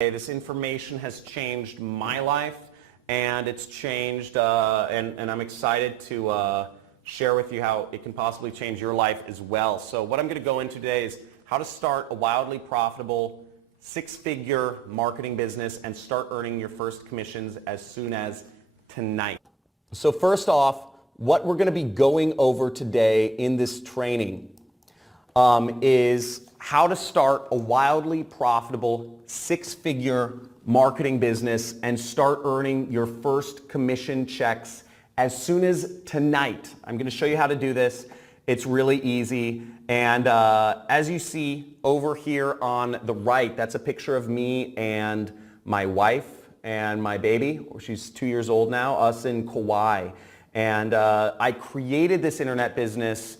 This information has changed my life, and it's changed, and I'm excited to share with you how it can possibly change your life as well. So what I'm going to go into today is how to start a wildly profitable six-figure marketing business and start earning your first commissions as soon as tonight. So first off, what we're going to be going over today in this training is how to start a wildly profitable six-figure marketing business and start earning your first commission checks as soon as tonight. I'm going to show you how to do this. It's really easy. And as you see over here on the right, that's a picture of me and my wife and my baby. She's 2 years old now, us in Kauai. And I created this internet business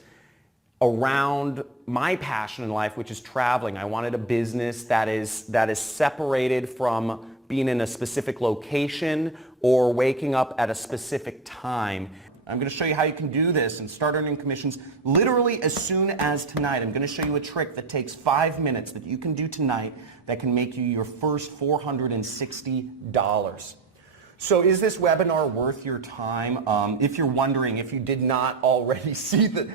around my passion in life, which is traveling. I wanted a business that is separated from being in a specific location or waking up at a specific time. I'm going to show you how you can do this and start earning commissions literally as soon as tonight. I'm going to show you a trick that takes 5 minutes that you can do tonight that can make you your first $460. So is this webinar worth your time? If you're wondering, if you did not already see the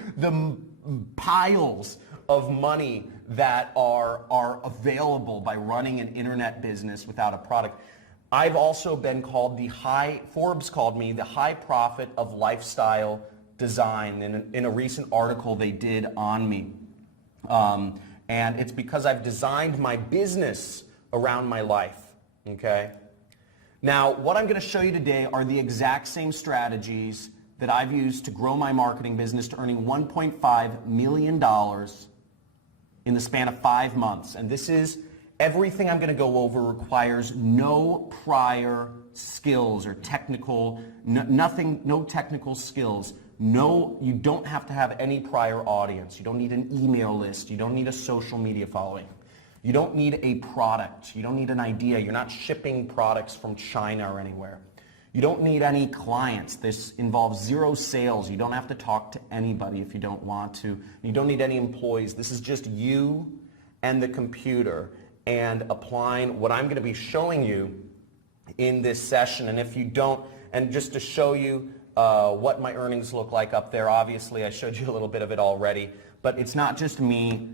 piles of money that are available by running an internet business without a product. I've also been called Forbes called me the high prophet of lifestyle design in a recent article they did on me. And it's because I've designed my business around my life, okay? Now, what I'm going to show you today are the exact same strategies that I've used to grow my marketing business to earning $1.5 million in the span of 5 months. And this is everything I'm going to go over requires no prior skills or technical, no technical skills. No, you don't have to have any prior audience. You don't need an email list. You don't need a social media following. You don't need a product. You don't need an idea. You're not shipping products from China or anywhere. You don't need any clients. This involves zero sales. You don't have to talk to anybody if you don't want to. You don't need any employees. This is just you and the computer and applying what I'm going to be showing you in this session. And if you don't, and just to show you what my earnings look like up there, obviously I showed you a little bit of it already, but it's not just me.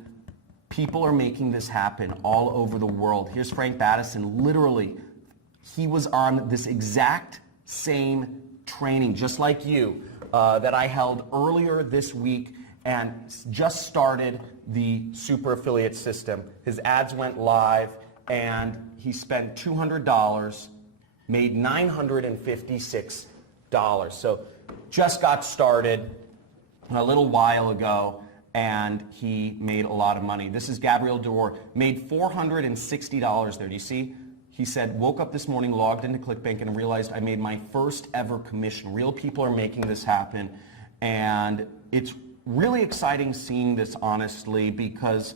People are making this happen all over the world. Here's Frank Battison. Literally, he was on this exact same training, just like you, that I held earlier this week and just started the super affiliate system. His ads went live and he spent $200, made $956. So just got started a little while ago, and he made a lot of money. This is Gabriel Dorr, made $460 there. Do you see? He said, woke up this morning, logged into ClickBank, and realized I made my first ever commission. Real people are making this happen. And it's really exciting seeing this, honestly, because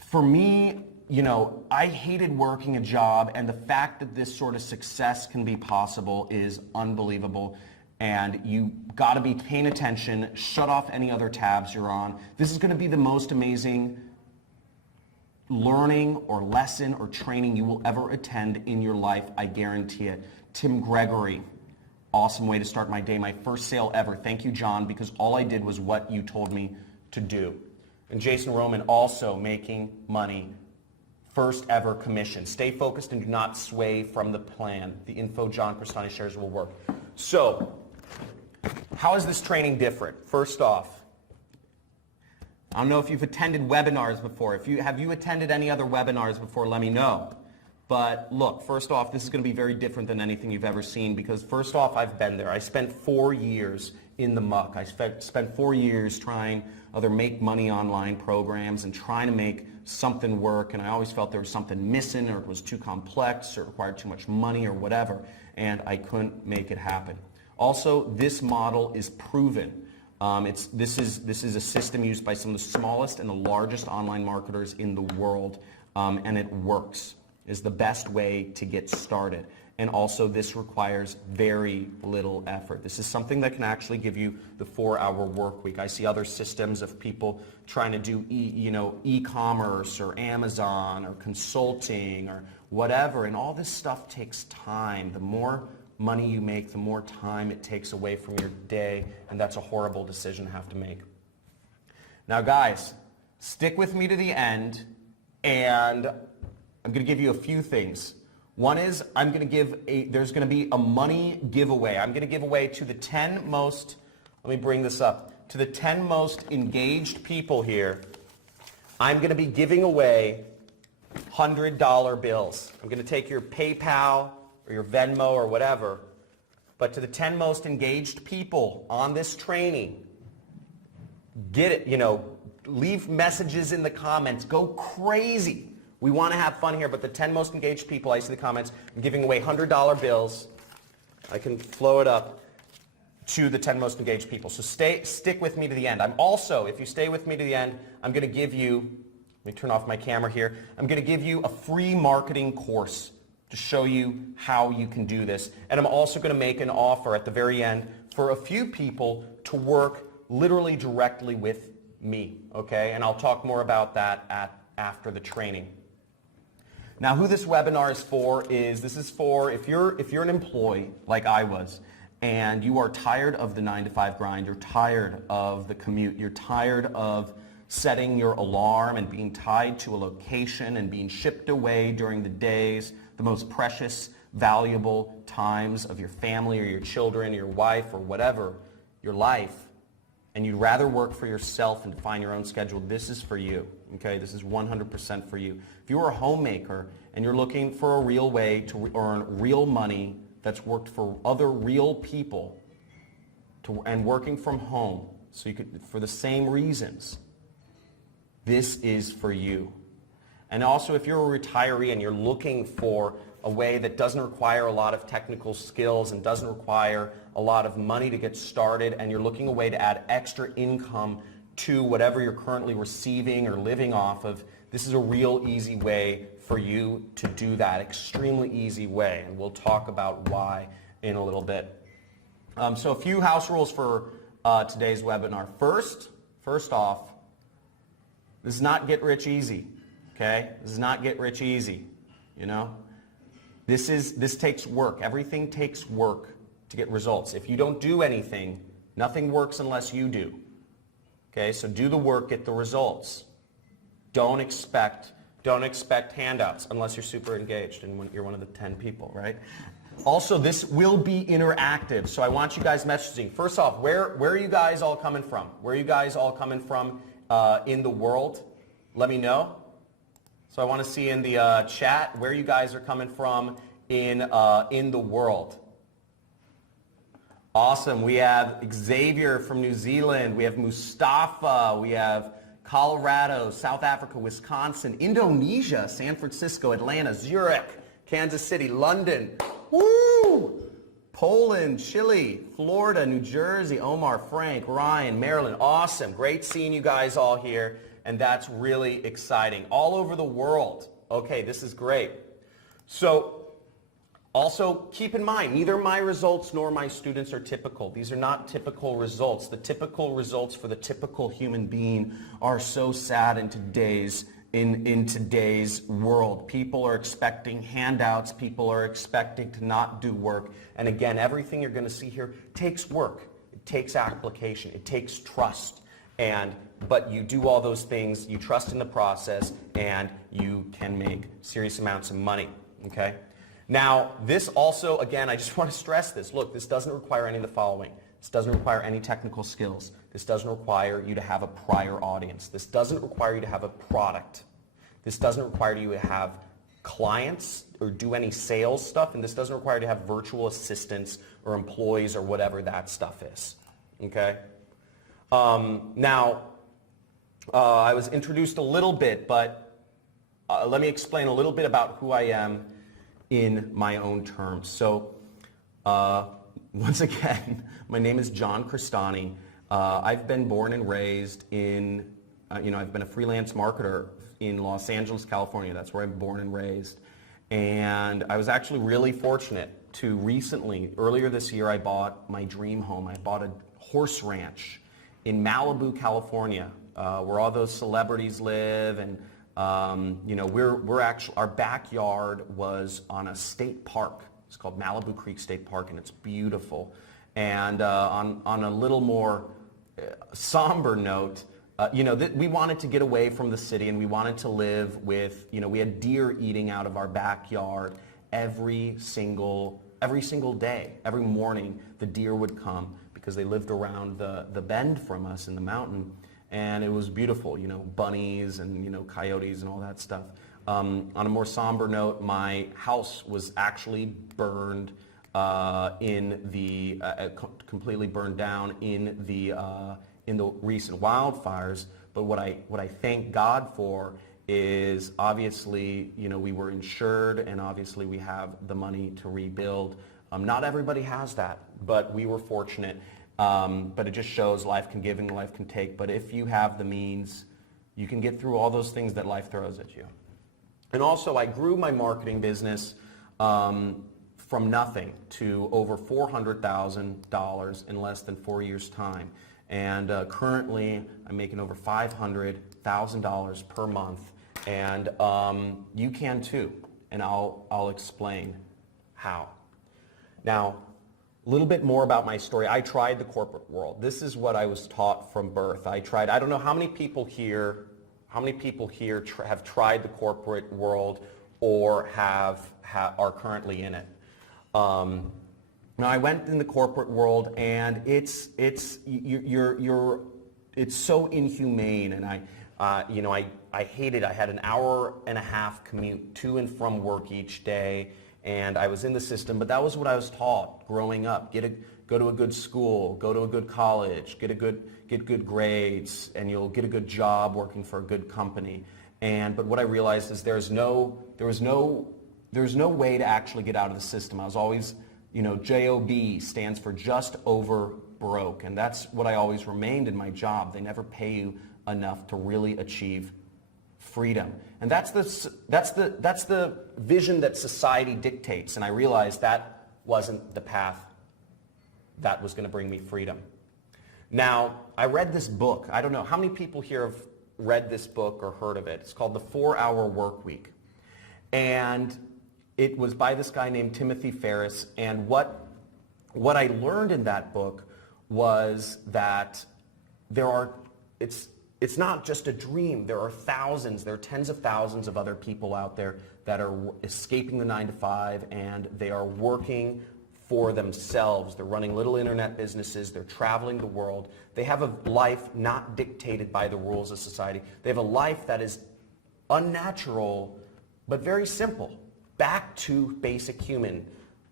for me, you know, I hated working a job, and the fact that this sort of success can be possible is unbelievable. And you got to be paying attention, shut off any other tabs you're on. This is going to be the most amazing learning or lesson or training you will ever attend in your life. I guarantee it. Tim Gregory, awesome way to start my day. My first sale ever. Thank you, John, because all I did was what you told me to do. And Jason Roman, also making money. First ever commission. Stay focused and do not sway from the plan. The info John Crestani shares will work. So, how is this training different? First off, I don't know if you've attended webinars before. Have you attended any other webinars before? Let me know. But look, first off, this is going to be very different than anything you've ever seen, because first off, I've been there. I spent 4 years in the muck. I spent 4 years trying other make money online programs and trying to make something work, and I always felt there was something missing, or it was too complex, or it required too much money, or whatever, and I couldn't make it happen. Also, this model is proven. This is a system used by some of the smallest and the largest online marketers in the world, and it works. Is the best way to get started. And also this requires very little effort. This is something that can actually give you the 4-hour work week. I see other systems of people trying to do e-commerce or Amazon or consulting or whatever, and all this stuff takes time. The more money you make, the more time it takes away from your day, and that's a horrible decision to have to make. Now guys, stick with me to the end, and I'm going to give you a few things. One is there's going to be a money giveaway. I'm going to give away to the 10 most, let me bring this up, to the 10 most engaged people here. I'm going to be giving away $100 bills. I'm going to take your PayPal or your Venmo or whatever, but to the 10 most engaged people on this training, get it, leave messages in the comments, go crazy. We want to have fun here, but the 10 most engaged people, I see the comments, I'm giving away $100 bills. I can flow it up to the 10 most engaged people. So stick with me to the end. I'm also, if you stay with me to the end, I'm going to give you, let me turn off my camera here, I'm going to give you a free marketing course to show you how you can do this. And I'm also going to make an offer at the very end for a few people to work literally directly with me, okay? And I'll talk more about that after the training. Now, who this webinar is for is, this is for if you're an employee like I was, and you are tired of the 9-to-5 grind, you're tired of the commute, you're tired of setting your alarm and being tied to a location and being shipped away during the days, the most precious, valuable times of your family or your children, your wife or whatever, your life, and you'd rather work for yourself and define your own schedule, this is for you, okay? This is 100% for you. If you're a homemaker and you're looking for a real way to earn real money that's worked for other real people and working from home, so you could, for the same reasons, this is for you. And also, if you're a retiree and you're looking for a way that doesn't require a lot of technical skills and doesn't require a lot of money to get started, and you're looking a way to add extra income to whatever you're currently receiving or living off of, this is a real easy way for you to do that, extremely easy way, and we'll talk about why in a little bit. So a few house rules for today's webinar. First off, this is not get rich easy, okay? This is not get rich easy, This takes work. Everything takes work to get results. If you don't do anything, nothing works unless you do. Okay, so do the work, get the results. Don't expect handouts unless you're super engaged and you're one of the 10 people, right? Also, this will be interactive, so I want you guys messaging. First off, where are you guys all coming from? Where are you guys all coming from in the world? Let me know. So I want to see in the chat where you guys are coming from in the world. Awesome. We have Xavier from New Zealand. We have Mustafa. We have Colorado, South Africa, Wisconsin, Indonesia, San Francisco, Atlanta, Zurich, Kansas City, London, woo! Poland, Chile, Florida, New Jersey, Omar, Frank, Ryan, Maryland. Awesome. Great seeing you guys all here. And that's really exciting. All over the world. Okay, this is great. So, also keep in mind, neither my results nor my students are typical. These are not typical results. The typical results for the typical human being are so sad in today's world. People are expecting handouts. People are expecting to not do work. And again, everything you're going to see here takes work. It takes application. It takes trust. But you do all those things, you trust in the process, and you can make serious amounts of money, okay? Now, this also, again, I just want to stress this. Look, this doesn't require any of the following. This doesn't require any technical skills. This doesn't require you to have a prior audience. This doesn't require you to have a product. This doesn't require you to have clients or do any sales stuff, and this doesn't require you to have virtual assistants or employees or whatever that stuff is, okay? I was introduced a little bit, but let me explain a little bit about who I am in my own terms. So, once again, my name is John Cristani. I've been born and raised in, I've been a freelance marketer in Los Angeles, California. That's where I'm born and raised. And I was actually really fortunate to recently, earlier this year, I bought my dream home. I bought a horse ranch in Malibu, California, where all those celebrities live. And we're actually, our backyard was on a state park. It's called Malibu Creek State Park, and it's beautiful. And on a little more somber note, we wanted to get away from the city, and we wanted to live with, we had deer eating out of our backyard every single day. Every morning, the deer would come because they lived around the bend from us in the mountain, and it was beautiful, bunnies and, coyotes and all that stuff. On a more somber note, my house was actually burned completely burned down in the recent wildfires. But what I thank God for is, obviously, we were insured, and obviously we have the money to rebuild. Not everybody has that, but we were fortunate. But it just shows life can give and life can take. But if you have the means, you can get through all those things that life throws at you. And also, I grew my marketing business from nothing to over $400,000 in less than 4 years' time. And currently, I'm making over $500,000 per month. And you can too. And I'll explain how. Now, a little bit more about my story. I tried the corporate world. This is what I was taught from birth. I don't know how many people here have tried the corporate world or are currently in it. Now, I went in the corporate world, and it's so inhumane, and I hated. I had an hour and a half commute to and from work each day, and I was in the system. But that was what I was taught growing up: go to a good school, go to a good college, get good grades, and you'll get a good job working for a good company. But what I realized is there was no way to actually get out of the system. I was always, JOB stands for just over broke, and that's what I always remained in my job. They never pay you enough to really achieve freedom, and that's the vision that society dictates. And I realized that wasn't the path that was going to bring me freedom. Now, I read this book. I don't know how many people here have read this book or heard of it. It's called The 4-Hour Workweek, and it was by this guy named Timothy Ferriss. And what I learned in that book was that it's not just a dream. There are tens of thousands of other people out there that are escaping the 9-to-5, and they are working for themselves. They're running little internet businesses. They're traveling the world. They have a life not dictated by the rules of society. They have a life that is unnatural, but very simple. Back to basic human,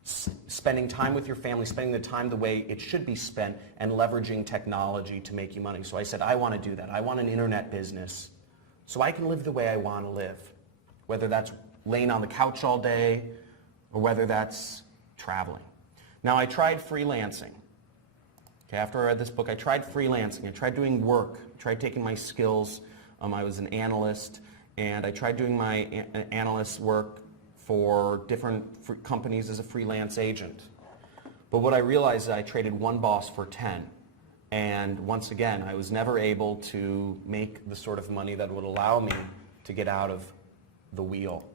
spending time with your family, spending the time the way it should be spent, and leveraging technology to make you money. So I said, I want to do that. I want an internet business so I can live the way I want to live, whether that's laying on the couch all day or whether that's traveling. Now, I tried freelancing. Okay, after I read this book, I tried freelancing. I tried doing work. I tried taking my skills. I was an analyst, and I tried doing my analyst work for different companies as a freelance agent. But what I realized is I traded one boss for 10. And once again, I was never able to make the sort of money that would allow me to get out of the wheel.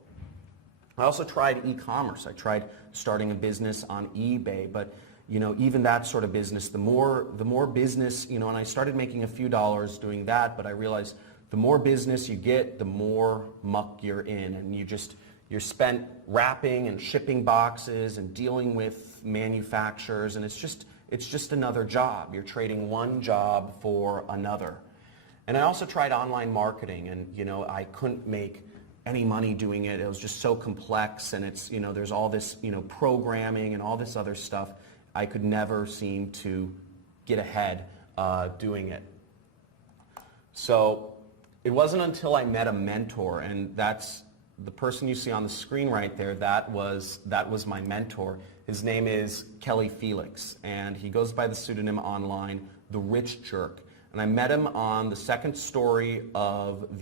I also tried e-commerce. I tried starting a business on eBay, but even that sort of business, the more business, and I started making a few dollars doing that, but I realized the more business you get, the more muck you're in, and you're spent wrapping and shipping boxes and dealing with manufacturers, and it's just another job. You're trading one job for another. And I also tried online marketing, and I couldn't make any money doing it. It was just so complex, and it's there's all this programming and all this other stuff. I could never seem to get ahead doing it. So it wasn't until I met a mentor, and that's the person you see on the screen right there. That was my mentor. His name is Kelly Felix, and he goes by the pseudonym online, The Rich Jerk. And I met him on the second story of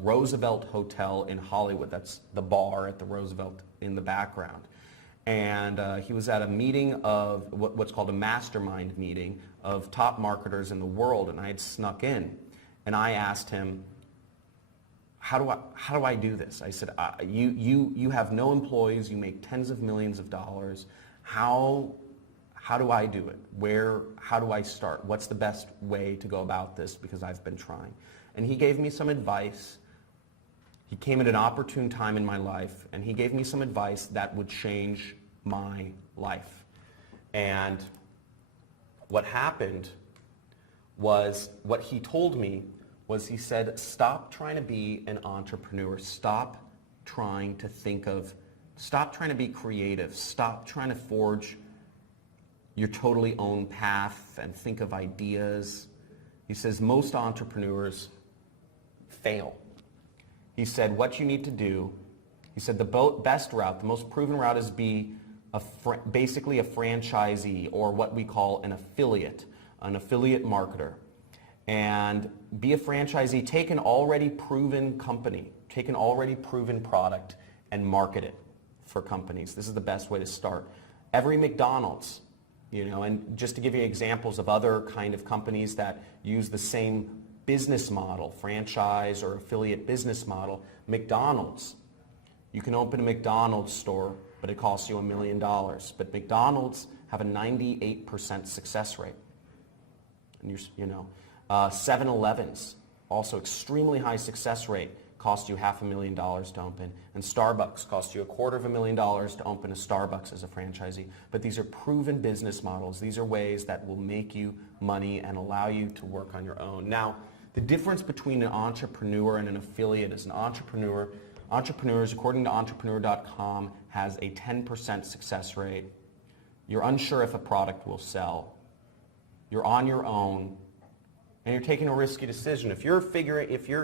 Roosevelt Hotel in Hollywood. That's the bar at the Roosevelt in the background. And he was at a meeting of what's called a mastermind meeting of top marketers in the world, and I had snuck in. And I asked him, how do I do this? I said, you have no employees, you make tens of millions of dollars. How do I do it? How do I start? What's the best way to go about this? Because I've been trying. And he gave me some advice. He came at an opportune time in my life, and he gave me some advice that would change my life. And what happened was, what he told me was, he said, stop trying to be an entrepreneur. Stop trying to be creative. Stop trying to forge your totally own path and think of ideas. He says most entrepreneurs fail. He said, what you need to do, he said, the best route, the most proven route is be basically a franchisee, or what we call an affiliate marketer. And be a franchisee, take an already proven company, take an already proven product and market it for companies. This is the best way to start. Every McDonald's, and just to give you examples of other kind of companies that use the same business model, franchise or affiliate business model, McDonald's. You can open a McDonald's store, but it costs you $1 million. But McDonald's have a 98% success rate. And 7-Elevens, also extremely high success rate, cost you $500,000 to open. And Starbucks cost you $250,000 to open a Starbucks as a franchisee. But these are proven business models. These are ways that will make you money and allow you to work on your own. Now, the difference between an entrepreneur and an affiliate is entrepreneurs, according to entrepreneur.com, has a 10% success rate. You're unsure if a product will sell. You're on your own, and you're taking a risky decision. If you're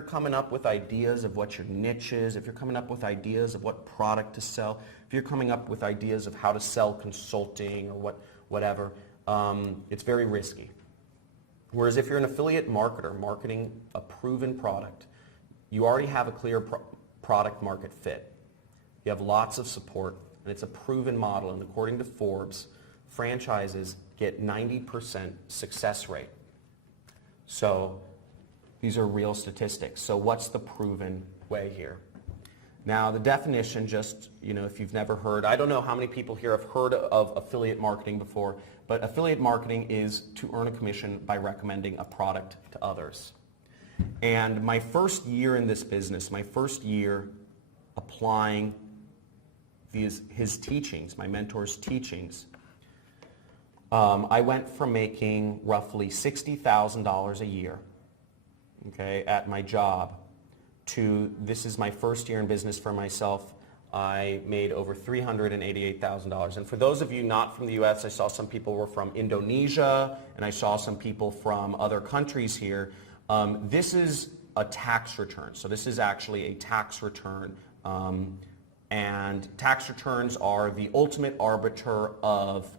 coming up with ideas of what your niche is, if you're coming up with ideas of what product to sell, if you're coming up with ideas of how to sell consulting or whatever, it's very risky. Whereas if you're an affiliate marketer marketing a proven product, you already have a clear product market fit. You have lots of support, and it's a proven model. And according to Forbes, franchises get 90% success rate. So these are real statistics. So what's the proven way here? Now the definition, just, if you've never heard, I don't know how many people here have heard of affiliate marketing before, but affiliate marketing is to earn a commission by recommending a product to others. And my first year in this business, my first year applying his teachings, my mentor's teachings, I went from making roughly $60,000 a year, at my job, to this is my first year in business for myself. I made over $388,000. And for those of you not from the US, I saw some people were from Indonesia, and I saw some people from other countries here. This is a tax return. So this is actually a tax return. And tax returns are the ultimate arbiter of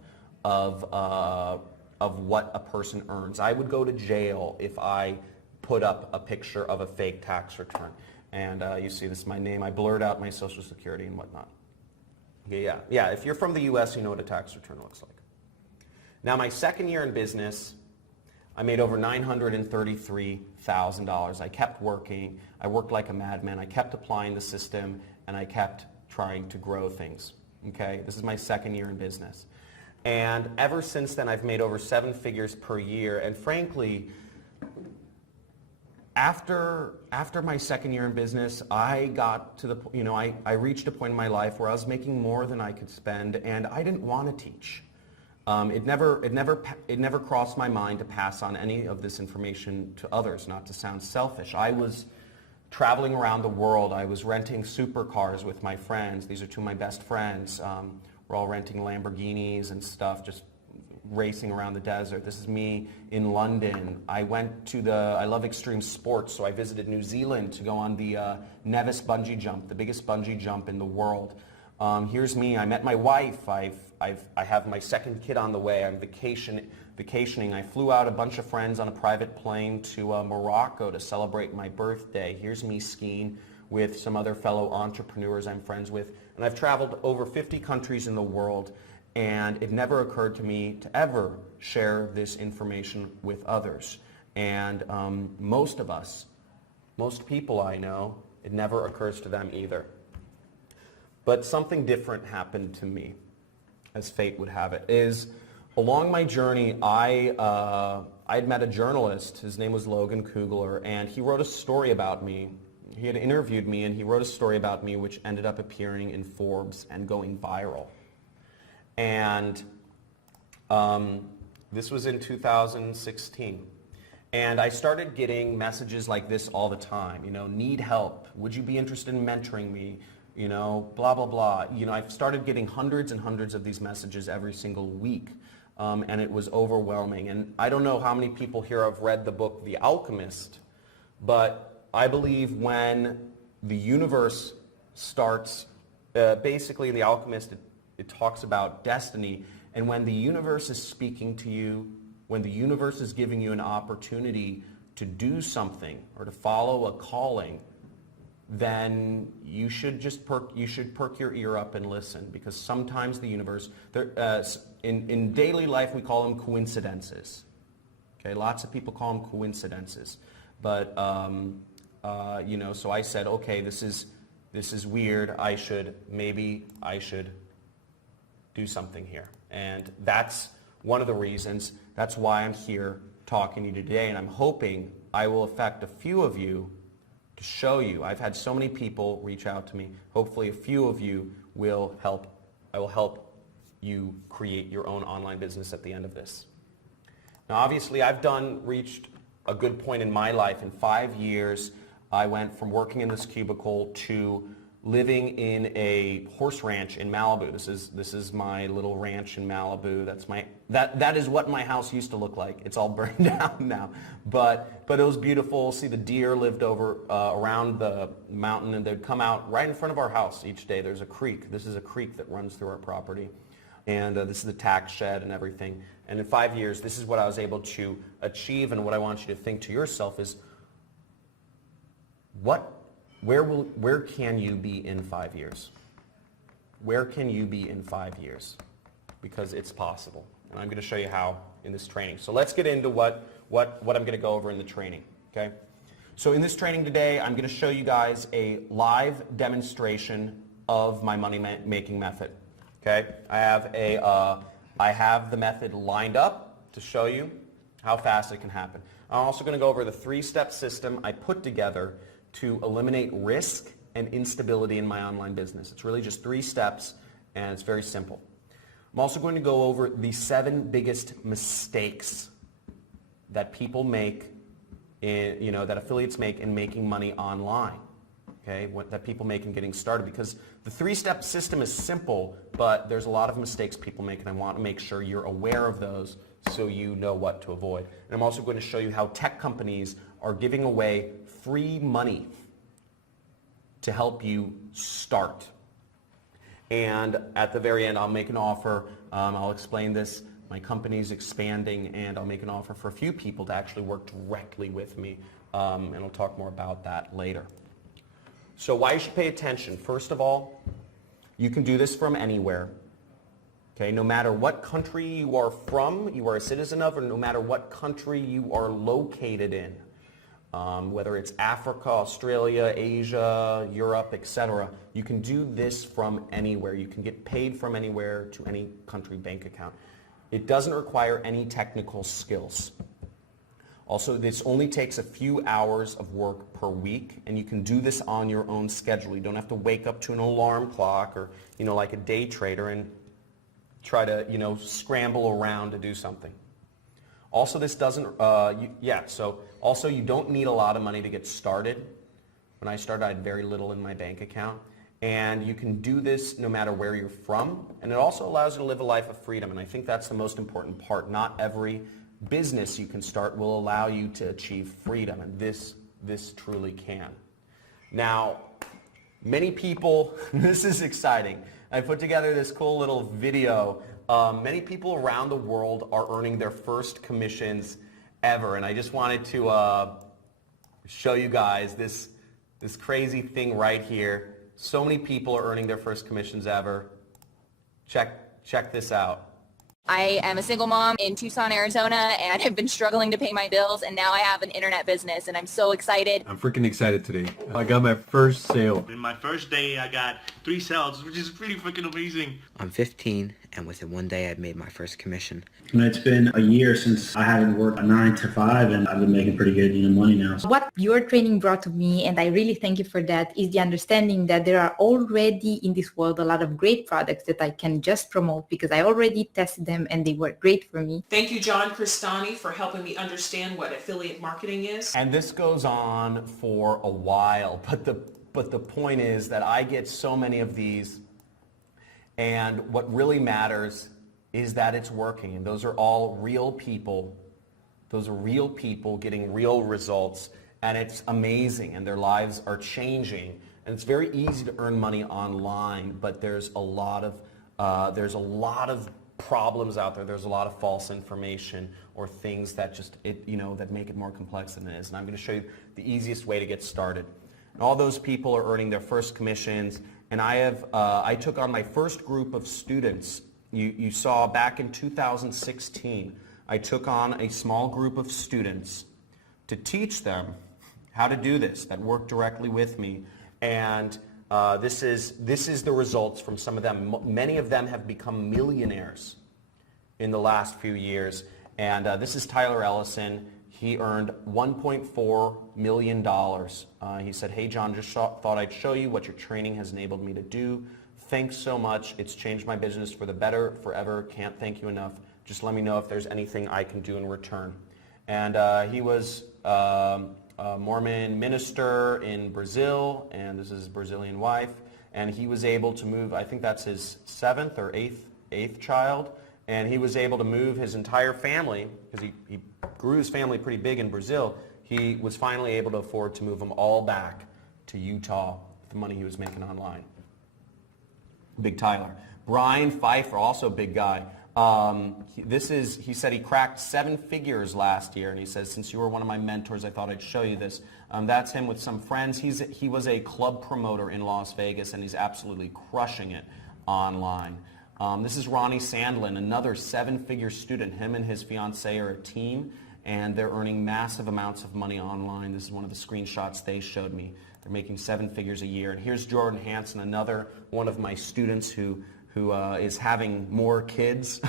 what a person earns. I would go to jail if I put up a picture of a fake tax return. And you see, this is my name. I blurred out my social security and whatnot. Yeah. If you're from the US, you know what a tax return looks like. Now, my second year in business, I made over $933,000. I kept working. I worked like a madman. I kept applying the system, and I kept trying to grow things. This is my second year in business. And ever since then, I've made over 7 figures per year. And frankly, after my second year in business, I got to the, I reached a point in my life where I was making more than I could spend, and I didn't want to teach. It never crossed my mind to pass on any of this information to others, not to sound selfish. I was traveling around the world. I was renting supercars with my friends. These are 2 of my best friends. We're all renting Lamborghinis and stuff, just racing around the desert. This is me in London. I love extreme sports, so I visited New Zealand to go on the Nevis bungee jump, the biggest bungee jump in the world. Here's me. I met my wife. I have my second kid on the way. I'm vacationing. I flew out a bunch of friends on a private plane to Morocco to celebrate my birthday. Here's me skiing with some other fellow entrepreneurs I'm friends with. And I've traveled over 50 countries in the world, and it never occurred to me to ever share this information with others. And most people I know, it never occurs to them either. But something different happened to me, as fate would have it, is along my journey, I'd met a journalist. His name was Logan Kugler, and he wrote a story about me. He had interviewed me, and he wrote a story about me which ended up appearing in Forbes and going viral. And this was in 2016. And I started getting messages like this all the time. Need help. Would you be interested in mentoring me? Blah, blah, blah. I've started getting hundreds and hundreds of these messages every single week. And it was overwhelming. And I don't know how many people here have read the book The Alchemist, but I believe when the universe starts, basically in The Alchemist, it talks about destiny. And when the universe is speaking to you, when the universe is giving you an opportunity to do something or to follow a calling, then you should just perk your ear up and listen, because sometimes the universe, in daily life we call them coincidences. Okay, lots of people call them coincidences, but so I said, okay, this is weird. Maybe I should do something here, and that's one of the reasons. That's why I'm here talking to you today, and I'm hoping I will affect a few of you to show you. I've had so many people reach out to me. Hopefully a few of you will help. I will help you create your own online business at the end of this. Now obviously I've reached a good point in my life. In 5 years I went from working in this cubicle to living in a horse ranch in Malibu. This is my little ranch in Malibu. That is what my house used to look like. It's all burned down now, but it was beautiful. See, the deer lived over around the mountain, and they'd come out right in front of our house each day. There's a creek. This is a creek that runs through our property, and this is the tax shed and everything. And in 5 years, this is what I was able to achieve. And what I want you to think to yourself is, where can you be in 5 years? Where can you be in 5 years? Because it's possible. And I'm going to show you how in this training. So let's get into what I'm going to go over in the training. Okay? So in this training today, I'm going to show you guys a live demonstration of my money-making method. Okay? I have the method lined up to show you how fast it can happen. I'm also going to go over the 3-step system I put together to eliminate risk and instability in my online business. It's really just 3 steps, and it's very simple. I'm also going to go over the 7 biggest mistakes that people make, that affiliates make in making money online. Okay, that people make in getting started, because the 3-step system is simple, but there's a lot of mistakes people make, and I want to make sure you're aware of those so you know what to avoid. And I'm also going to show you how tech companies are giving away free money to help you start. And at the very end, I'll make an offer. I'll explain this. My company's expanding, and I'll make an offer for a few people to actually work directly with me. And I'll talk more about that later. So why you should pay attention. First of all, you can do this from anywhere. Okay, no matter what country you are from, you are a citizen of, or no matter what country you are located in. Whether it's Africa, Australia, Asia, Europe, etc. You can do this from anywhere. You can get paid from anywhere to any country bank account. It doesn't require any technical skills. Also, this only takes a few hours of work per week, and you can do this on your own schedule. You don't have to wake up to an alarm clock or, like a day trader and try to, scramble around to do something. Also, this doesn't, also you don't need a lot of money to get started. When I started, I had very little in my bank account. And you can do this no matter where you're from. And it also allows you to live a life of freedom. And I think that's the most important part. Not every business you can start will allow you to achieve freedom. And this truly can. Now, many people, this is exciting. I put together this cool little video. Many people around the world are earning their first commissions ever, and I just wanted to show you guys this crazy thing right here. So many people are earning their first commissions ever. Check this out. I am a single mom in Tucson, Arizona, and I've been struggling to pay my bills, and now I have an internet business, and I'm so excited. I'm freaking excited today. I got my first sale. In my first day, I got 3 sales, which is pretty freaking amazing. I'm 15, and within one day, I've made my first commission. It's been a year since I haven't worked a 9 to 5, and I've been making pretty good money now. What your training brought to me, and I really thank you for that, is the understanding that there are already in this world a lot of great products that I can just promote because I already tested them and they work great for me. Thank you, John Cristani, for helping me understand what affiliate marketing is. And this goes on for a while, but the point is that I get so many of these, and what really matters is that it's working. And those are all real people. Those are real people getting real results, and it's amazing, and their lives are changing. And it's very easy to earn money online, but there's a lot of problems out there. There's a lot of false information or things that that make it more complex than it is. And I'm going to show you the easiest way to get started. And all those people are earning their first commissions, and I took on my first group of students. You saw back in 2016, I took on a small group of students to teach them how to do this, that worked directly with me. And this is the results from some of them. Many of them have become millionaires in the last few years. And this is Tyler Ellison. He earned $1.4 million. He said, "Hey John, just thought I'd show you what your training has enabled me to do. Thanks so much. It's changed my business for the better forever. Can't thank you enough. Just let me know if there's anything I can do in return." And he was a Mormon minister in Brazil, and this is his Brazilian wife. And he was able to move, I think that's his 7th or 8th child, and he was able to move his entire family, because he grew his family pretty big in Brazil. He was finally able to afford to move them all back to Utah with the money he was making online. Big Tyler. Brian Pfeiffer, also a big guy. He said he cracked 7 figures last year, and he says, "Since you were one of my mentors, I thought I'd show you this." That's him with some friends. He was a club promoter in Las Vegas, and he's absolutely crushing it online. This is Ronnie Sandlin, another 7-figure student. Him and his fiancée are a team, and they're earning massive amounts of money online. This is one of the screenshots they showed me. They're making 7 figures a year. And here's Jordan Hansen, another one of my students who is having more kids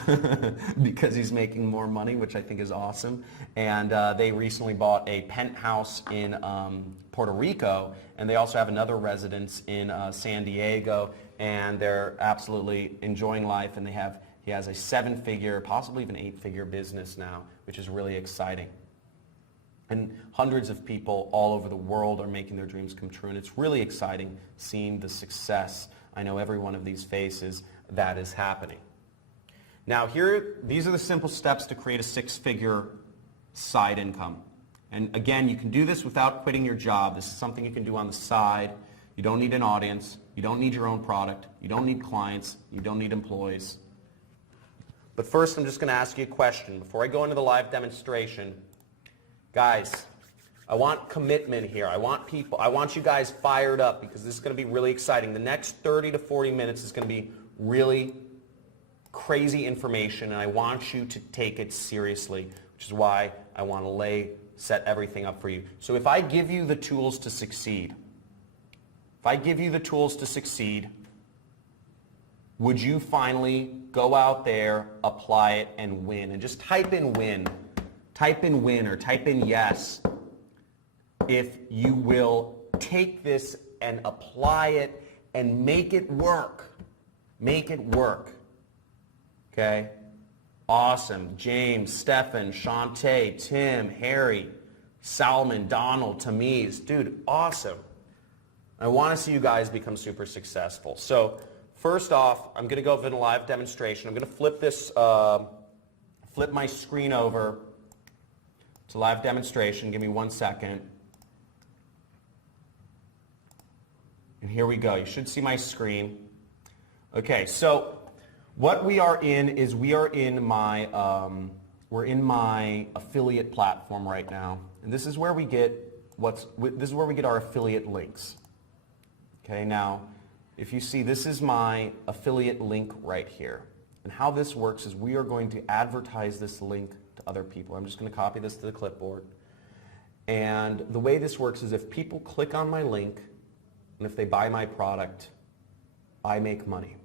because he's making more money, which I think is awesome. And they recently bought a penthouse in Puerto Rico, and they also have another residence in San Diego, and they're absolutely enjoying life, and he has a 7-figure, possibly even 8-figure business now, which is really exciting. And hundreds of people all over the world are making their dreams come true, and it's really exciting seeing the success. I know every one of these faces that is happening. Now these are the simple steps to create a 6-figure side income. And again, you can do this without quitting your job. This is something you can do on the side. You don't need an audience. You don't need your own product. You don't need clients. You don't need employees. But first, I'm just going to ask you a question. Before I go into the live demonstration, guys, I want commitment here. I want you guys fired up, because this is going to be really exciting. The next 30 to 40 minutes is going to be really crazy information, and I want you to take it seriously, which is why I want to set everything up for you. So if I give you the tools to succeed, would you finally go out there, apply it, and win? And just type in win. Type in win or type in yes if you will take this and apply it and make it work. Make it work. Okay? Awesome. James, Stefan, Shantae, Tim, Harry, Salman, Donald, Tamiz. Dude, awesome. I want to see you guys become super successful. So first off, I'm going to go over the live demonstration. I'm going to flip my screen over to live demonstration. Give me 1 second. And here we go. You should see my screen. Okay, so what we are in is we're in my affiliate platform right now, and this is where we get our affiliate links. Okay, now if you see, this is my affiliate link right here, and how this works is we are going to advertise this link to other people. I'm just going to copy this to the clipboard, and the way this works is if people click on my link and if they buy my product, I make money.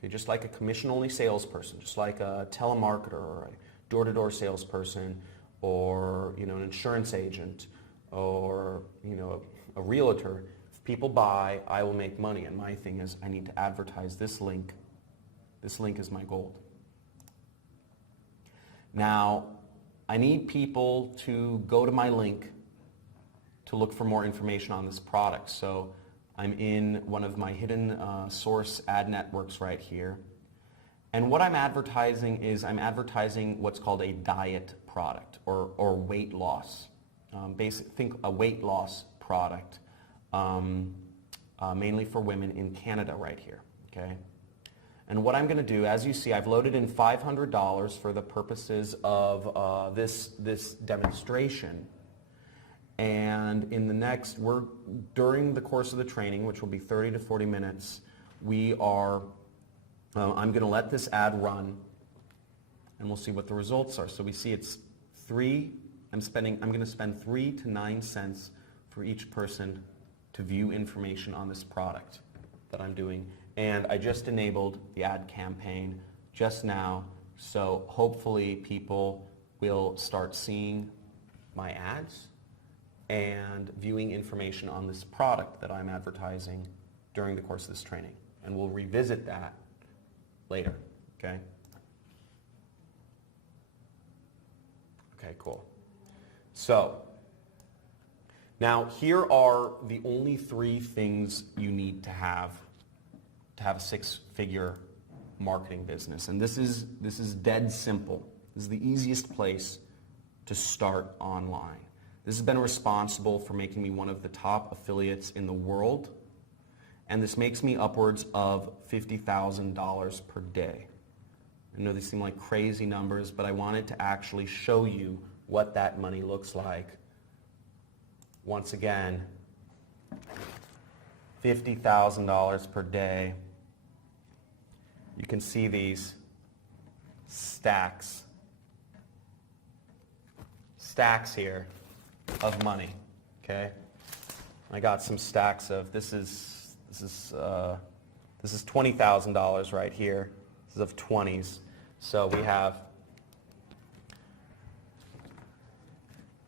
Okay, just like a commission-only salesperson, just like a telemarketer or a door-to-door salesperson, or an insurance agent, or a realtor. If people buy, I will make money. And my thing is, I need to advertise this link. This link is my gold. Now, I need people to go to my link to look for more information on this product. So I'm in one of my hidden source ad networks right here. And what I'm advertising is I'm advertising what's called a diet product or weight loss. Think a weight loss product, mainly for women in Canada right here. Okay. And what I'm going to do, as you see, I've loaded in $500 for the purposes of this demonstration. And in the next, during the course of the training, which will be 30 to 40 minutes, I'm going to let this ad run, and we'll see what the results are. So we see it's I'm going to spend 3 to 9 cents for each person to view information on this product that I'm doing. And I just enabled the ad campaign just now, so hopefully people will start seeing my ads and viewing information on this product that I'm advertising during the course of this training. And we'll revisit that later, okay? Okay, cool. So, now here are the only 3 things you need to have a 6-figure marketing business. And this is dead simple. This is the easiest place to start online. This has been responsible for making me one of the top affiliates in the world, and this makes me upwards of $50,000 per day. I know these seem like crazy numbers, but I wanted to actually show you what that money looks like. Once again, $50,000 per day. You can see these stacks here of money, okay? I got some stacks of, this is $20,000 right here. This is of 20s. So we have,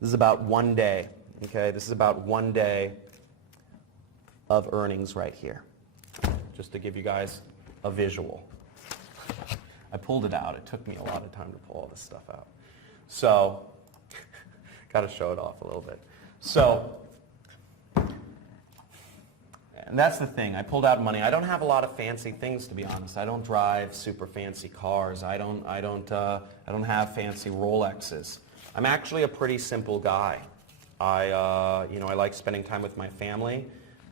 this is about 1 day, okay? This is about 1 day of earnings right here, just to give you guys a visual. I pulled it out. It took me a lot of time to pull all this stuff out. So, got to show it off a little bit. So, and that's the thing. I pulled out money. I don't have a lot of fancy things, to be honest. I don't drive super fancy cars. I don't have fancy Rolexes. I'm actually a pretty simple guy. I like spending time with my family.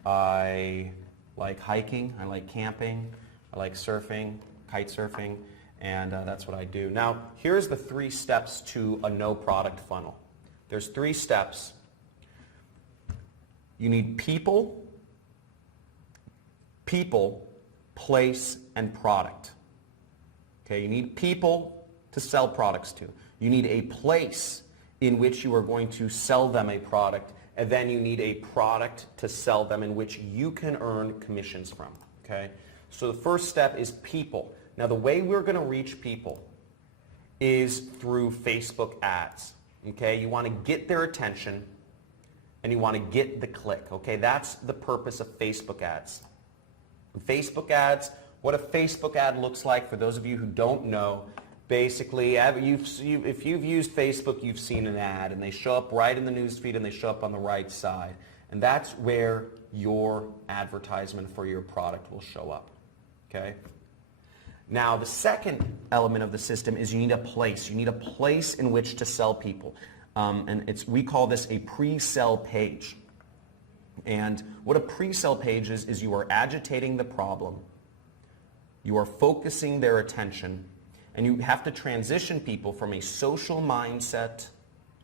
I like hiking. I like camping. I like surfing, kite surfing, and that's what I do. Now, here's the 3 steps to a no product funnel. There's 3 steps. You need people, place, and product. Okay, you need people to sell products to. You need a place in which you are going to sell them a product, and then you need a product to sell them in which you can earn commissions from. Okay? So the first step is people. Now the way we're going to reach people is through Facebook ads. Okay? You want to get their attention and you want to get the click. Okay? That's the purpose of Facebook ads. Facebook ads, what a Facebook ad looks like, for those of you who don't know, basically, if you've used Facebook, you've seen an ad, and they show up right in the newsfeed, and they show up on the right side. And that's where your advertisement for your product will show up. Okay? Now, the second element of the system is you need a place. You need a place in which to sell people. And we call this a pre-sell page. And what a pre-sell page is you are agitating the problem You are focusing their attention, and you have to transition people from a social mindset,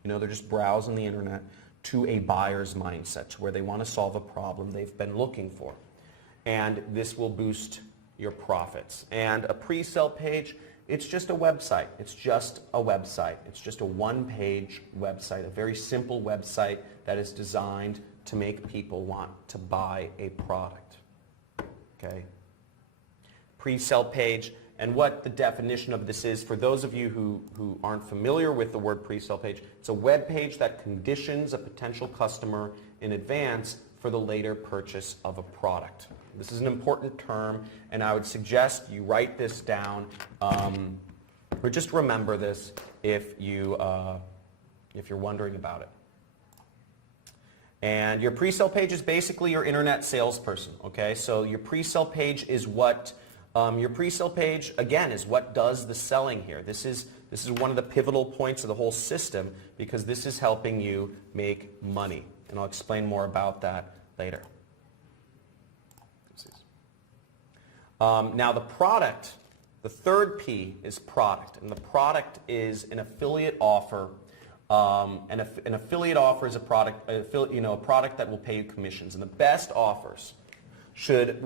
they're just browsing the internet, to a buyer's mindset, where they want to solve a problem they've been looking for. And this will boost your profits. And a pre-sale page, it's just a website. It's just a website. It's just a one-page website, a very simple website that is designed to make people want to buy a product. Okay? Pre-sale page, and what the definition of this is, for those of you who aren't familiar with the word pre-sale page, it's a web page that conditions a potential customer in advance for the later purchase of a product. This is an important term, and I would suggest you write this down, or just remember this if you're wondering about it. And your pre-sale page is basically your internet salesperson. Okay, so your pre-sale page is what again is what does the selling here. This is one of the pivotal points of the whole system, because this is helping you make money, and I'll explain more about that later. Now the product, the third P is product, and the product is an affiliate offer. An affiliate offer is a product, a product that will pay you commissions, and the best offers should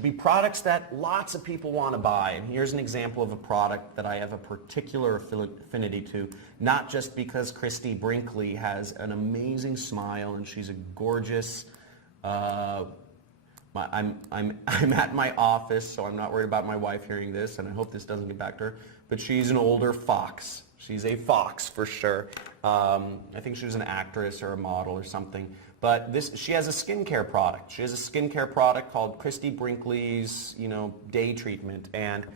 be products that lots of people want to buy. And here's an example of a product that I have a particular affinity to, not just because Christy Brinkley has an amazing smile and she's a gorgeous. I'm at my office, so I'm not worried about my wife hearing this, and I hope this doesn't get back to her. But she's an older fox. She's a fox for sure. I think she was an actress or a model or something. But she has a skincare product. She has a skincare product called Christy Brinkley's, Day Treatment. And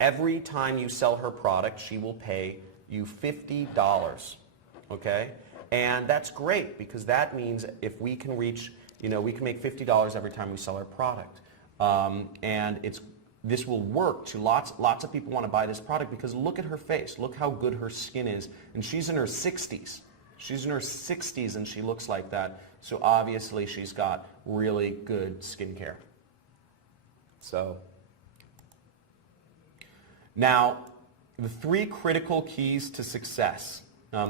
every time you sell her product, she will pay you $50. Okay? And that's great, because that means if we can reach, we can make $50 every time we sell our product. And this will work to lots of people want to buy this product, because look at her face. Look how good her skin is. And she's in her 60s. She's in her 60s and she looks like that. So obviously she's got really good skincare. So now the three critical keys to success.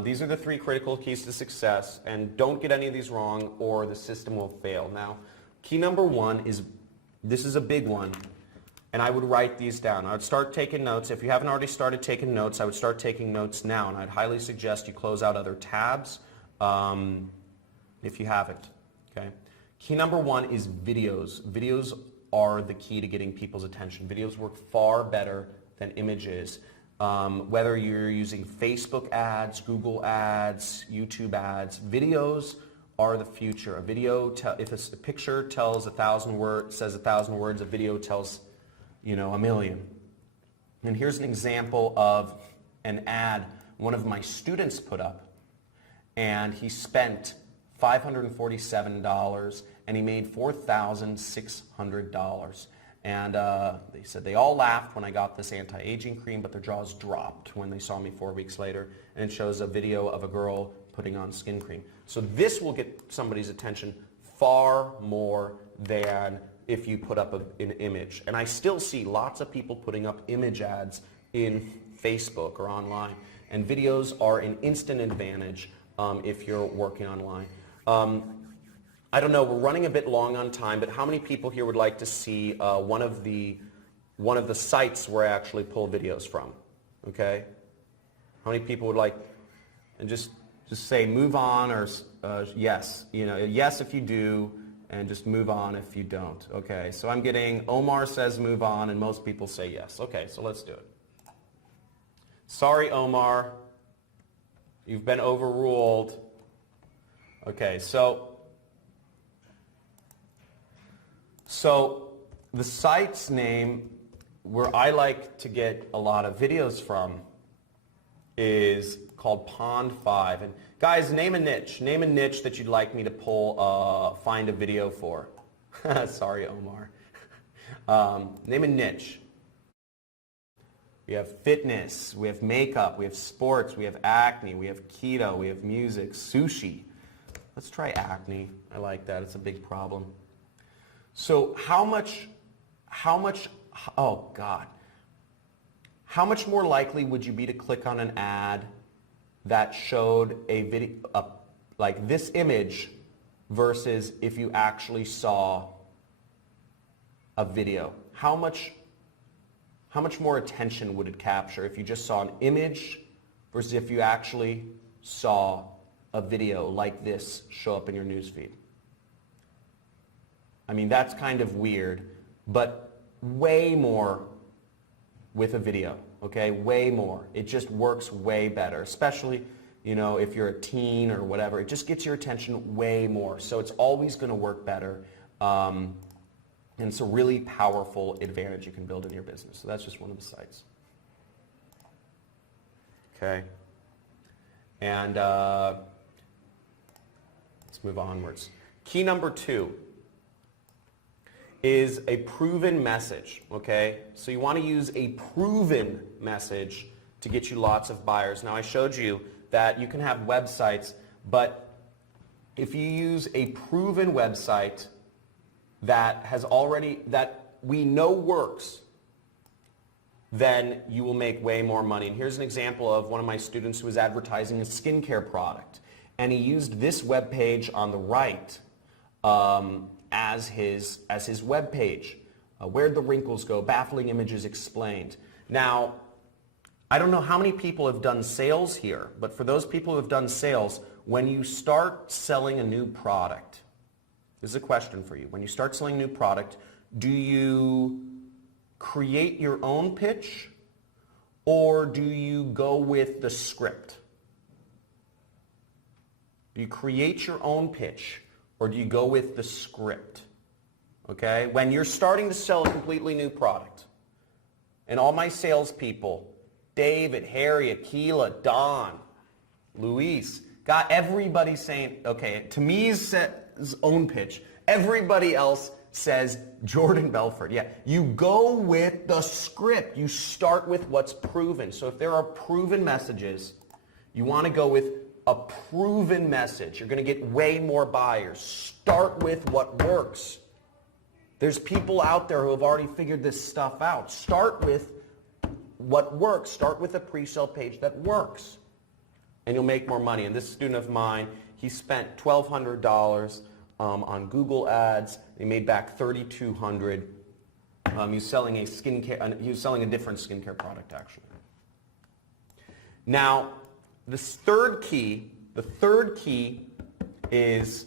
These are the three critical keys to success, and don't get any of these wrong or the system will fail. Now, key number one is, this is a big one, and I would write these down. I would start taking notes. If you haven't already started taking notes, I would start taking notes now, and I'd highly suggest you close out other tabs if you haven't. Okay. Key number one is videos. Videos are the key to getting people's attention. Videos work far better than images. Whether you're using Facebook ads, Google ads, YouTube ads, videos are the future. A video, if a picture tells 1,000 words, says 1,000 words, a video tells, a million. And here's an example of an ad one of my students put up, and he spent $547 and he made $4,600. And they said they all laughed when I got this anti-aging cream, but their jaws dropped when they saw me 4 weeks later. And it shows a video of a girl putting on skin cream. So this will get somebody's attention far more than if you put up an image. And I still see lots of people putting up image ads in Facebook or online. And videos are an instant advantage if you're working online. I don't know, we're running a bit long on time, but how many people here would like to see one of the sites where I actually pull videos from? Okay? How many people would like, and just say move on, or yes, yes if you do, and just move on if you don't. Okay, so I'm getting, Omar says move on, and most people say yes. Okay, so let's do it. Sorry, Omar, you've been overruled. Okay, so the site's name where I like to get a lot of videos from is called Pond 5. And guys, name a niche. Name a niche that you'd like me to find a video for. Sorry, Omar. Name a niche. We have fitness, we have makeup, we have sports, we have acne, we have keto, we have music, sushi. Let's try acne. I like that. It's a big problem. So how much oh God. How much more likely would you be to click on an ad that showed a video, like this image, versus if you actually saw a video? How much more attention would it capture if you just saw an image versus if you actually saw a video like this show up in your newsfeed? I mean, that's kind of weird, but way more with a video, okay? Way more. It just works way better, especially, you know, if you're a teen or whatever. It just gets your attention way more. So it's always going to work better. And it's a really powerful advantage you can build in your business. So that's just one of the sites. Okay. And let's move onwards. Key number 2 is a proven message, okay? So you want to use a proven message to get you lots of buyers. Now I showed you that you can have websites, but if you use a proven website that we know works, then you will make way more money. And here's an example of one of my students who was advertising a skincare product, and he used this web page on the right as his web page. Where'd the wrinkles go? Baffling images explained. Now, I don't know how many people have done sales here, but for those people who have done sales, when you start selling a new product, this is a question for you. When you start selling a new product, do you create your own pitch, or do you go with the script? Do you create your own pitch, or do you go with the script? Okay? When you're starting to sell a completely new product, and all my salespeople, David, Harry, Akila, Don, Luis, got everybody saying, okay, to me's own pitch, everybody else says Jordan Belfort. Yeah, you go with the script. You start with what's proven. So if there are proven messages, you want to go with a proven message. You're going to get way more buyers. Start with what works. There's people out there who have already figured this stuff out. Start with what works. Start with a pre-sale page that works, and you'll make more money. And this student of mine, he spent $1,200 on Google ads. He made back $3,200. He was selling a different skincare product, actually. Now, the third key is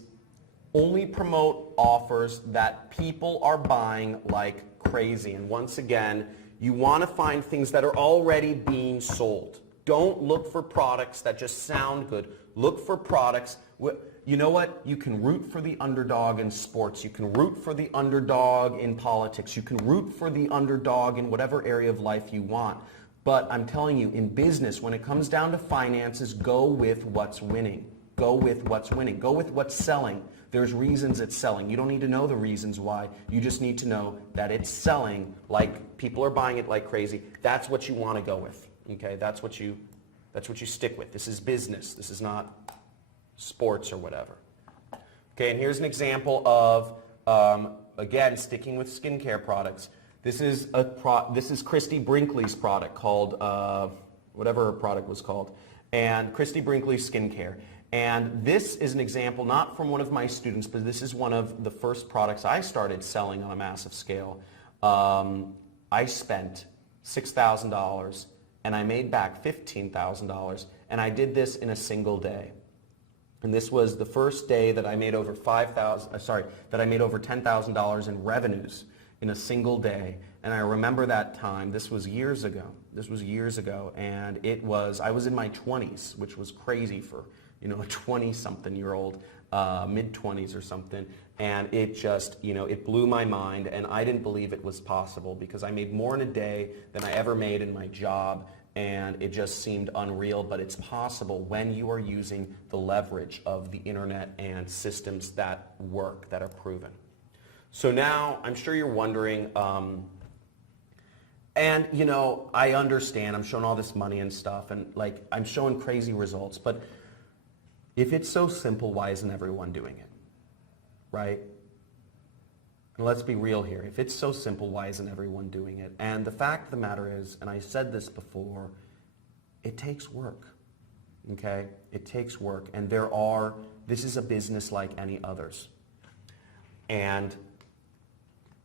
only promote offers that people are buying like crazy. And once again, you want to find things that are already being sold. Don't look for products that just sound good. Look for products. You know what? You can root for the underdog in sports. You can root for the underdog in politics. You can root for the underdog in whatever area of life you want. But I'm telling you, in business, when it comes down to finances, go with what's winning. Go with what's winning. Go with what's selling. There's reasons it's selling. You don't need to know the reasons why. You just need to know that it's selling, like people are buying it like crazy. That's what you want to go with. Okay? That's what you stick with. This is business. This is not sports or whatever. Okay, and here's an example of, again, sticking with skincare products. This is Christy Brinkley's product called, whatever her product was called, and Christy Brinkley Skincare. And this is an example, not from one of my students, but this is one of the first products I started selling on a massive scale. I spent $6,000 and I made back $15,000, and I did this in a single day. And this was the first day that I made over $10,000 in revenues in a single day. And I remember that time. This was years ago. And I was in my 20s, which was crazy for, a 20-something-year-old, mid-20s or something. And it just, it blew my mind, and I didn't believe it was possible because I made more in a day than I ever made in my job. And it just seemed unreal, but it's possible when you are using the leverage of the internet and systems that work, that are proven. So now, I'm sure you're wondering, and I understand, I'm showing all this money and stuff, and I'm showing crazy results, but if it's so simple, why isn't everyone doing it, right? And let's be real here. If it's so simple, why isn't everyone doing it? And the fact of the matter is, and I said this before, it takes work. Okay? It takes work. And this is a business like any others. And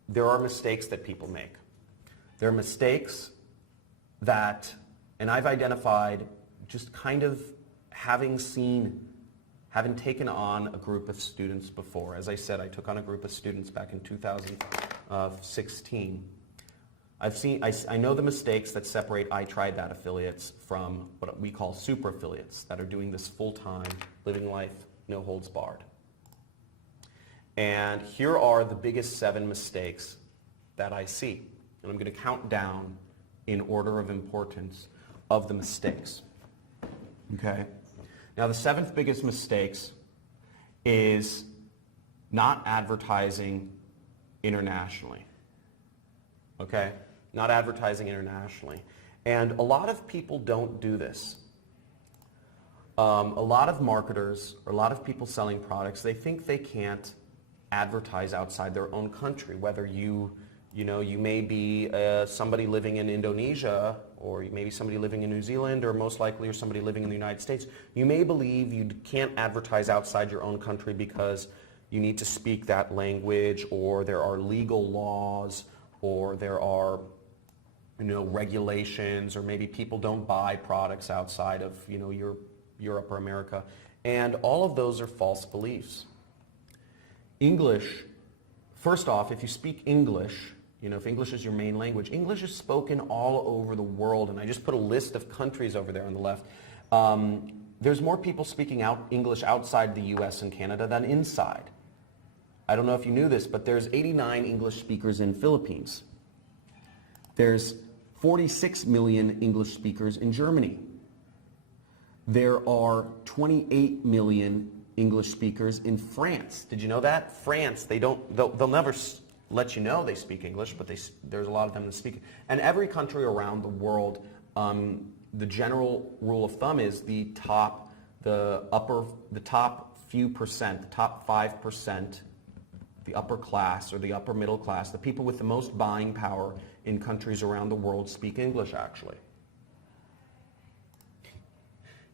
there are mistakes that people make. There are mistakes that, and I've identified just kind of having taken on a group of students before. As I said, I took on a group of students back in 2016. I know the mistakes that separate I Tried That affiliates from what we call super affiliates that are doing this full-time, living life, no holds barred. And here are the biggest 7 mistakes that I see. And I'm going to count down in order of importance of the mistakes. Okay? Now the 7th biggest mistakes is not advertising internationally. Okay? Not advertising internationally. And a lot of people don't do this. A lot of marketers, or a lot of people selling products, they think they can't advertise outside their own country, whether you may be somebody living in Indonesia, or you may be somebody living in New Zealand, or most likely you're somebody living in the United States. You may believe you can't advertise outside your own country because you need to speak that language, or there are legal laws, or there are regulations, or maybe people don't buy products outside of Europe or America. And all of those are false beliefs. English, first off, if you speak English, if English is your main language, English is spoken all over the world, and I just put a list of countries over there on the left. There's more people speaking English outside the US and Canada than inside. I don't know if you knew this, but there's 89 English speakers in Philippines. There's 46 million English speakers in Germany. There are 28 million English speakers in France. Did you know that? France, they'll never let you know they speak English, but there's a lot of them that speak it. And every country around the world, the general rule of thumb is the top few percent, the top 5%, the upper class or the upper middle class, the people with the most buying power in countries around the world speak English, actually.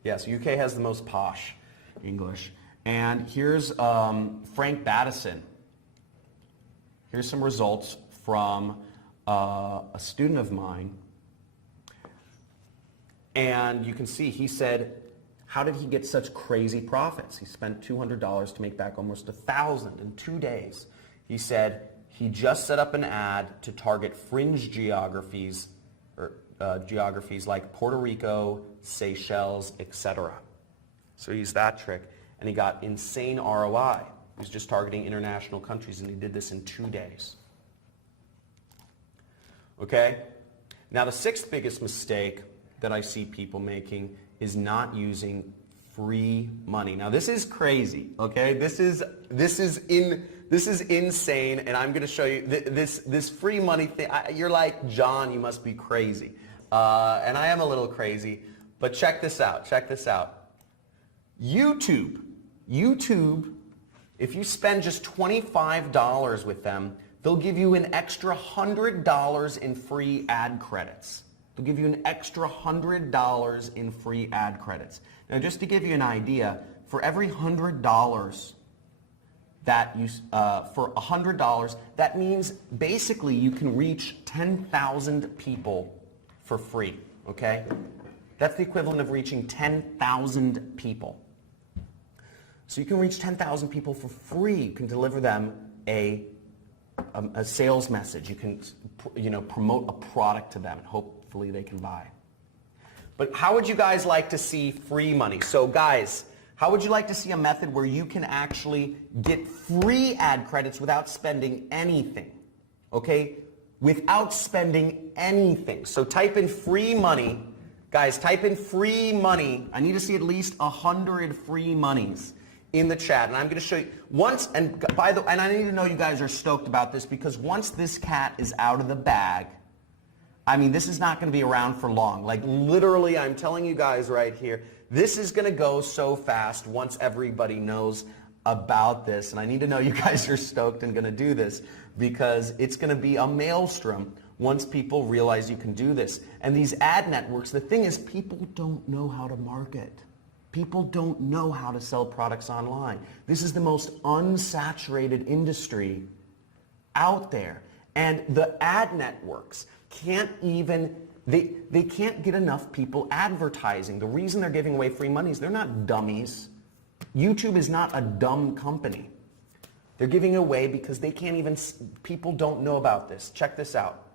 Yes, UK has the most posh English. And here's Frank Battison. Here's some results from a student of mine. And you can see he said, how did he get such crazy profits? He spent $200 to make back almost $1,000 in 2 days. He said he just set up an ad to target fringe geographies, or geographies like Puerto Rico, Seychelles, etc. So he used that trick, and he got insane ROI. He was just targeting international countries, and he did this in 2 days. Okay? Now the 6th biggest mistake that I see people making is not using free money. Now this is crazy, okay? This is insane, and I'm going to show you this free money thing. You're like, John, you must be crazy. And I am a little crazy, but check this out. Check this out. YouTube, if you spend just $25 with them, they'll give you an extra $100 in free ad credits. They'll give you an extra $100 in free ad credits. Now, just to give you an idea, for every $100 that you, for $100, that means basically you can reach 10,000 people for free, okay? That's the equivalent of reaching 10,000 people. So you can reach 10,000 people for free. You can deliver them a sales message. You can, promote a product to them, and hopefully they can buy. But how would you guys like to see free money? So guys, how would you like to see a method where you can actually get free ad credits without spending anything? Okay? Without spending anything. So type in free money. Guys, type in free money. I need to see at least 100 free monies in the chat, and I'm going to show you once. And and I need to know you guys are stoked about this, because once this cat is out of the bag, I mean, this is not going to be around for long. Like literally, I'm telling you guys right here, this is going to go so fast once everybody knows about this, and I need to know you guys are stoked and going to do this. because it's going to be a maelstrom once people realize you can do this. And these ad networks, the thing is, people don't know how to market. People don't know how to sell products online. This is the most unsaturated industry out there. And the ad networks can't even, they can't get enough people advertising. The reason they're giving away free money is they're not dummies. YouTube is not a dumb company. They're giving away because they can't even, people don't know about this. Check this out.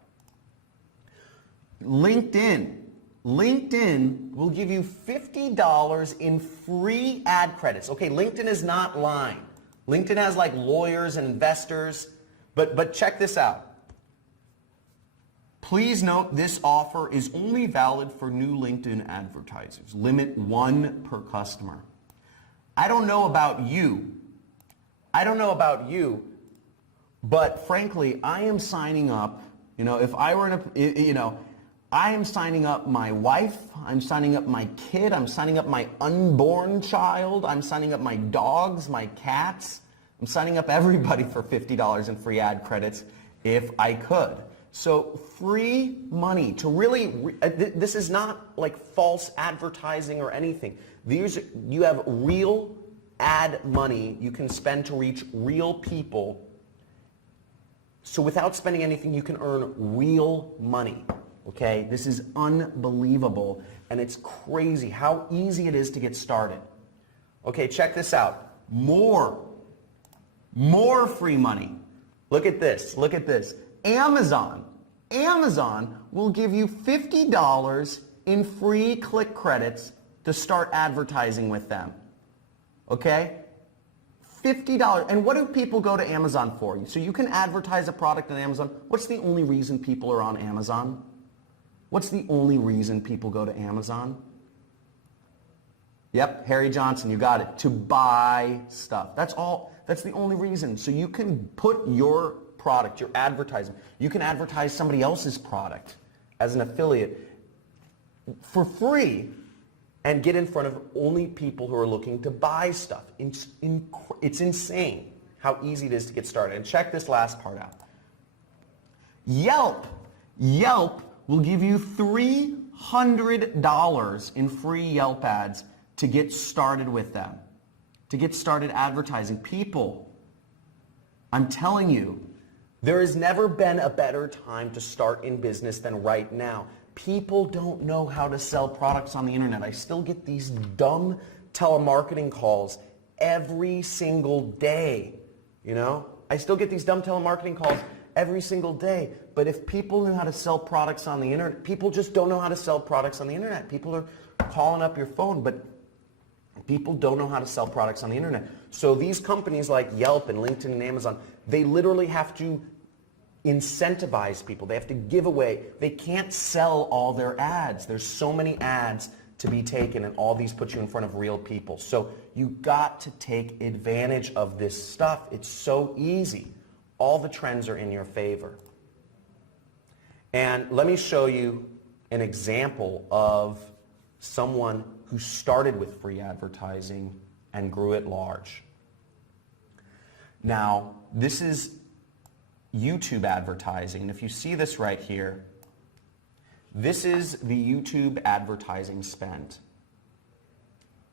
LinkedIn will give you $50 in free ad credits. Okay, LinkedIn is not lying. LinkedIn has like lawyers and investors, but check this out. Please note this offer is only valid for new LinkedIn advertisers. Limit 1 per customer. I don't know about you, but frankly, I am signing up, if I were in a, I am signing up my wife, I'm signing up my kid, I'm signing up my unborn child, I'm signing up my dogs, my cats, I'm signing up everybody for $50 in free ad credits if I could. So free money to really, this is not like false advertising or anything. You have real ad money you can spend to reach real people. So without spending anything, you can earn real money. Okay, this is unbelievable, and it's crazy how easy it is to get started. Okay, check this out. More free money. Look at this, Amazon will give you $50 in free click credits to start advertising with them. Okay? $50. And what do people go to Amazon for? So you can advertise a product on Amazon. What's the only reason people are on Amazon? What's the only reason people go to Amazon? Yep, Harry Johnson, you got it. To buy stuff. That's all. That's the only reason. So you can put your product, your advertising, you can advertise somebody else's product as an affiliate for free and get in front of only people who are looking to buy stuff. It's insane how easy it is to get started. And check this last part out. Yelp will give you $300 in free Yelp ads to get started with them, to get started advertising. People, I'm telling you, there has never been a better time to start in business than right now. People don't know how to sell products on the internet. I still get these dumb telemarketing calls every single day, I still get these dumb telemarketing calls every single day. But if people knew how to sell products on the internet, people just don't know how to sell products on the internet. People are calling up your phone, but people don't know how to sell products on the internet. So these companies like Yelp and LinkedIn and Amazon, they literally have to incentivize people. They have to give away. They can't sell all their ads. There's so many ads to be taken, and all these put you in front of real people. So you got to take advantage of this stuff. It's so easy. All the trends are in your favor. And let me show you an example of someone who started with free advertising and grew it large. Now, this is YouTube advertising. And if you see this right here, this is the YouTube advertising spend.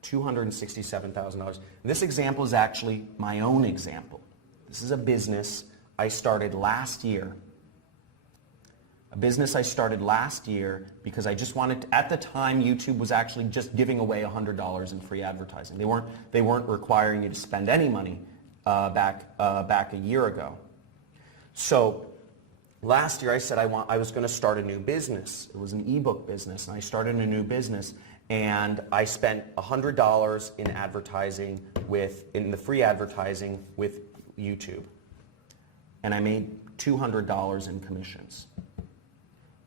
$267,000. This example is actually my own example. This is a business I started last year. A business I started last year because I just wanted to, at the time YouTube was actually just giving away $100 in free advertising. They weren't requiring you to spend any money back a year ago. So last year I said I was going to start a new business. It was an ebook business, and I started a new business, and I spent $100 in advertising in the free advertising with YouTube, and I made $200 in commissions.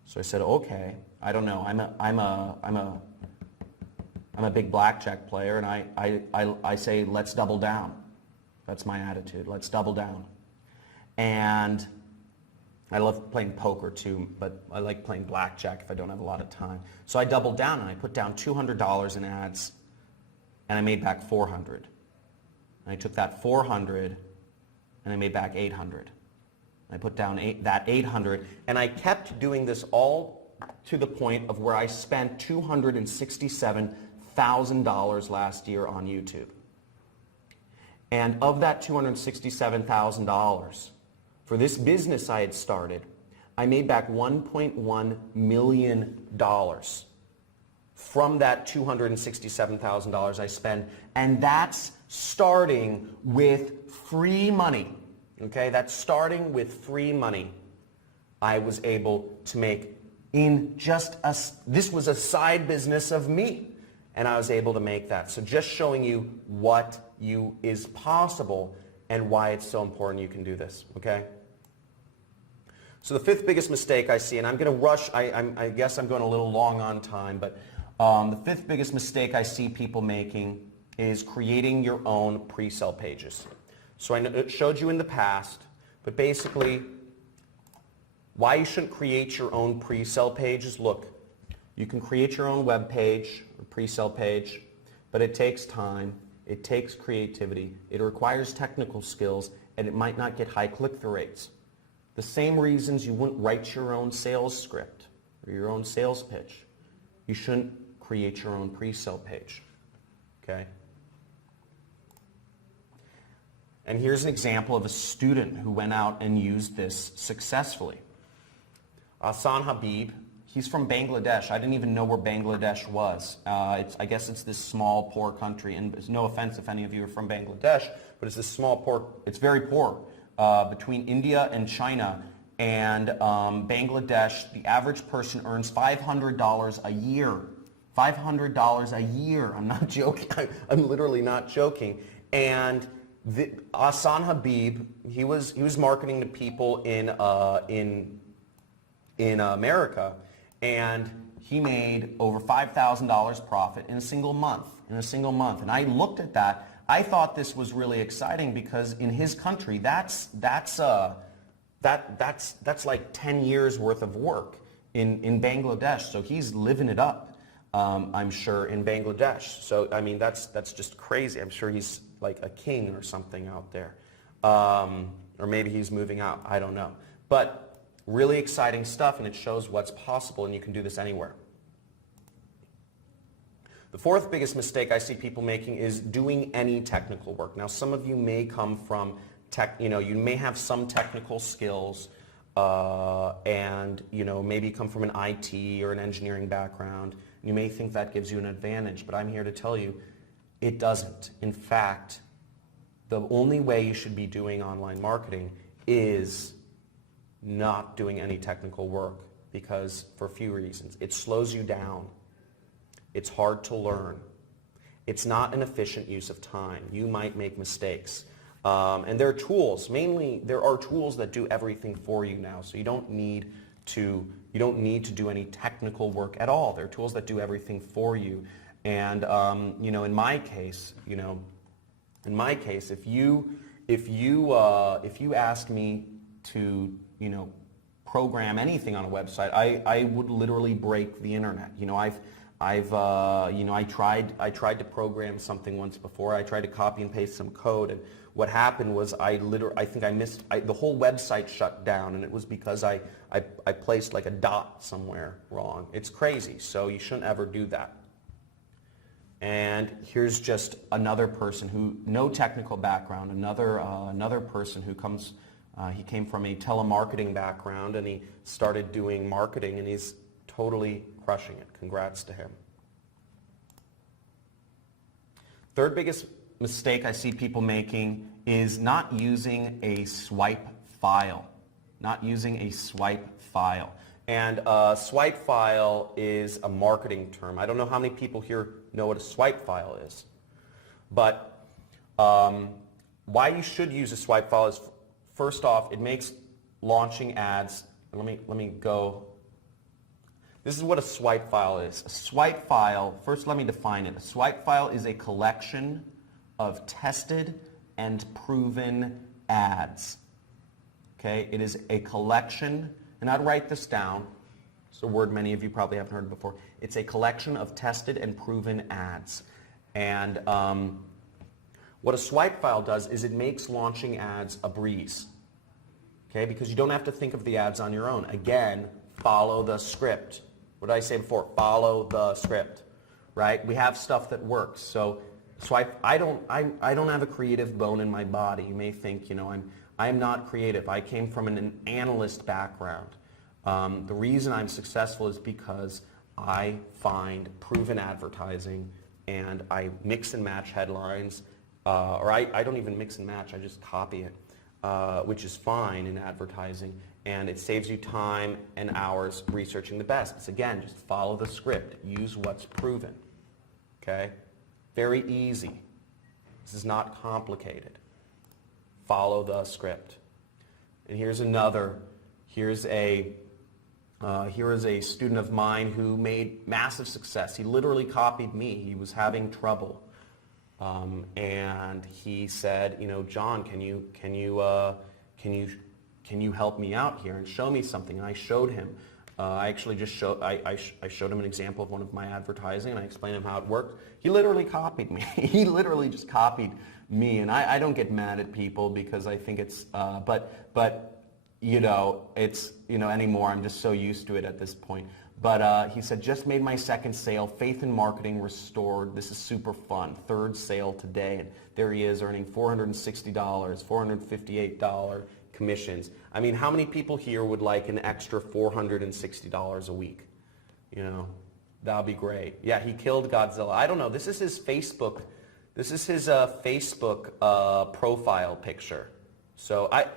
So I said, okay, I don't know. I'm a big blackjack player, and I say, let's double down. That's my attitude. Let's double down. And I love playing poker too, but I like playing blackjack if I don't have a lot of time. So I doubled down, and I put down $200 in ads, and I made back $400. And I took that $400 and I made back $800. I put down that 800, and I kept doing this all to the point of where I spent $267,000 last year on YouTube. And of that $267,000, for this business I had started, I made back $1.1 million from that $267,000 I spent, and that's starting with free money. Okay, that's starting with free money. I was able to make in this was a side business of me, and I was able to make that. So just showing you what is possible and why it's so important you can do this, okay? So the fifth biggest mistake I see, and I'm going to rush, I guess I'm going a little long on time, but the fifth biggest mistake I see people making is creating your own pre-sale pages. So I showed you in the past, but basically why you shouldn't create your own pre-sale pages. Look, you can create your own web page or pre-sale page, but it takes time, it takes creativity, it requires technical skills, and it might not get high click-through rates. The same reasons you wouldn't write your own sales script or your own sales pitch. You shouldn't create your own pre-sale page, okay? And here's an example of a student who went out and used this successfully. Ahsan Habib, he's from Bangladesh. I didn't even know where Bangladesh was. I guess it's this small, poor country, and it's no offense if any of you are from Bangladesh, but it's this small, poor, it's very poor, between India and China. And Bangladesh, the average person earns $500 a year. $500 a year. I'm not joking. I'm literally not joking. And Ahsan Habib, he was marketing to people in America, and he made over $5,000 profit in a single month. And I looked at that. I thought this was really exciting because in his country, that's like 10 years worth of work in Bangladesh. So he's living it up, I'm sure, in Bangladesh. So I mean, that's just crazy. I'm sure he's like a king or something out there, or maybe he's moving out. I don't know, but really exciting stuff, and it shows what's possible, and you can do this anywhere. The fourth biggest mistake I see people making is doing any technical work. Now, some of you may come from you may have some technical skills, and maybe come from an IT or an engineering background. You may think that gives you an advantage, but I'm here to tell you it doesn't. In fact, the only way you should be doing online marketing is not doing any technical work, because for a few reasons. It slows you down. It's hard to learn. It's not an efficient use of time. You might make mistakes. And there are tools. Mainly, there are tools that do everything for you now. So you don't need to do any technical work at all. There are tools that do everything for you. And in my case, if you ask me to program anything on a website, I would literally break the internet. I tried to program something once before. I tried to copy and paste some code, and what happened was the whole website shut down, and it was because I placed like a dot somewhere wrong. It's crazy, so you shouldn't ever do that. And here's just another person who, no technical background, another person who comes, he came from a telemarketing background, and he started doing marketing, and he's totally crushing it. Congrats to him. Third biggest mistake I see people making is not using a swipe file. Not using a swipe file. And swipe file is a marketing term. I don't know how many people here know what a swipe file is. But why you should use a swipe file is, first off, it makes launching ads. Let me go. This is what a swipe file is. A swipe file, first let me define it. A swipe file is a collection of tested and proven ads. Okay, it is a collection, and I'd write this down. It's a word many of you probably haven't heard before. It's a collection of tested and proven ads. And what a swipe file does is it makes launching ads a breeze. okay? Because you don't have to think of the ads on your own. Again, follow the script. What did I say before? Follow the script, right? We have stuff that works. So I don't have a creative bone in my body. You may think, I'm not creative. I came from an analyst background. The reason I'm successful is because I find proven advertising and I mix and match headlines, or I don't even mix and match, I just copy it, which is fine in advertising, and it saves you time and hours researching the best. It's, again, just follow the script, use what's proven, okay? Very easy. This is not complicated. Follow the script. And here is a student of mine who made massive success. He literally copied me. He was having trouble, and he said, John, can you help me out here and show me something? And I showed him. I actually just showed him an example of one of my advertising, and I explained him how it worked. He literally copied me. He literally just copied me, and I don't get mad at people because I think it's it's, anymore. I'm just so used to it at this point. But he said, just made my second sale, faith in marketing restored. This is super fun. Third sale today. And there he is earning $460, $458 commissions. I mean, how many people here would like an extra $460 a week? That'd be great. Yeah, he killed Godzilla. I don't know. This is his Facebook. This is his Facebook profile picture. So I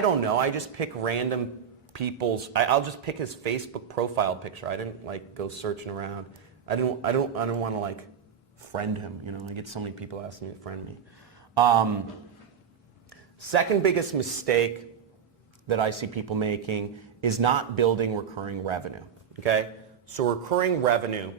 don't know. I just pick random people's. I'll just pick his Facebook profile picture. I didn't go searching around. I don't want to friend him. I get so many people asking me to friend me. Second biggest mistake that I see people making is not building recurring revenue. Okay, so recurring revenue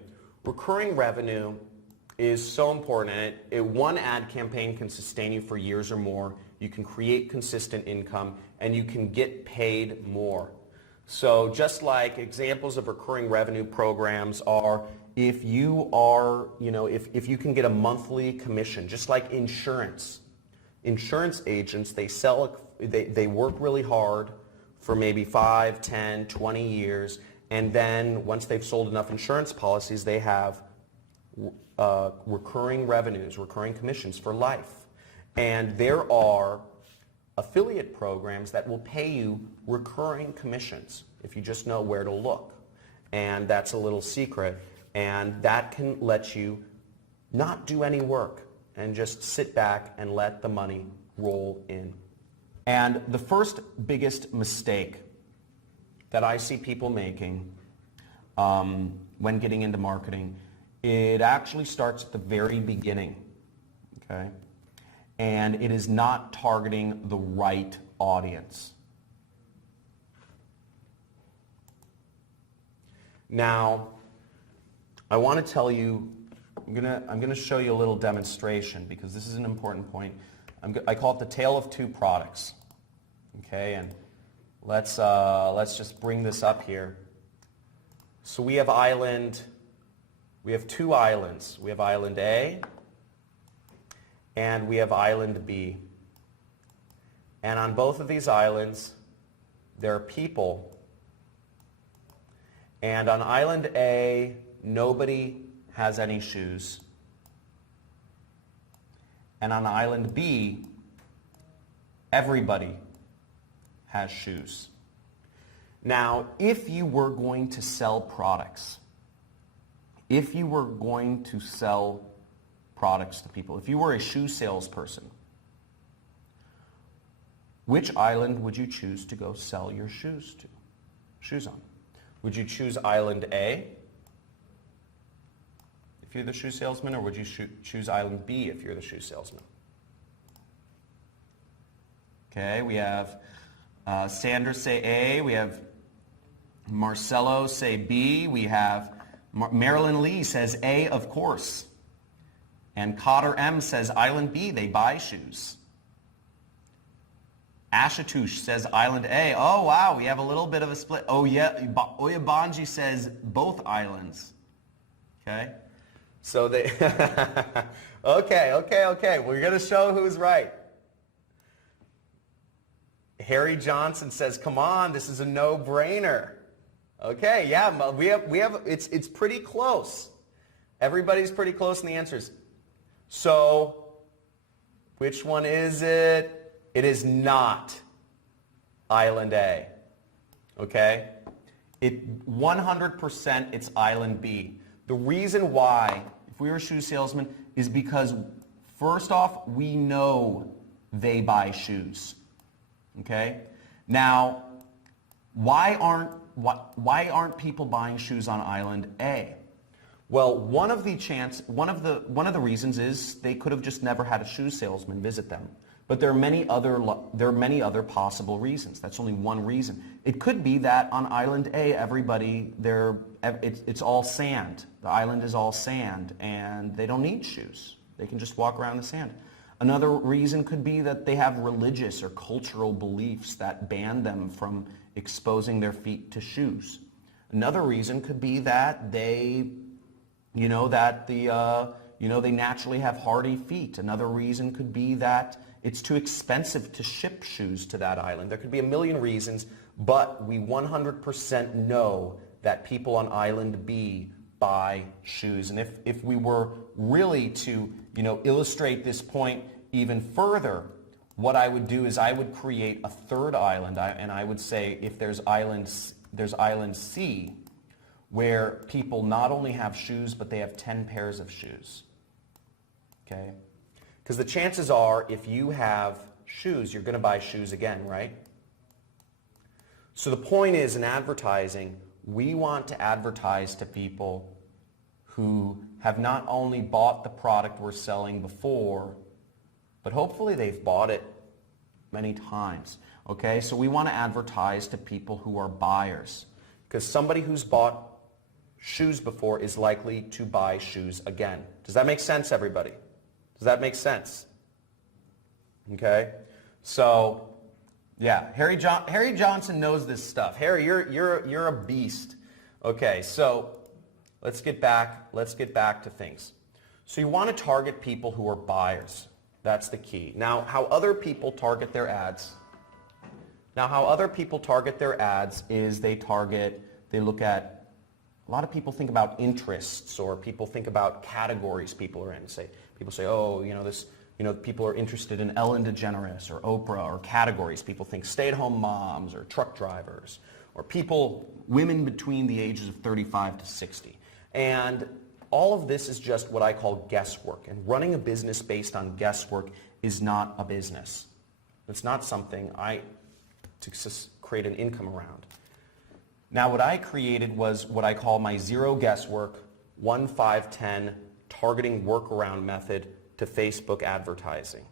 is so important, and one ad campaign can sustain you for years or more. You can create consistent income, and you can get paid more. So just like examples of recurring revenue programs are, if you are, if you can get a monthly commission, just like insurance. Insurance agents, they work really hard for maybe 5, 10, 20 years, and then once they've sold enough insurance policies, they have recurring revenues, recurring commissions for life. And there are affiliate programs that will pay you recurring commissions if you just know where to look. And that's a little secret. And that can let you not do any work and just sit back and let the money roll in. And the first biggest mistake that I see people making when getting into marketing, it actually starts at the very beginning, okay? And it is not targeting the right audience. Now, I want to tell you, I'm gonna show you a little demonstration because this is an important point. I call it the tale of two products. Okay, and let's just bring this up here. So we have two islands. We have island A and we have island B. And on both of these islands, there are people. And on island A, nobody has any shoes. And on island B, everybody has shoes. Now, if you were going to sell products, to people, if you were a shoe salesperson, which island would you choose to go sell your shoes on? Would you choose island A if you're the shoe salesman, or would you choose island B if you're the shoe salesman? Okay, we have Sandra say A, we have Marcelo say B, we have Marilyn Lee says A, of course. And Cotter M says island B, they buy shoes. Ashatush says island A. Oh wow, we have a little bit of a split. Oh yeah, Oyabanji says both islands. Okay, so they, okay. We're gonna show who's right. Harry Johnson says, come on, this is a no-brainer. Okay, yeah, we have it's pretty close. Everybody's pretty close in the answers. So, which one is it? It is not Island A. Okay? 100% it's Island B. The reason why, if we were a shoe salesman, is because first off, we know they buy shoes. Okay? Now, why aren't people buying shoes on Island A? Well, one of the reasons is they could have just never had a shoe salesman visit them. But there are many other possible reasons. That's only one reason. It could be that on Island A, it's all sand. The island is all sand, and they don't need shoes. They can just walk around the sand. Another reason could be that they have religious or cultural beliefs that ban them from exposing their feet to shoes. Another reason could be that they naturally have hardy feet. Another reason could be that it's too expensive to ship shoes to that island. There could be a million reasons, but we 100% know that people on Island B buy shoes. And if we were really to, illustrate this point even further, what I would do is I would create a third island, and I would say if there's Island C, where people not only have shoes, but they have 10 pairs of shoes. Okay? Because the chances are, if you have shoes, you're going to buy shoes again, right? So the point is, in advertising, we want to advertise to people who have not only bought the product we're selling before, but hopefully they've bought it many times. Okay? So we want to advertise to people who are buyers. Because somebody who's bought shoes before is likely to buy shoes again. Does that make sense, everybody? Does that make sense? Okay? So, yeah, Harry Johnson knows this stuff. Harry, you're a beast. Okay, so let's get back to things. So you want to target people who are buyers. That's the key. Now, how other people target their ads is they look at, a lot of people think about interests, or people think about categories people are in. People say, people are interested in Ellen DeGeneres or Oprah, or categories. People think stay-at-home moms or truck drivers, or women between the ages of 35 to 60. And all of this is just what I call guesswork. And running a business based on guesswork is not a business. It's not something to create an income around. Now, what I created was what I call my zero guesswork, 1-5-10 targeting workaround method to Facebook advertising.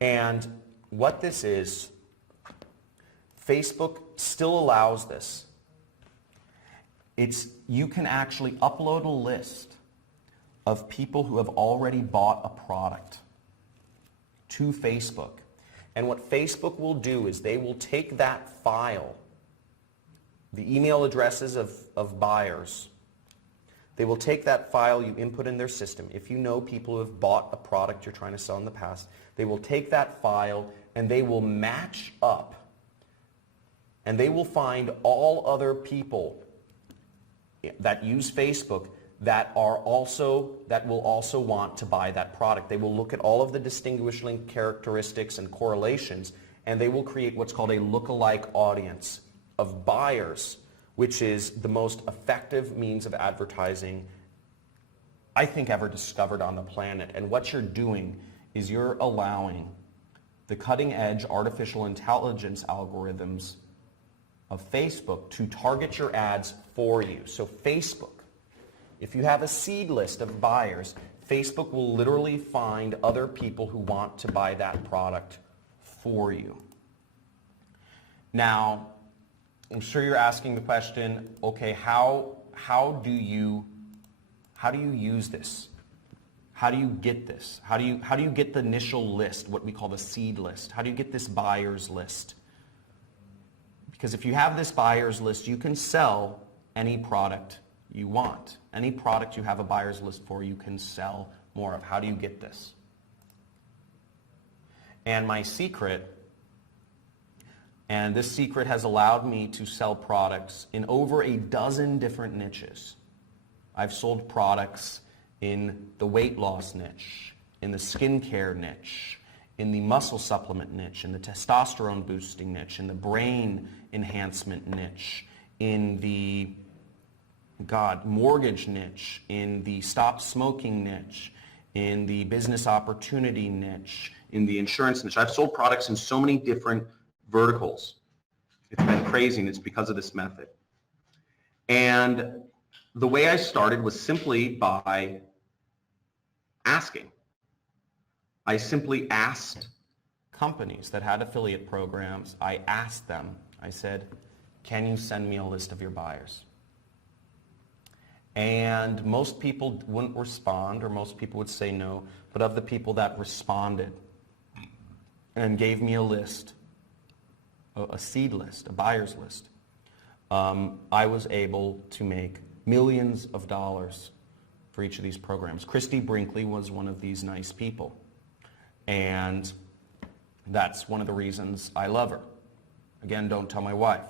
And what this is, Facebook still allows this. You can actually upload a list of people who have already bought a product to Facebook. And what Facebook will do is they will take that file, the email addresses of buyers. They will take that file you input in their system. If you know people who have bought a product you're trying to sell in the past, they will take that file and they will match up. And they will find all other people that use Facebook that will also want to buy that product. They will look at all of the distinguishing characteristics and correlations, and they will create what's called a lookalike audience of buyers, which is the most effective means of advertising I think ever discovered on the planet. And what you're doing is you're allowing the cutting edge artificial intelligence algorithms of Facebook to target your ads for you. So Facebook, if you have a seed list of buyers, Facebook will literally find other people who want to buy that product for you. Now, I'm sure you're asking the question, okay, how do you use this? How do you get this? How do you get the initial list, what we call the seed list? How do you get this buyer's list? Because if you have this buyer's list, you can sell any product you want. Any product you have a buyer's list for, you can sell more of. How do you get this? And my secret And this secret has allowed me to sell products in over a dozen different niches. I've sold products in the weight loss niche, in the skincare niche, in the muscle supplement niche, in the testosterone boosting niche, in the brain enhancement niche, in the mortgage niche, in the stop smoking niche, in the business opportunity niche, in the insurance niche. I've sold products in so many different verticals. It's been crazy, and it's because of this method. And the way I started was simply by asking. I simply asked companies that had affiliate programs, I asked them, I said, can you send me a list of your buyers? And most people wouldn't respond, or most people would say no, but of the people that responded and gave me a list, a seed list, a buyer's list, I was able to make millions of dollars for each of these programs. Christy Brinkley was one of these nice people. And that's one of the reasons I love her. Again, don't tell my wife.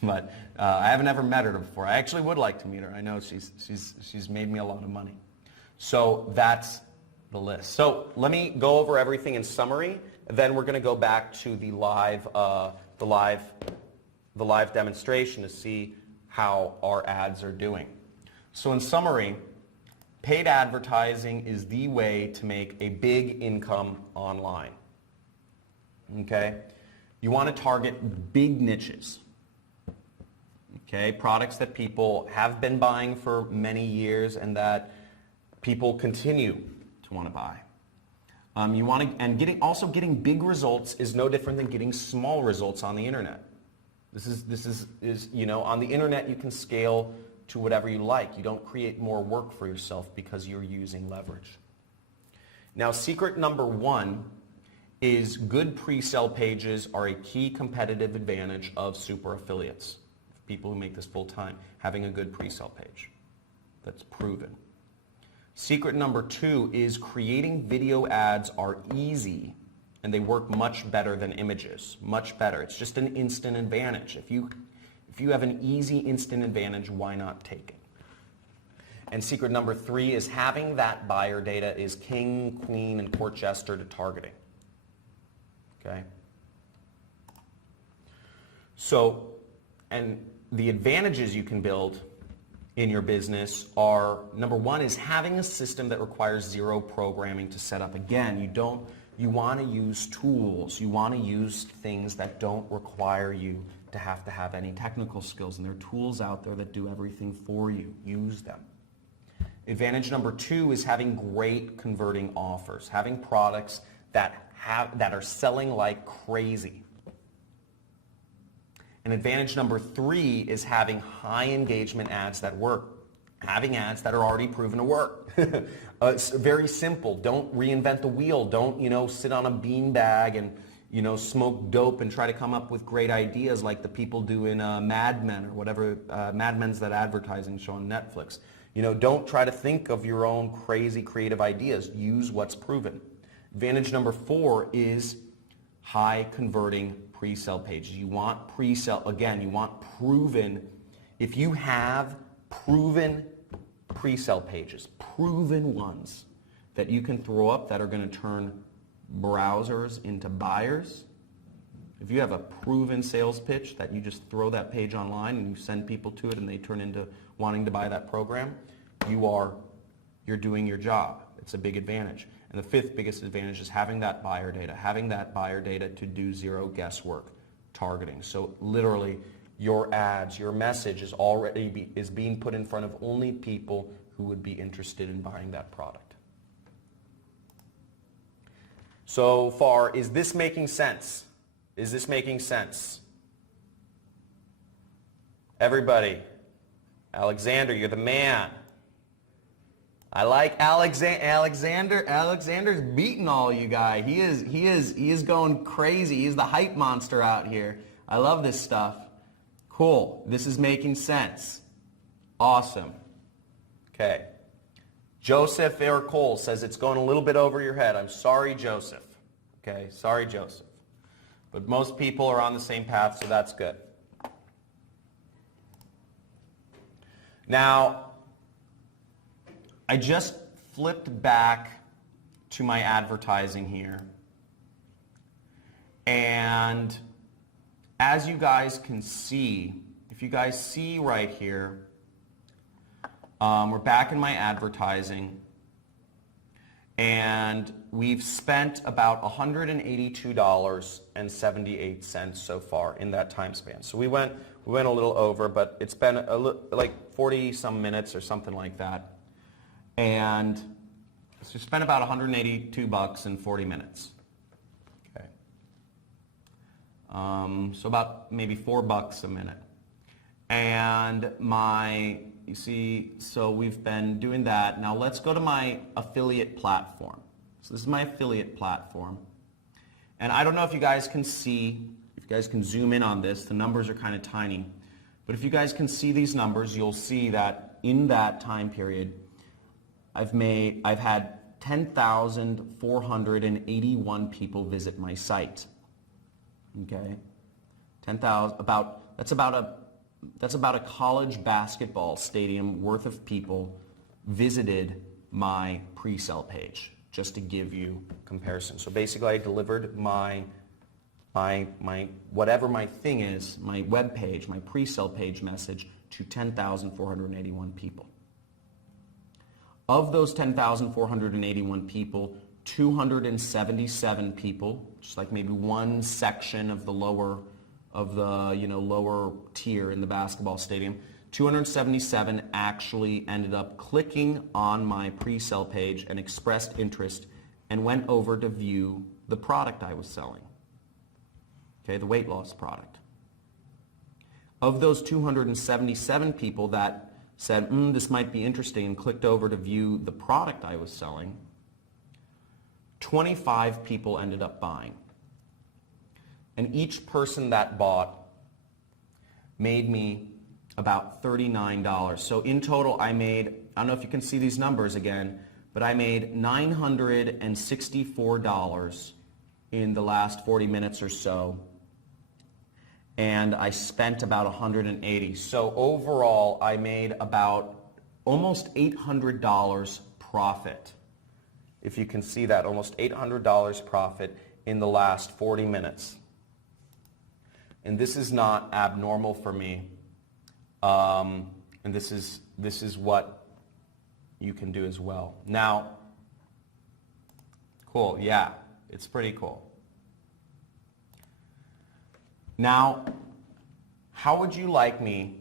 But I haven't ever met her before. I actually would like to meet her. I know she's made me a lot of money. So that's the list. So let me go over everything in summary. Then we're going to go back to the live demonstration to see how our ads are doing. So in summary, paid advertising is the way to make a big income online. Okay? You want to target big niches. Okay? Products that people have been buying for many years and that people continue to want to buy. You want to, and getting big results is no different than getting small results on the internet. This is you know, on the internet you can scale to whatever you like. You don't create more work for yourself because you're using leverage. Now, secret number one is good pre-sale pages are a key competitive advantage of super affiliates. People who make this full time, having a good pre-sale page. That's proven. Secret number two is creating video ads are easy and they work much better than images, much better. It's just an instant advantage. If you have an easy instant advantage, why not take it? And secret number three is having that buyer data is king, queen, and court jester to targeting. Okay? So, and the advantages you can build in your business are, number one is having a system that requires zero programming to set up. Again, you want to use tools. You want to use things that don't require you to have any technical skills, and there are tools out there that do everything for you. Use them. Advantage number two is having great converting offers, having products that are selling like crazy. And advantage number three is having high engagement ads that work, having ads that are already proven to work. It's very simple. Don't reinvent the wheel. Don't, sit on a beanbag and, smoke dope and try to come up with great ideas like the people do in Mad Men or whatever. Mad Men's that advertising show on Netflix. Don't try to think of your own crazy creative ideas. Use what's proven. Advantage number four is high converting pre-sale pages. You want pre-sale, again, you want proven. If you have proven pre-sale pages, proven ones that you can throw up that are going to turn browsers into buyers, if you have a proven sales pitch that you just throw that page online and you send people to it and they turn into wanting to buy that program, you're doing your job. It's a big advantage. And the fifth biggest advantage is having that buyer data to do zero guesswork targeting. So literally your ads, your message is being put in front of only people who would be interested in buying that product. So far, is this making sense? Is this making sense? Everybody, Alexander, you're the man. I like Alexander. Alexander's beating all you guys. He is going crazy. He's the hype monster out here. I love this stuff. Cool. This is making sense. Awesome. Okay. Joseph Air Cole says it's going a little bit over your head. I'm sorry, Joseph. Okay. Sorry, Joseph. But most people are on the same path, so that's good. Now, I just flipped back to my advertising here. And as you guys can see, if you guys see right here, we're back in my advertising. And we've spent about $182.78 so far in that time span. So we went a little over, but it's been like 40 some minutes or something like that. And so we spent about $182 in 40 minutes. Okay. So about maybe $4 a minute. And you see, so we've been doing that. Now let's go to my affiliate platform. So this is my affiliate platform. And I don't know if you guys can see, if you guys can zoom in on this, the numbers are kind of tiny. But if you guys can see these numbers, you'll see that in that time period, I've had 10,481 people visit my site. Okay? 10,000, that's about a college basketball stadium worth of people visited my pre-sale page, just to give you comparison. So basically I delivered my whatever my thing is, my web page, my pre-sale page message to 10,481 people. Of those 10,481 people, 277 people, just like maybe one section of the lower tier in the basketball stadium, 277 actually ended up clicking on my pre-sale page and expressed interest and went over to view the product I was selling. Okay, the weight loss product. Of those 277 people that said, this might be interesting, and clicked over to view the product I was selling, 25 people ended up buying. And each person that bought made me about $39. So in total, I don't know if you can see these numbers again, but I made $964 in the last 40 minutes or so. And I spent about $180. So overall, I made about almost $800 profit. If you can see that, almost $800 profit in the last 40 minutes. And this is not abnormal for me. And this is what you can do as well. Now, cool, yeah, it's pretty cool. Now, how would you like me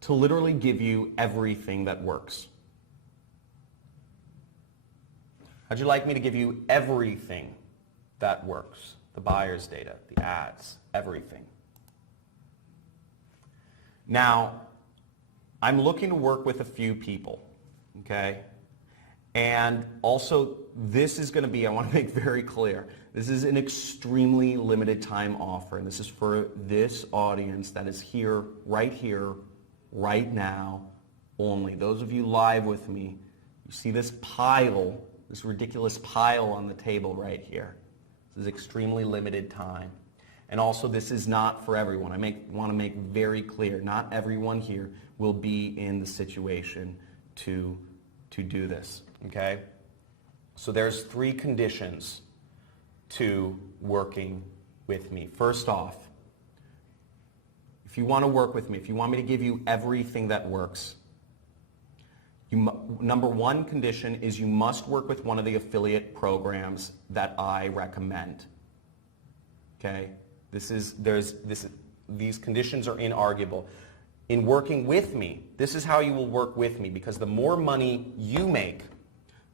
to literally give you everything that works? How'd you like me to give you everything that works? The buyer's data, the ads, everything. Now, I'm looking to work with a few people, okay? And also, this is going to be, I want to make very clear, this is an extremely limited time offer, and this is for this audience that is here, right now, only. Those of you live with me, you see this pile, this ridiculous pile on the table right here. This is extremely limited time. And also, this is not for everyone. I want to make very clear, not everyone here will be in the situation to do this, okay? So there's 3 conditions to working with me. First off, if you want to work with me, if you want me to give you everything that works, number 1 condition is you must work with one of the affiliate programs that I recommend. Okay? These conditions are inarguable. In working with me, this is how you will work with me, because the more money you make,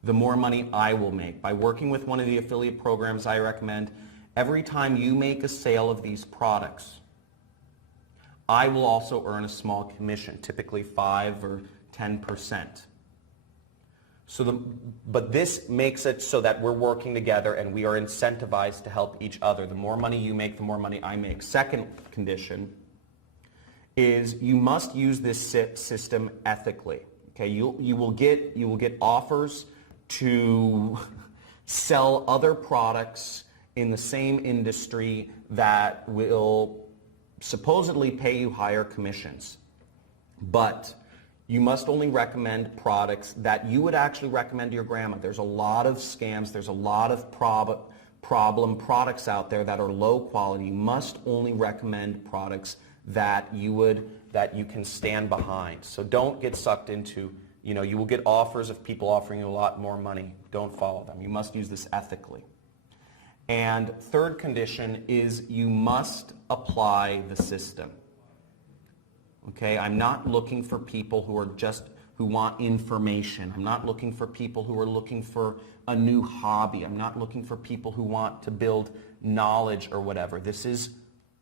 the more money I will make. By working with one of the affiliate programs I recommend, every time you make a sale of these products, I will also earn a small commission, typically 5 or 10%. But this makes it so that we're working together and we are incentivized to help each other. The more money you make, the more money I make. Second condition is you must use this system ethically. Okay, you will get offers to sell other products in the same industry that will supposedly pay you higher commissions. But you must only recommend products that you would actually recommend to your grandma. There's a lot of scams. There's a lot of problem products out there that are low quality. You must only recommend products that you can stand behind. So don't get sucked into, you will get offers of people offering you a lot more money. Don't follow them. You must use this ethically. And third condition is you must apply the system. Okay, I'm not looking for people who want information. I'm not looking for people who are looking for a new hobby. I'm not looking for people who want to build knowledge or whatever. This is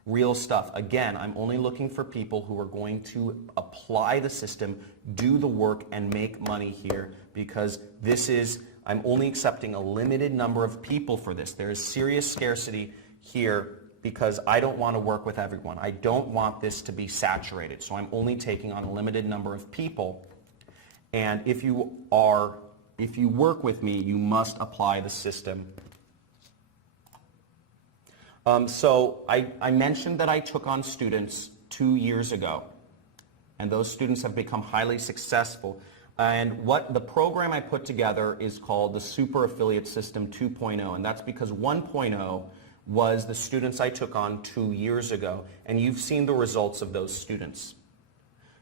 real stuff. Again, I'm only looking for people who are going to apply the system, do the work, and make money here, because I'm only accepting a limited number of people for this. There is serious scarcity here because I don't want to work with everyone. I don't want this to be saturated. So I'm only taking on a limited number of people. And if you work with me, you must apply the system. So I mentioned that I took on students 2 years ago, and those students have become highly successful. And what the program I put together is called the Super Affiliate System 2.0, and that's because 1.0 was the students I took on 2 years ago, and you've seen the results of those students.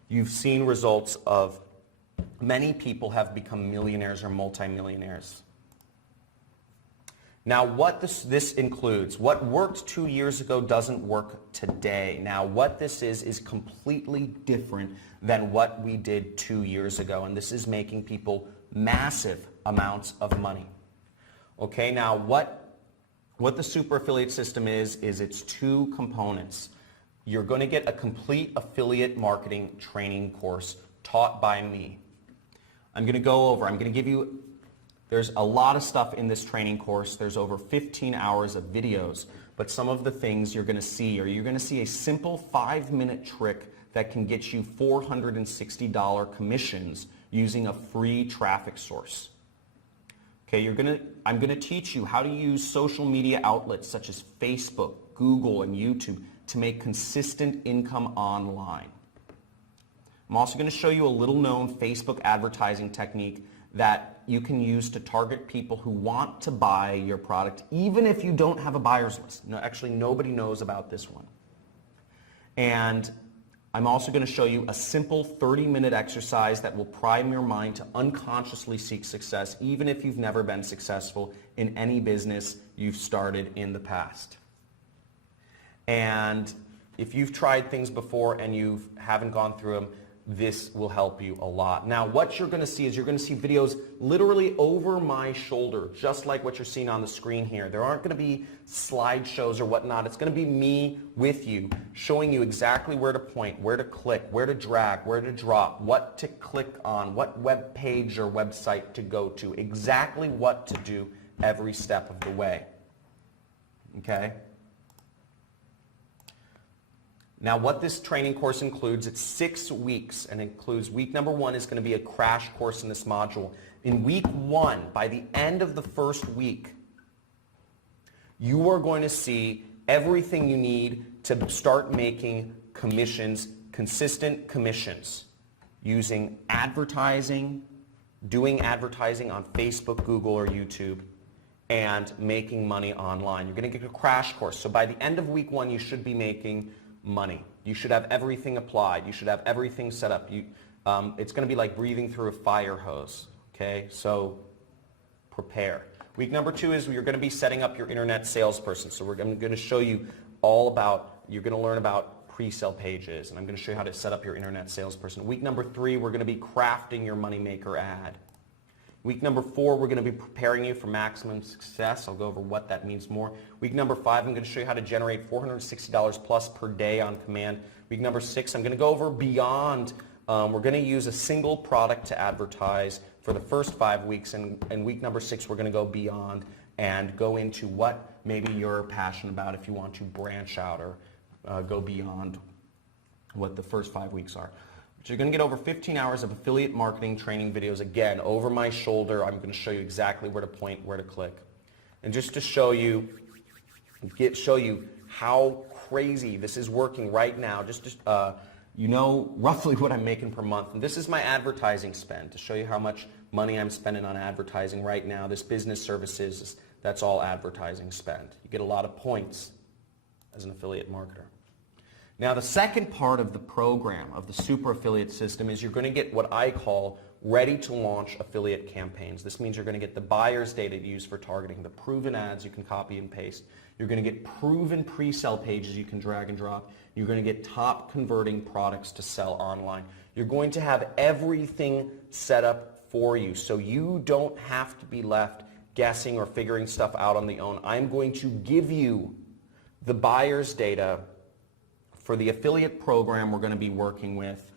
You've seen results of many people have become millionaires or multimillionaires. Now what this includes, what worked 2 years ago doesn't work today. Now what this is completely different than what we did 2 years ago, and this is making people massive amounts of money. Okay, now what the super affiliate system is it's 2 components. You're going to get a complete affiliate marketing training course taught by me. I'm going to give you, there's a lot of stuff in this training course. There's over 15 hours of videos, but some of the things you're going to see a simple 5-minute trick that can get you $460 commissions using a free traffic source. Okay, I'm going to teach you how to use social media outlets such as Facebook, Google, and YouTube to make consistent income online. I'm also going to show you a little known Facebook advertising technique that you can use to target people who want to buy your product even if you don't have a buyer's list. No, actually, nobody knows about this one. And I'm also going to show you a simple 30-minute exercise that will prime your mind to unconsciously seek success even if you've never been successful in any business you've started in the past. And if you've tried things before and you haven't gone through them, this will help you a lot. Now, what you're going to see is you're going to see videos literally over my shoulder, just like what you're seeing on the screen here. There aren't going to be slideshows or whatnot. It's going to be me with you, showing you exactly where to point, where to click, where to drag, where to drop, what to click on, what web page or website to go to, exactly what to do every step of the way. Okay? Now what this training course includes, it's 6 weeks, and includes week number 1 is going to be a crash course in this module. In week 1, by the end of the first week, you are going to see everything you need to start making commissions, consistent commissions, using advertising, doing advertising on Facebook, Google, or YouTube, and making money online. You're going to get a crash course. So by the end of week 1, you should be making money. You should have everything applied. You should have everything set up. It's going to be like breathing through a fire hose. Okay, so prepare. Week number 2 is you're going to be setting up your internet salesperson. So I'm going to show you all about, you're going to learn about pre-sale pages, and I'm going to show you how to set up your internet salesperson. Week number 3, we're going to be crafting your moneymaker ad. Week number 4, we're going to be preparing you for maximum success. I'll go over what that means more. Week number 5, I'm going to show you how to generate $460 plus per day on command. Week number 6, I'm going to go over beyond. We're going to use a single product to advertise for the first 5 weeks. And week number 6, we're going to go beyond and go into what maybe you're passionate about if you want to branch out or go beyond what the first 5 weeks are. So you're going to get over 15 hours of affiliate marketing training videos, again, over my shoulder. I'm going to show you exactly where to point, where to click. And just to show you show you how crazy this is working right now. You know roughly what I'm making per month. And this is my advertising spend to show you how much money I'm spending on advertising right now. This business services, that's all advertising spend. You get a lot of points as an affiliate marketer. Now the second part of the program, of the super affiliate system, is you're going to get what I call ready to launch affiliate campaigns. This means you're going to get the buyer's data to use for targeting, the proven ads you can copy and paste. You're going to get proven pre-sale pages you can drag and drop. You're going to get top converting products to sell online. You're going to have everything set up for you so you don't have to be left guessing or figuring stuff out on the own. I'm going to give you the buyer's data for the affiliate program we're going to be working with,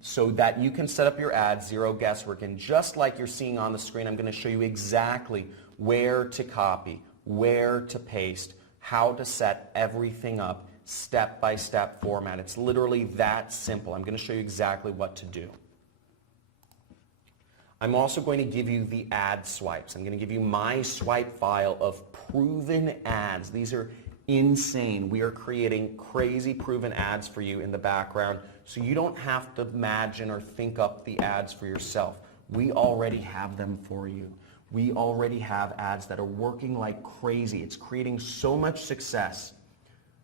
so that you can set up your ads, zero guesswork. And just like you're seeing on the screen, I'm going to show you exactly where to copy, where to paste, how to set everything up, step-by-step format. It's literally that simple. I'm going to show you exactly what to do. I'm also going to give you the ad swipes. I'm going to give you my swipe file of proven ads. These are insane. We are creating crazy proven ads for you in the background, so you don't have to imagine or think up the ads for yourself. We already have them for you. We already have ads that are working like crazy. It's creating so much success.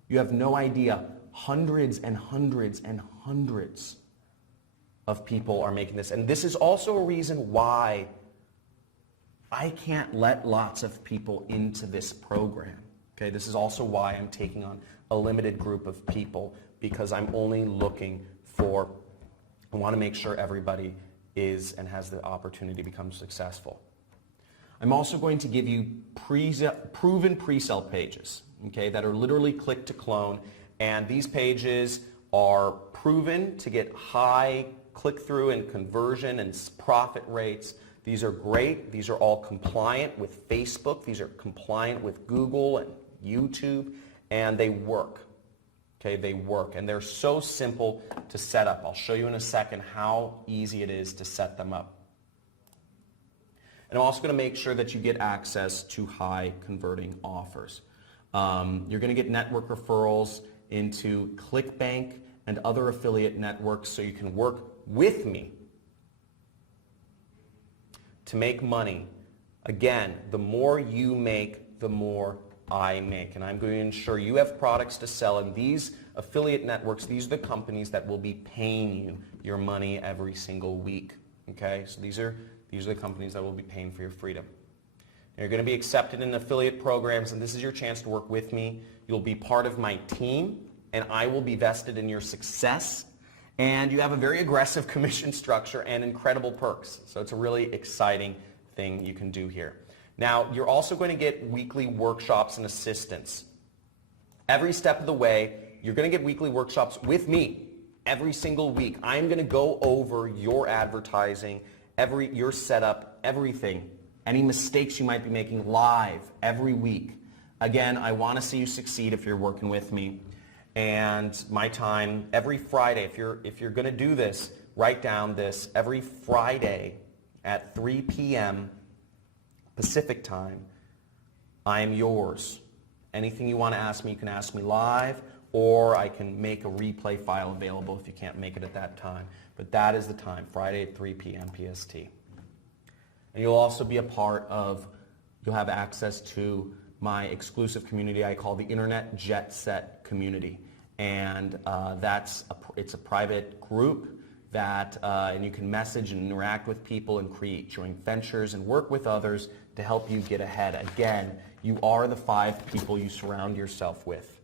You have no idea. Hundreds and hundreds and hundreds of people are making this. And this is also a reason why I can't let lots of people into this program. Okay, this is also why I'm taking on a limited group of people, because I'm only looking for, I want to make sure everybody is and has the opportunity to become successful. I'm also going to give you proven pre-sale pages, okay, that are literally click to clone, and these pages are proven to get high click-through and conversion and profit rates. These are great. These are all compliant with Facebook. These are compliant with Google and YouTube, and they work. Okay, they work, and they're so simple to set up. I'll show you in a second how easy it is to set them up. And I'm also going to make sure that you get access to high converting offers. You're going to get network referrals into ClickBank and other affiliate networks, so you can work with me to make money. Again, the more you make, the more I make. And I'm going to ensure you have products to sell, and these affiliate networks, these are the companies that will be paying you your money every single week. Okay, so these are the companies that will be paying for your freedom. You're going to be accepted in affiliate programs, and this is your chance to work with me. You'll be part of my team, and I will be vested in your success. And you have a very aggressive commission structure and incredible perks. So it's a really exciting thing you can do here. Now, you're also going to get weekly workshops and assistance. Every step of the way, you're going to get weekly workshops with me every single week. I'm going to go over your advertising, your setup, everything. Any mistakes you might be making live every week. Again, I want to see you succeed if you're working with me. And my time every Friday, if you're going to do this, write down this, every Friday at 3 p.m. Pacific time, I am yours. Anything you want to ask me, you can ask me live, or I can make a replay file available if you can't make it at that time. But that is the time, Friday at 3 p.m. PST. And you'll also be a part of, you'll have access to my exclusive community I call the Internet Jet Set Community. And it's a private group that, and you can message and interact with people and create joint ventures and work with others to help you get ahead. Again, you are the 5 people you surround yourself with.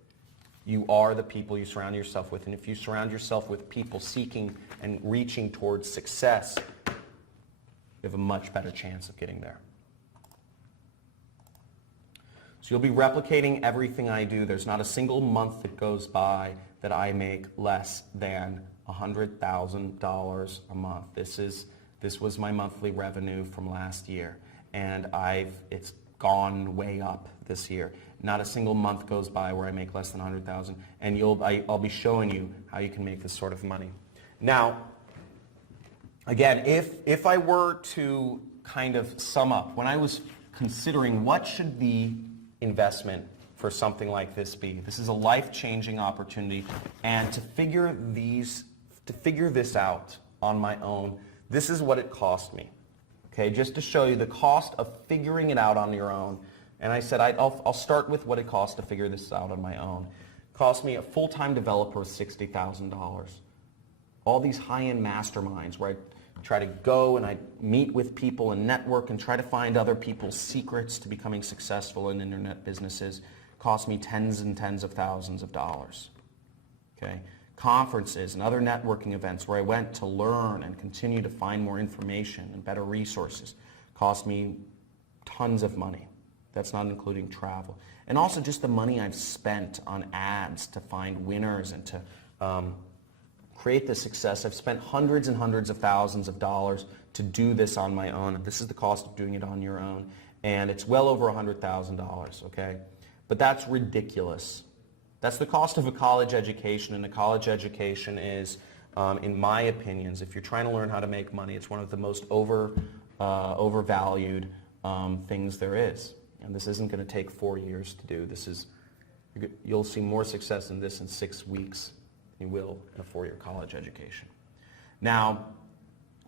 You are the people you surround yourself with. And if you surround yourself with people seeking and reaching towards success, you have a much better chance of getting there. So you'll be replicating everything I do. There's not a single month that goes by that I make less than $100,000 a month. This was my monthly revenue from last year, and it's gone way up this year. Not a single month goes by where I make less than $100,000, and I'll be showing you how you can make this sort of money. Now, again, if I were to kind of sum up, when I was considering what should the investment for something like this be? This is a life-changing opportunity, and to figure this out on my own, this is what it cost me. Okay, just to show you the cost of figuring it out on your own. And I said I'll start with what it cost to figure this out on my own. It cost me a full-time developer $60,000. All these high-end masterminds where I try to go and I meet with people and network and try to find other people's secrets to becoming successful in internet businesses cost me tens and tens of thousands of dollars. Okay, conferences and other networking events where I went to learn and continue to find more information and better resources cost me tons of money. That's not including travel. And also just the money I've spent on ads to find winners and to create this success. I've spent hundreds and hundreds of thousands of dollars to do this on my own. This is the cost of doing it on your own. And it's well over $100,000, okay? But that's ridiculous. That's the cost of a college education, and a college education is, in my opinions, if you're trying to learn how to make money, it's one of the most overvalued things there is. And this isn't going to take 4 years to do. You'll see more success in this in 6 weeks than you will in a 4-year college education. Now,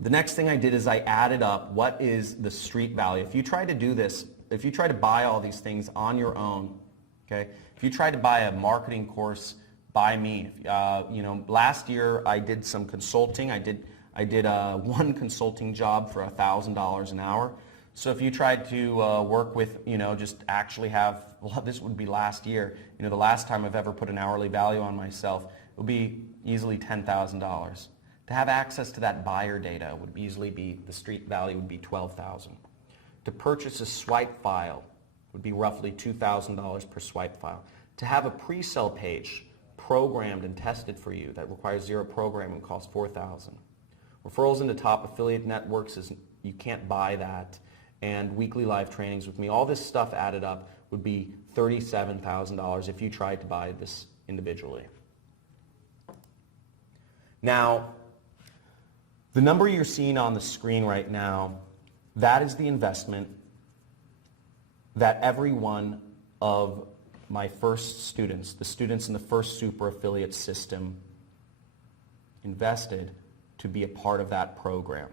the next thing I did is I added up what is the street value. If you try to do this, if you try to buy all these things on your own, okay, if you try to buy a marketing course by me, last year I did some consulting. I did one consulting job for $1,000 an hour. So if you tried to work with, just actually have, well, this would be last year. The last time I've ever put an hourly value on myself, it would be easily $10,000. To have access to that buyer data would easily be, the street value would be $12,000. To purchase a swipe file would be roughly $2,000 per swipe file. To have a pre-sell page programmed and tested for you that requires zero programming would cost $4,000. Referrals into top affiliate networks, you can't buy that. And weekly live trainings with me, all this stuff added up would be $37,000 if you tried to buy this individually. Now, the number you're seeing on the screen right now, that is the investment that every one of my first students, the students in the first super affiliate system, invested to be a part of that program.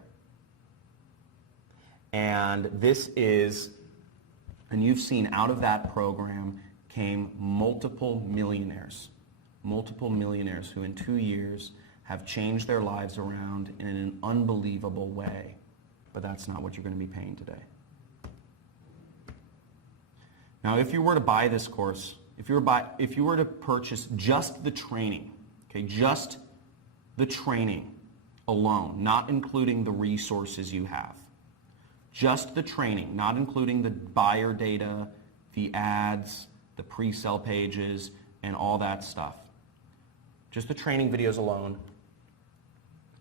And this is, and you've seen out of that program came multiple millionaires who in 2 years have changed their lives around in an unbelievable way. But that's not what you're going to be paying today. Now, if you were to buy this course, if you were to purchase just the training, okay, just the training alone, not including the resources you have, just the training, not including the buyer data, the ads, the pre-sell pages, and all that stuff. Just the training videos alone,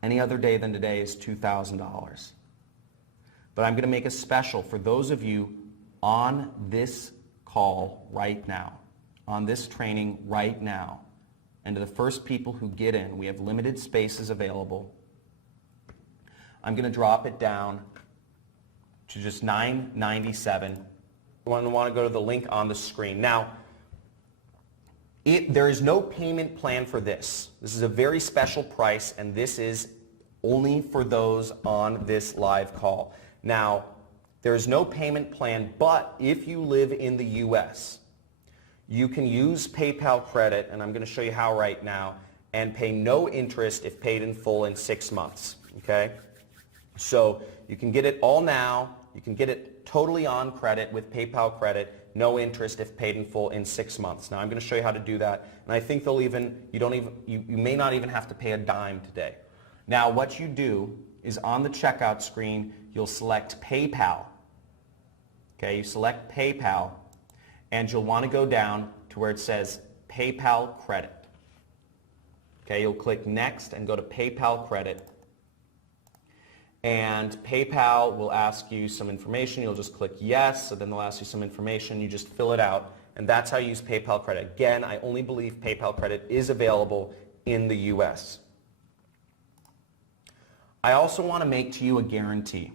any other day than today is $2,000. But I'm going to make a special for those of you on this call right now, on this training right now, and to the first people who get in, we have limited spaces available. I'm going to drop it down to just $9.97. You want to go to the link on the screen. Now, there is no payment plan for this. This is a very special price, and this is only for those on this live call. Now, there is no payment plan, but if you live in the U.S., you can use PayPal credit, and I'm going to show you how right now, and pay no interest if paid in full in 6 months, okay? So you can get it all now. You can get it totally on credit with PayPal credit, no interest if paid in full in 6 months. Now I'm going to show you how to do that, and I think you may not even have to pay a dime today. Now what you do is on the checkout screen, you'll select PayPal. Okay, you select PayPal, and you'll want to go down to where it says PayPal credit. Okay, you'll click next and go to PayPal credit. And PayPal will ask you some information. You'll just click yes, so then they'll ask you some information. You just fill it out, and that's how you use PayPal credit. Again, I only believe PayPal credit is available in the US. I also want to make to you a guarantee.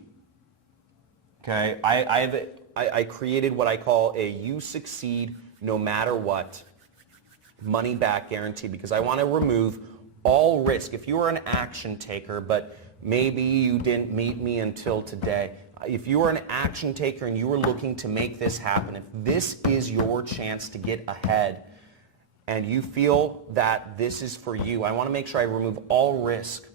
Okay, I created what I call a You Succeed no matter what. Money back guarantee, because I want to remove all risk. If you are an action taker, but maybe you didn't meet me until today, if you are an action taker and you are looking to make this happen, if this is your chance to get ahead and you feel that this is for you, I want to make sure I remove all risk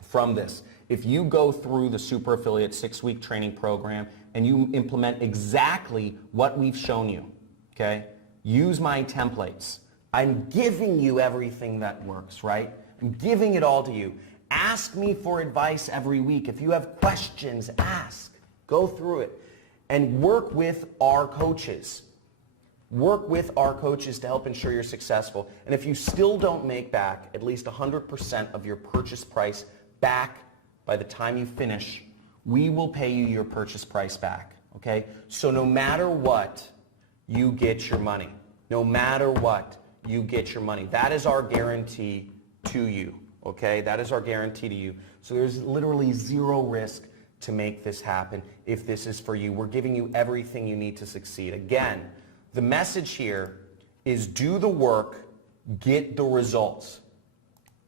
from this. If you go through the Super Affiliate 6-week training program and you implement exactly what we've shown you, okay? Use my templates. I'm giving you everything that works, right? I'm giving it all to you. Ask me for advice every week. If you have questions, ask. Go through it. And work with our coaches. Work with our coaches to help ensure you're successful. And if you still don't make back at least 100% of your purchase price back by the time you finish, we will pay you your purchase price back, okay? So no matter what, you get your money. No matter what, you get your money. That is our guarantee to you, okay? That is our guarantee to you. So there's literally zero risk to make this happen if this is for you. We're giving you everything you need to succeed. Again, the message here is do the work, get the results,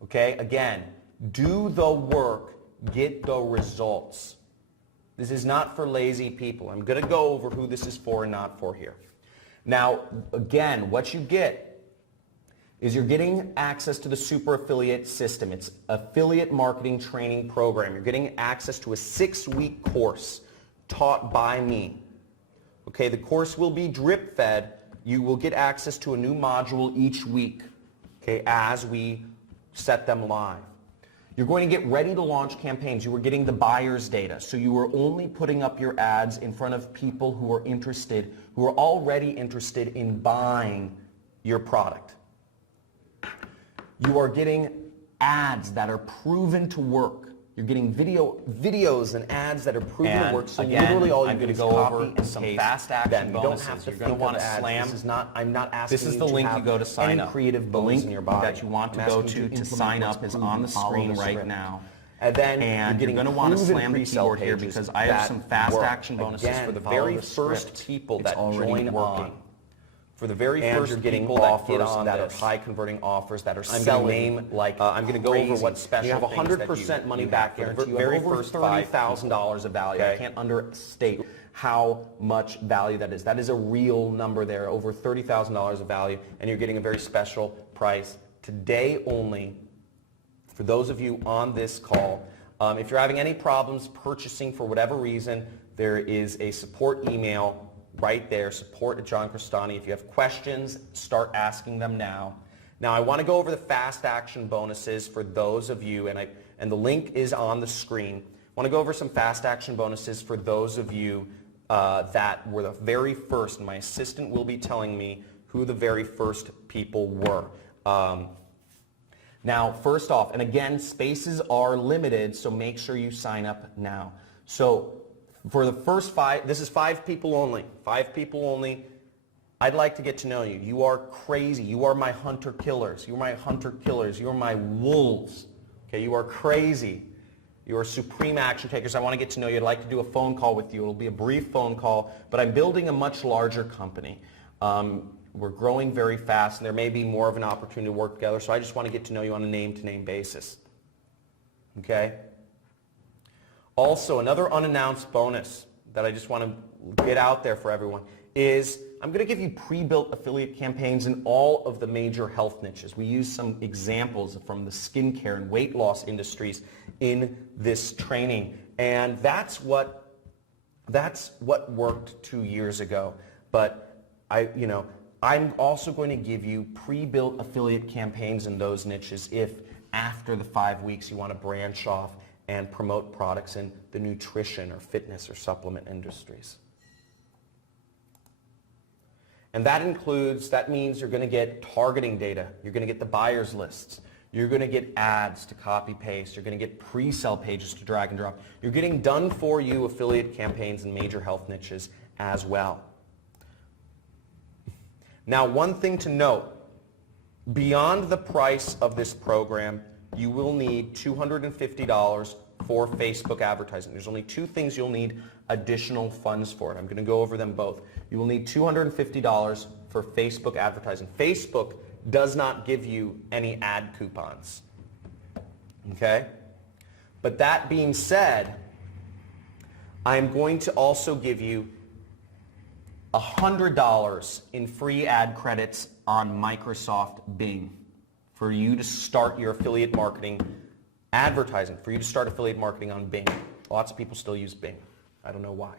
okay? Again, do the work, get the results. This is not for lazy people. I'm going to go over who this is for and not for here. Now, again, what you get is you're getting access to the Super Affiliate System. It's affiliate marketing training program. You're getting access to a 6-week course taught by me. Okay, the course will be drip fed. You will get access to a new module each week, okay, as we set them live. You're going to get ready to launch campaigns. You are getting the buyer's data. So you are only putting up your ads in front of people who are interested, who are already interested in buying your product. You are getting ads that are proven to work. You're getting videos and ads that are proven to work. So again, literally all I'm you do going to is go copy over and some paste fast action them. You bonuses. don't have to You're going to think want of to ads. slam. This is not, I'm not asking This is you the to link have you go to sign any up. creative The bones link in your body. that you want to I'm go asking you to implement sign what's up is proven. on the Follow screen the right script. now. And then And you're you're going to want to proven slam the pre-sale keyboard here pages because I have that some fast work. action bonuses Again, for the follow very the first script. people It's that already join working. on. For the very And first you're getting people that offers get on that are this, high converting offers that are I'm selling. going to name like I'm going to go over crazy. what special You have things that 100% money you back have for guarantee. the You have very over first five $30,000 of value. I Okay. can't understate how much value that is. That is a real number there, over $30,000 of value, and you're getting a very special price today only. For those of you on this call, if you're having any problems purchasing for whatever reason, there is a support email right there, support@JohnCrestani. If you have questions, start asking them now. Now, I want to go over the fast action bonuses for those of you, and the link is on the screen. I want to go over some fast action bonuses for those of you that were the very first, and my assistant will be telling me who the very first people were. Now, first off, and again, spaces are limited, so make sure you sign up now. So for the first 5, this is 5 people only. 5 people only. I'd like to get to know you. You are crazy. You are my hunter killers. You are my hunter killers. You are my wolves. Okay, you are crazy. You are supreme action takers. I want to get to know you. I'd like to do a phone call with you. It'll be a brief phone call, but I'm building a much larger company. We're growing very fast, and there may be more of an opportunity to work together, so I just want to get to know you on a name-to-name basis. Okay? Also, another unannounced bonus that I just want to get out there for everyone is I'm going to give you pre-built affiliate campaigns in all of the major health niches. We use some examples from the skincare and weight loss industries in this training, and that's what worked 2 years ago. But I'm also going to give you pre-built affiliate campaigns in those niches if after the 5 weeks you want to branch off and promote products in the nutrition or fitness or supplement industries. And that means you're going to get targeting data. You're going to get the buyers lists. You're going to get ads to copy paste. You're going to get pre-sell pages to drag and drop. You're getting done for you affiliate campaigns in major health niches as well. Now, one thing to note, beyond the price of this program, you will need $250 for Facebook advertising. There's only two things you'll need additional funds for it. I'm going to go over them both. You will need $250 for Facebook advertising. Facebook does not give you any ad coupons. Okay? But that being said, I'm going to also give you $100 in free ad credits on Microsoft Bing for you to start your affiliate marketing advertising, for you to start affiliate marketing on Bing. Lots of people still use Bing. I don't know why.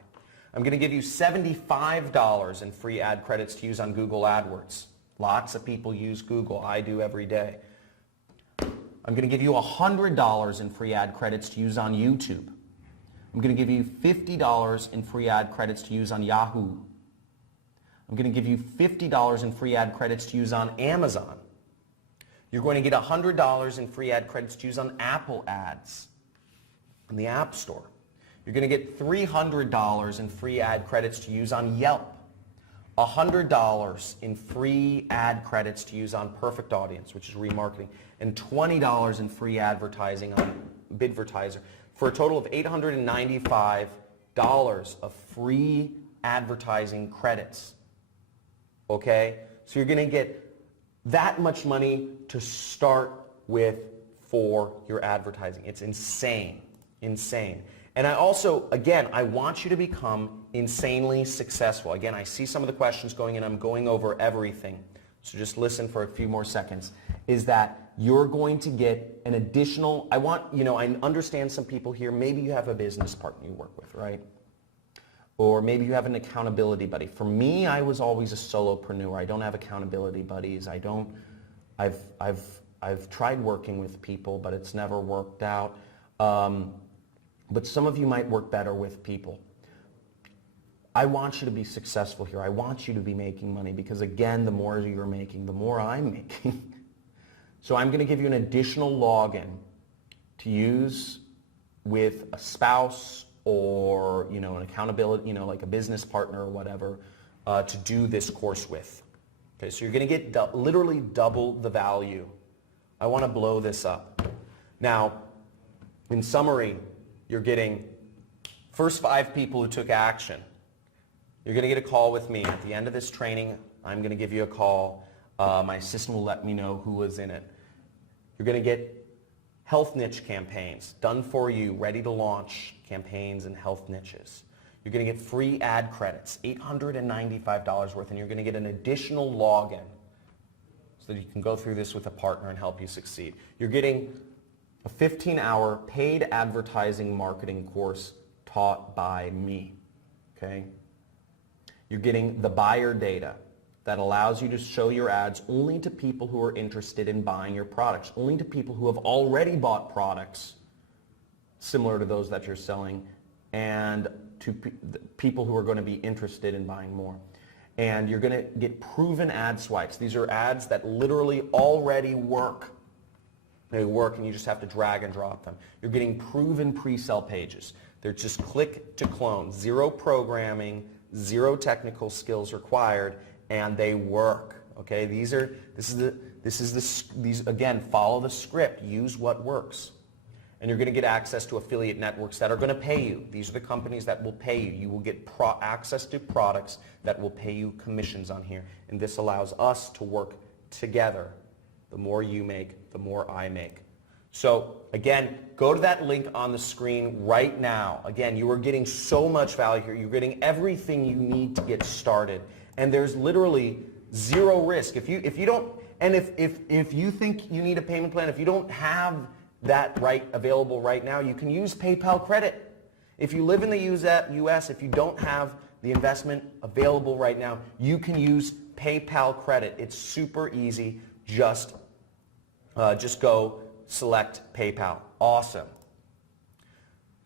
I'm going to give you $75 in free ad credits to use on Google AdWords. Lots of people use Google. I do every day. I'm going to give you $100 in free ad credits to use on YouTube. I'm going to give you $50 in free ad credits to use on Yahoo. I'm going to give you $50 in free ad credits to use on Amazon. You're going to get $100 in free ad credits to use on Apple ads in the App Store. You're going to get $300 in free ad credits to use on Yelp. $100 in free ad credits to use on Perfect Audience, which is remarketing, and $20 in free advertising on Bidvertiser, for a total of $895 of free advertising credits. Okay? So you're going to get that much money to start with for your advertising. It's insane. Insane. And I also, again, I want you to become insanely successful. Again, I see some of the questions going in. I'm going over everything. So just listen for a few more seconds. Is that you're going to get an additional, I understand some people here, maybe you have a business partner you work with, right? Or maybe you have an accountability buddy. For me, I was always a solopreneur. I don't have accountability buddies. I've tried working with people, but it's never worked out. But some of you might work better with people. I want you to be successful here. I want you to be making money because, again, the more you're making, the more I'm making. So I'm going to give you an additional login to use with a spouse or, an accountability, like a business partner or whatever, to do this course with. Okay, so you're going to get literally double the value. I want to blow this up. Now, in summary, you're getting first 5 people who took action. You're going to get a call with me. At the end of this training, I'm going to give you a call. My assistant will let me know who was in it. You're going to get health niche campaigns done for you, ready to launch campaigns in health niches. You're going to get free ad credits, $895 worth, and you're going to get an additional login so that you can go through this with a partner and help you succeed. You're getting a 15-hour paid advertising marketing course taught by me, okay? You're getting the buyer data that allows you to show your ads only to people who are interested in buying your products, only to people who have already bought products similar to those that you're selling, and to people who are going to be interested in buying more. And you're going to get proven ad swipes. These are ads that literally already work. They work and you just have to drag and drop them. You're getting proven pre-sale pages. They're just click to clone, 0 programming, 0 technical skills required, and they work. Okay, these again, follow the script, use what works. And you're going to get access to affiliate networks that are going to pay you. These are the companies that will pay you. You will get access to products that will pay you commissions on here. And this allows us to work together. The more you make, the more I make. So again, go to that link on the screen right now. Again, you are getting so much value here. You're getting everything you need to get started. And there's literally 0 risk. If you don't, and if you think you need a payment plan, if you don't have that available right now, you can use PayPal credit. If you live in the US, if you don't have the investment available right now, you can use PayPal credit. It's super easy. Just go select PayPal. Awesome.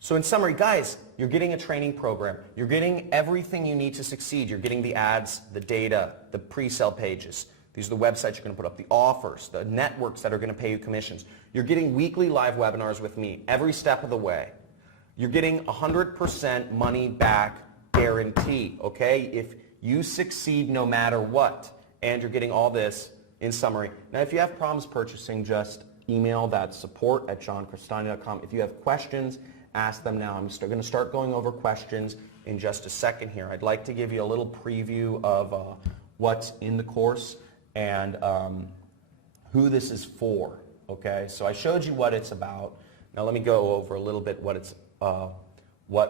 So in summary, guys, you're getting a training program. You're getting everything you need to succeed. You're getting the ads, the data, the pre-sale pages. These are the websites you're going to put up, the offers, the networks that are going to pay you commissions. You're getting weekly live webinars with me every step of the way. You're getting 100% money back guarantee, okay? If you succeed no matter what, and you're getting all this in summary. Now, if you have problems purchasing, just email. That's support@johncristani.com. If you have questions, ask them now. I'm going to start going over questions in just a second here. I'd like to give you a little preview of what's in the course and who this is for. Okay, so I showed you what it's about. Now let me go over a little bit what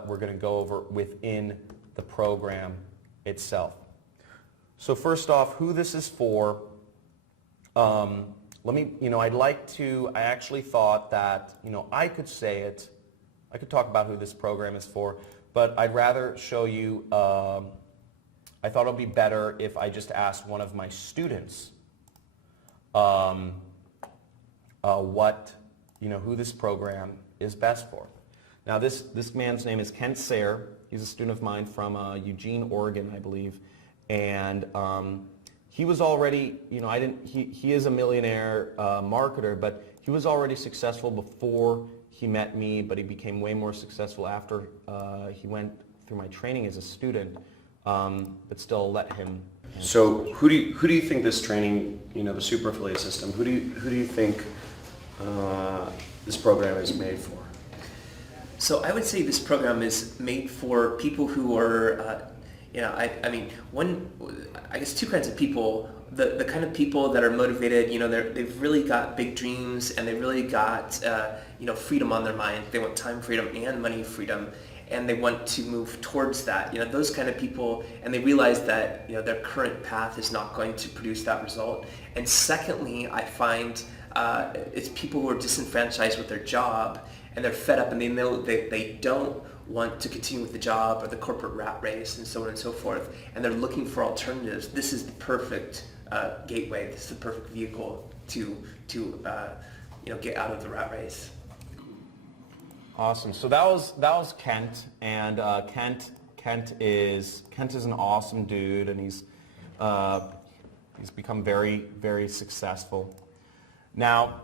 we're going to go over within the program itself. So first off, who this is for. I actually thought that, I could say it. I could talk about who this program is for, but I'd rather show you, I thought it would be better if I just asked one of my students who this program is best for. Now this man's name is Kent Sayre. He's a student of mine from Eugene, Oregon, I believe, and he was already, he is a millionaire marketer, but he was already successful before he met me, but he became way more successful after he went through my training as a student, but still let him. So who do you think this training, the super affiliate system, who do you think this program is made for? So I would say this program is made for people who are, two kinds of people. The kind of people that are motivated, they've really got big dreams and they really got, freedom on their mind. They want time freedom and money freedom, and they want to move towards that. Those kind of people, and they realize that, their current path is not going to produce that result. And secondly, I find it's people who are disenfranchised with their job, and they're fed up and they know that they don't want to continue with the job or the corporate rat race and so on and so forth, and they're looking for alternatives. This is the perfect gateway. This is the perfect vehicle to get out of the rat race. Awesome. So that was Kent, and Kent is an awesome dude, and he's become very, very successful. Now,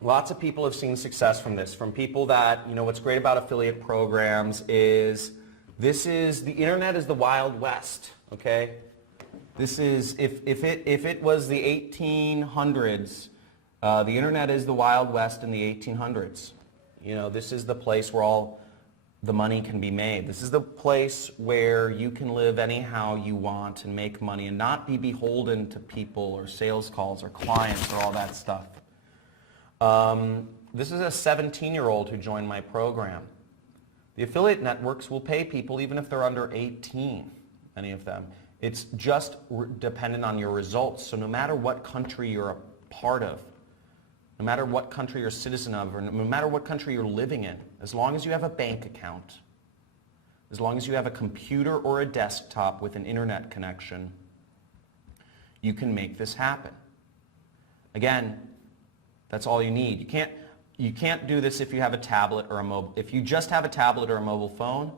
lots of people have seen success from this, from people that, what's great about affiliate programs is the internet is the Wild West, okay? This is, if it was the 1800s, the internet is the Wild West in the 1800s. This is the place where all the money can be made. This is the place where you can live anyhow you want and make money and not be beholden to people or sales calls or clients or all that stuff. This is a 17-year-old who joined my program. The affiliate networks will pay people even if they're under 18, many of them. It's just dependent on your results. So no matter what country you're a part of, no matter what country you're a citizen of, or no matter what country you're living in, as long as you have a bank account, as long as you have a computer or a desktop with an internet connection, you can make this happen. Again, that's all you need. You can't do this if you have a tablet or a mobile. If you just have a tablet or a mobile phone,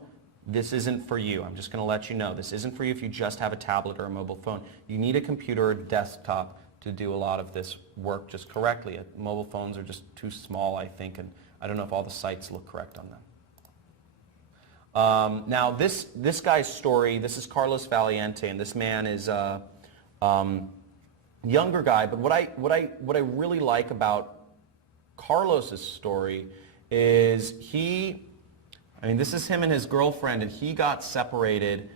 this isn't for you. I'm just going to let you know. This isn't for you if you just have a tablet or a mobile phone. You need a computer or a desktop to do a lot of this work just correctly. Mobile phones are just too small, I think, and I don't know if all the sites look correct on them. Now, this guy's story, this is Carlos Valiente, and this man is a younger guy, but what I really like about Carlos's story is this is him and his girlfriend, and he got separated.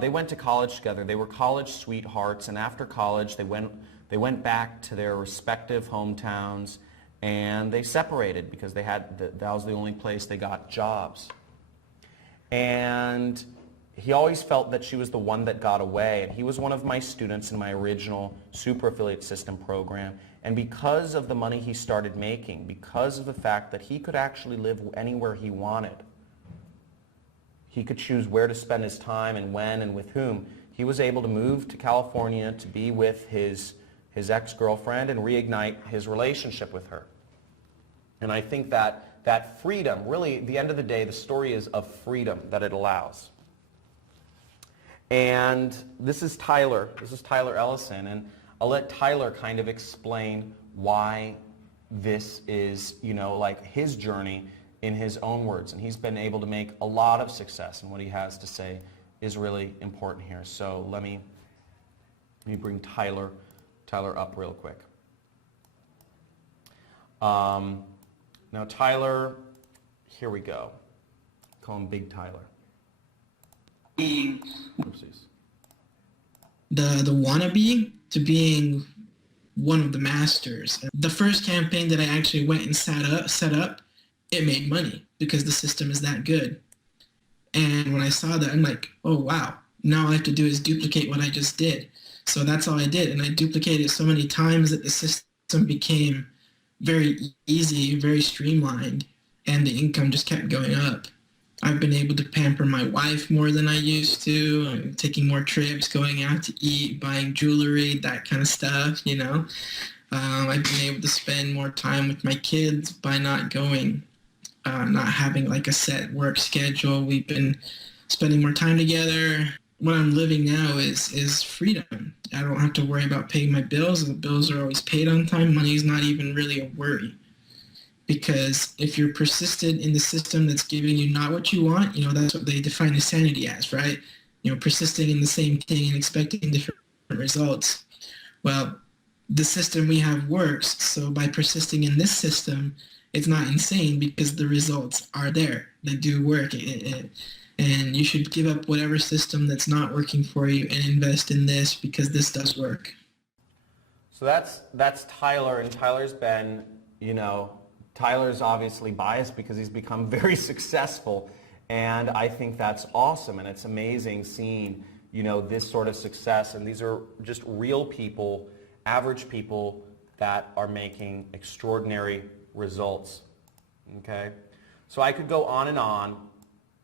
They went to college together. They were college sweethearts, and after college, they went back to their respective hometowns, and they separated because that was the only place they got jobs. And he always felt that she was the one that got away, and he was one of my students in my original super affiliate system program. And because of the money he started making, because of the fact that he could actually live anywhere he wanted, he could choose where to spend his time and when and with whom, he was able to move to California to be with his ex-girlfriend and reignite his relationship with her. And I think that freedom, really, at the end of the day, the story is of freedom that it allows. And this is Tyler Ellison, and I'll let Tyler kind of explain why this is, his journey in his own words. And he's been able to make a lot of success, and what he has to say is really important here. So let me bring Tyler up real quick. Now Tyler, here we go. Call him Big Tyler. Being Oopsies. the wannabe to being one of the masters. The first campaign that I actually went and set up, it made money because the system is that good. And when I saw that, I'm like, oh wow, now all I have to do is duplicate what I just did. So that's all I did, and I duplicated it so many times that the system became very easy, very streamlined, and the income just kept going up. I've been able to pamper my wife more than I used to. I'm taking more trips, going out to eat, buying jewelry, that kind of stuff, you know. I've been able to spend more time with my kids by not having like a set work schedule. We've been spending more time together. What I'm living now is freedom. I don't have to worry about paying my bills. The bills are always paid on time. Money is not even really a worry. Because if you're persistent in the system that's giving you not what you want, you know, that's what they define insanity as, right? You know, persisting in the same thing and expecting different results. Well, the system we have works, so by persisting in this system, it's not insane because the results are there. They do work. And you should give up whatever system that's not working for you and invest in this because this does work. So that's Tyler, and Tyler's been, you know, Tyler's obviously biased because he's become very successful, and I think that's awesome, and it's amazing seeing, you know, this sort of success, and these are just real people, average people that are making extraordinary results, okay? So I could go on and on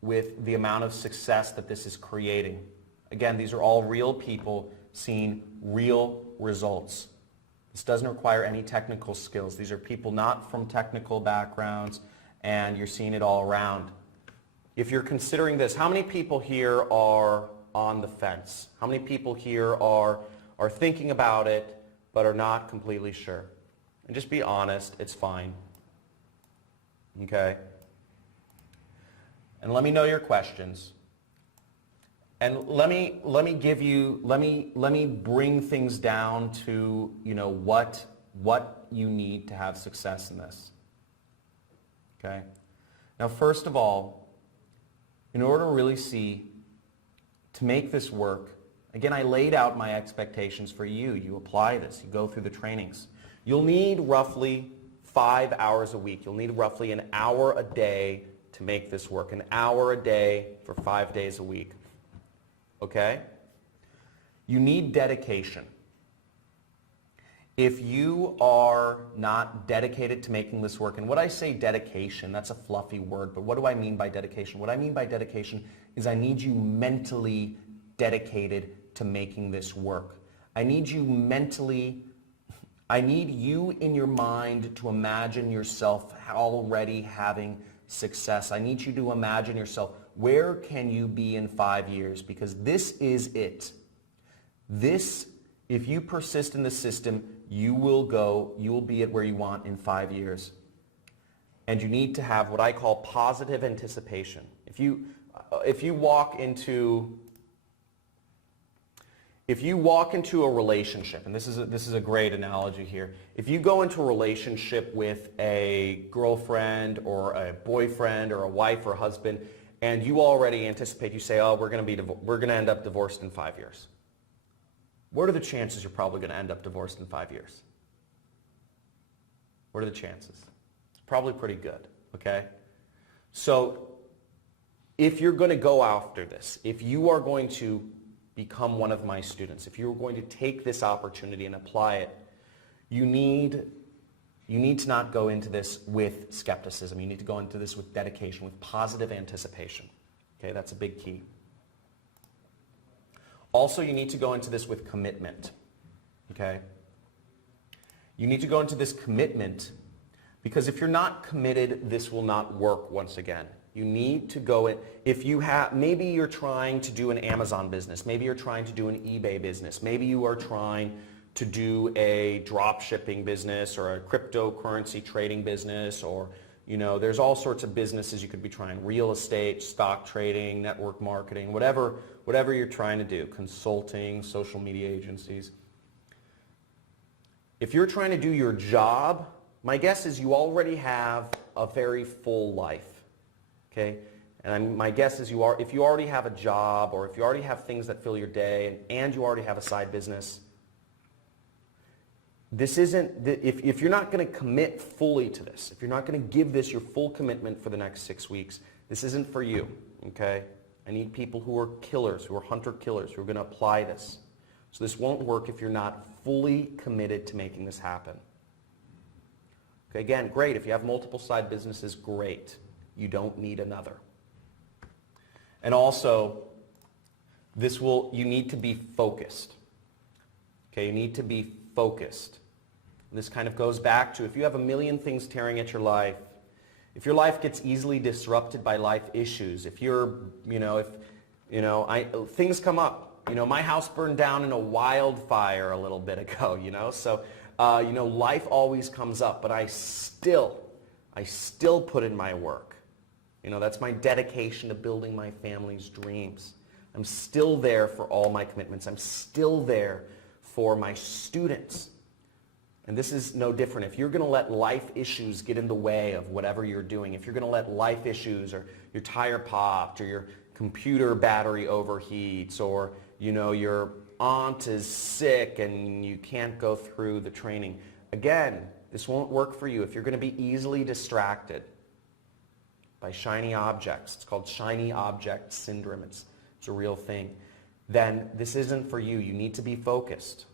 with the amount of success that this is creating. Again, these are all real people seeing real results. This doesn't require any technical skills. These are people not from technical backgrounds, and you're seeing it all around. If you're considering this, how many people here are on the fence? How many people here are thinking about it but are not completely sure? And just be honest, it's fine. Okay? And let me know your questions. And let me bring things down to, you know, what you need to have success in this. Okay? Now, first of all, in order to really to make this work, again, I laid out my expectations for you. You apply this, you go through the trainings. You'll need roughly 5 hours a week. You'll need roughly an hour a day to make this work. An hour a day for 5 days a week. Okay? You need dedication. If you are not dedicated to making this work, and when I say dedication, that's a fluffy word, but what do I mean by dedication? What I mean by dedication is I need you mentally dedicated to making this work. I need you in your mind to imagine yourself already having success. I need you to imagine yourself, where can you be in 5 years? Because this is it. If you persist in the system, you will be at where you want in 5 years. And you need to have what I call positive anticipation. If you walk into a relationship, and this is a great analogy here. If you go into a relationship with a girlfriend or a boyfriend or a wife or a husband, and you already anticipate, you say, oh, we're going to end up divorced in 5 years. What are the chances you're probably going to end up divorced in 5 years? What are the chances? It's probably pretty good, okay? So if you're going to go after this, if you are going to become one of my students, if you're going to take this opportunity and apply it, you need to not go into this with skepticism. You need to go into this with dedication, with positive anticipation. Okay, that's a big key. Also, you need to go into this with commitment. Okay? You need to go into this commitment because if you're not committed, this will not work once again. You need to go in. Maybe you're trying to do an Amazon business. Maybe you're trying to do an eBay business. Maybe you are trying to do a drop shipping business or a cryptocurrency trading business, or, you know, there's all sorts of businesses you could be trying. Real estate, stock trading, network marketing, whatever you're trying to do, consulting, social media agencies. If you're trying to do your job, My guess is you already have a very full life, okay? And my guess is if you already have a job, or if you already have things that fill your day, and you already have a side business, this isn't, if you're not going to commit fully to this, if you're not going to give this your full commitment for the next 6 weeks, this isn't for you, okay? I need people who are killers, who are hunter killers, who are going to apply this. So this won't work if you're not fully committed to making this happen. Okay, again, great. If you have multiple side businesses, great. You don't need another. And also, you need to be focused. Okay, you need to be focused. This kind of goes back to if you have a million things tearing at your life, if your life gets easily disrupted by life issues, if you're, things come up. My house burned down in a wildfire a little bit ago, so, life always comes up, but I still put in my work. That's my dedication to building my family's dreams. I'm still there for all my commitments. I'm still there for my students. And this is no different. If you're going to let life issues get in the way of whatever you're doing, if you're going to let life issues, or your tire popped, or your computer battery overheats, or your aunt is sick and you can't go through the training, again, this won't work for you. If you're going to be easily distracted by shiny objects, it's called shiny object syndrome, it's a real thing, then this isn't for you. You need to be focused.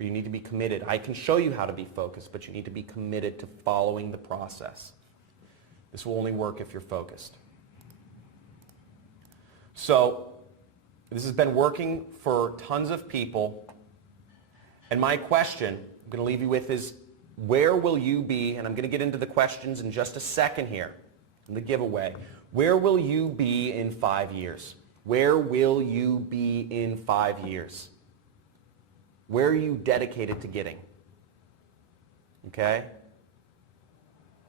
Or you need to be committed. I can show you how to be focused, but you need to be committed to following the process. This will only work if you're focused. So, this has been working for tons of people. And my question I'm going to leave you with is, where will you be, and I'm going to get into the questions in just a second here, in the giveaway. Where will you be in 5 years? Where will you be in 5 years? Where are you dedicated to getting? Okay?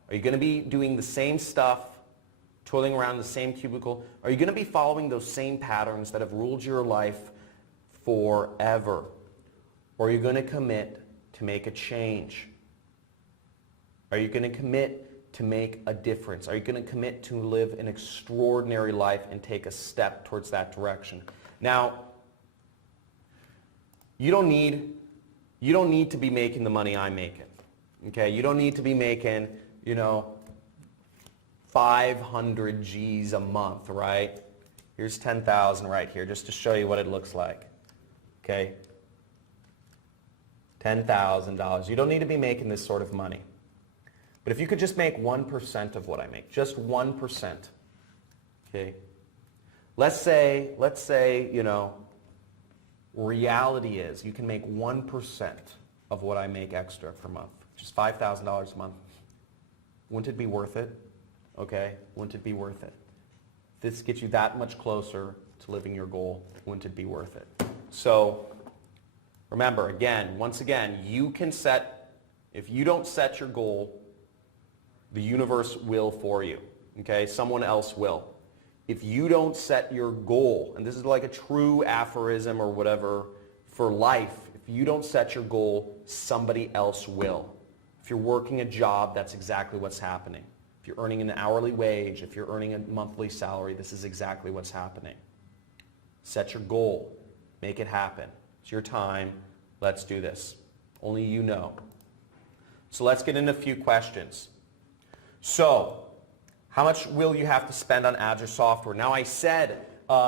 Are you going to be doing the same stuff, toiling around the same cubicle? Are you going to be following those same patterns that have ruled your life forever? Or are you going to commit to make a change? Are you going to commit to make a difference? Are you going to commit to live an extraordinary life and take a step towards that direction? Now, you don't need to be making the money I'm making. Okay? You don't need to be making, 500 G's a month, right? Here's 10,000 right here, just to show you what it looks like. Okay? $10,000. You don't need to be making this sort of money. But if you could just make 1% of what I make, just 1%. Okay? Let's say, reality is you can make 1% of what I make extra per month, which is $5,000 a month. Wouldn't it be worth it? Okay? Wouldn't it be worth it? If this gets you that much closer to living your goal, wouldn't it be worth it? So, remember, once again, you can set, if you don't set your goal, the universe will for you. Okay? Someone else will. If you don't set your goal, and this is like a true aphorism or whatever for life, if you don't set your goal, somebody else will. If you're working a job, that's exactly what's happening. If you're earning an hourly wage, if you're earning a monthly salary, this is exactly what's happening. Set your goal. Make it happen. It's your time. Let's do this. Only you know. So let's get into a few questions. So, how much will you have to spend on ads or software? Now I said there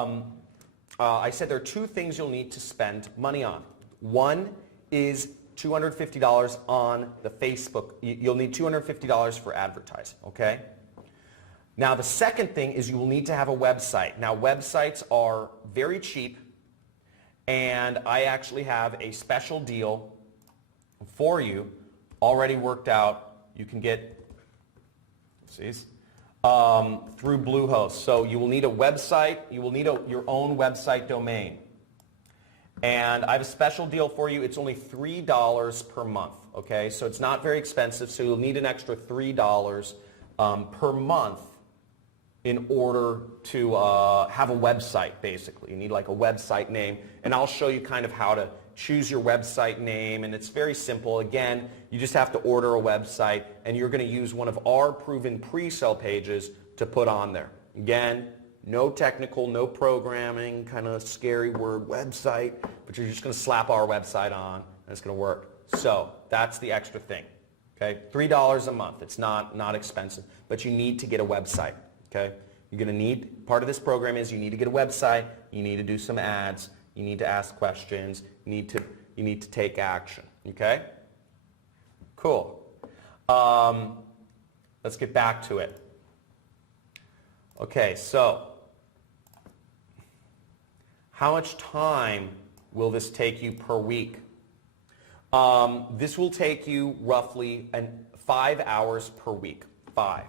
are two things you'll need to spend money on. One is $250 on the Facebook. You'll need $250 for advertising, okay? Now the second thing is you will need to have a website. Now websites are very cheap, and I actually have a special deal for you already worked out. You can get, through Bluehost. So you will need a website. You will need your own website domain. And I have a special deal for you. It's only $3 per month. Okay, so it's not very expensive. So you'll need an extra $3 per month in order to have a website, basically. You need like a website name. And I'll show you kind of how to choose your website name, and it's very simple. Again, you just have to order a website, and you're going to use one of our proven pre-sale pages to put on there. Again, no technical, no programming, kind of scary word website, but you're just going to slap our website on, and it's going to work. So that's the extra thing. Okay, $3 a month. It's not expensive, but you need to get a website. Okay, you're going to need, part of this program is you need to get a website, you need to do some ads, you need to ask questions, you need to take action. Okay, cool. Let's get back to it. Okay, so how much time will this take you per week? This will take you roughly 5 hours per week. 5.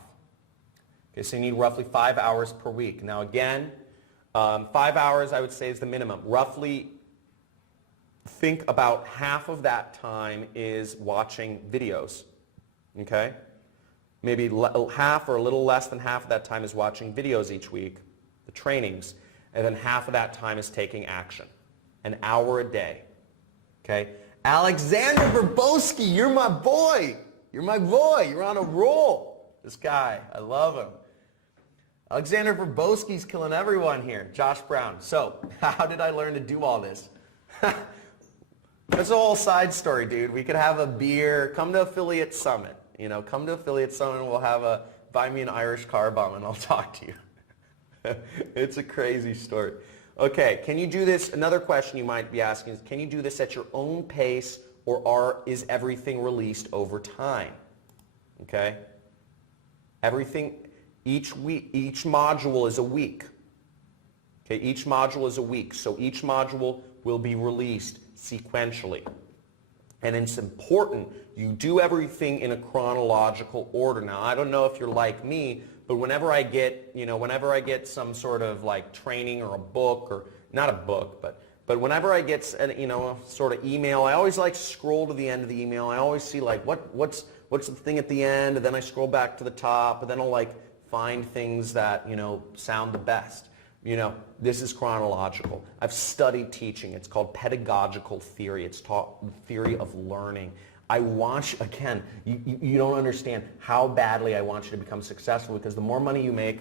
Okay, so you need roughly 5 hours per week. Now again, 5 hours I would say is the minimum. Roughly think about half of that time is watching videos. Okay? Maybe half or a little less than half of that time is watching videos each week, the trainings, and then half of that time is taking action. An hour a day. Okay? Alexander Verbowski, you're my boy. You're my boy. You're on a roll. This guy, I love him. Alexander Verbowski's killing everyone here. Josh Brown. So, how did I learn to do all this? That's a whole side story, dude. We could have a beer. Come to Affiliate Summit. You know, come to Affiliate Summit and we'll have buy me an Irish car bomb and I'll talk to you. It's a crazy story. Okay, can you do this? Another question you might be asking is, can you do this at your own pace, or is everything released over time? Okay? Everything, each module is a week. Okay, each module is a week, so each module will be released sequentially. And it's important you do everything in a chronological order. Now, I don't know if you're like me, but whenever I get some sort of like training or a book, or not a book, but whenever I get a sort of email, I always like scroll to the end of the email. I always see like what's the thing at the end, and then I scroll back to the top, and then I'll like find things that sound the best. This is chronological. I've studied teaching. It's called pedagogical theory. It's taught the theory of learning. I want you, again, you don't understand how badly I want you to become successful, because the more money you make,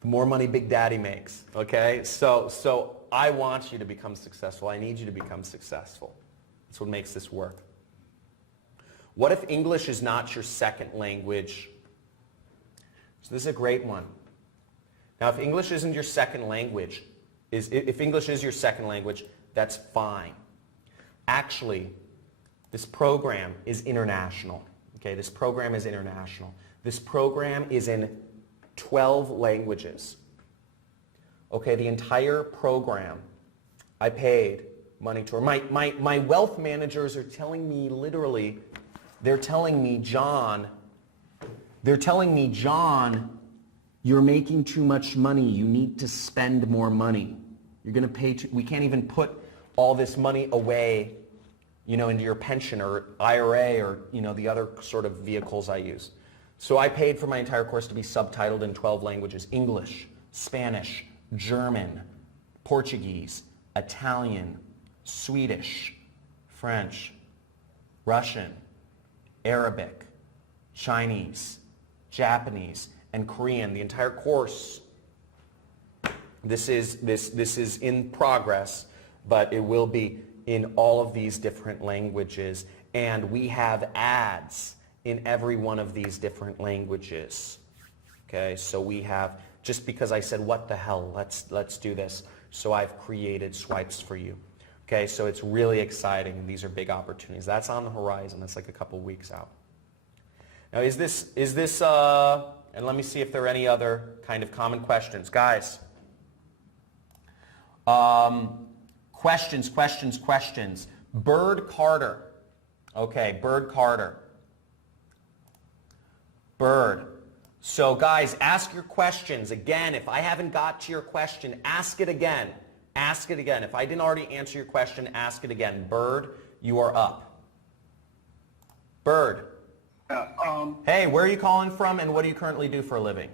the more money Big Daddy makes, okay? So I want you to become successful. I need you to become successful. That's what makes this work. What if English is not your second language? So this is a great one. Now, if English isn't your second language, if English is your second language, that's fine. Actually, this program is international. Okay, this program is international. This program is in 12 languages. Okay, the entire program, I paid money to her. My wealth managers are telling me literally, they're telling me, John, you're making too much money. You need to spend more money. You're going to pay, we can't even put all this money away, into your pension or IRA or, the other sort of vehicles I use. So I paid for my entire course to be subtitled in 12 languages: English, Spanish, German, Portuguese, Italian, Swedish, French, Russian, Arabic, Chinese, Japanese, and Korean. The entire course. This is in progress, but it will be in all of these different languages, and we have ads in every one of these different languages. Okay, so we have, just because I said what the hell, let's do this, so I've created swipes for you. Okay, so it's really exciting. These are big opportunities. That's on the horizon. That's like a couple weeks out. Now, is this and let me see if there are any other kind of common questions. Guys, questions. Bird Carter. Okay, Bird Carter. Bird. So guys, ask your questions. Again, if I haven't got to your question, ask it again. Ask it again. If I didn't already answer your question, ask it again. Bird, you are up. Bird. Hey, where are you calling from, and what do you currently do for a living?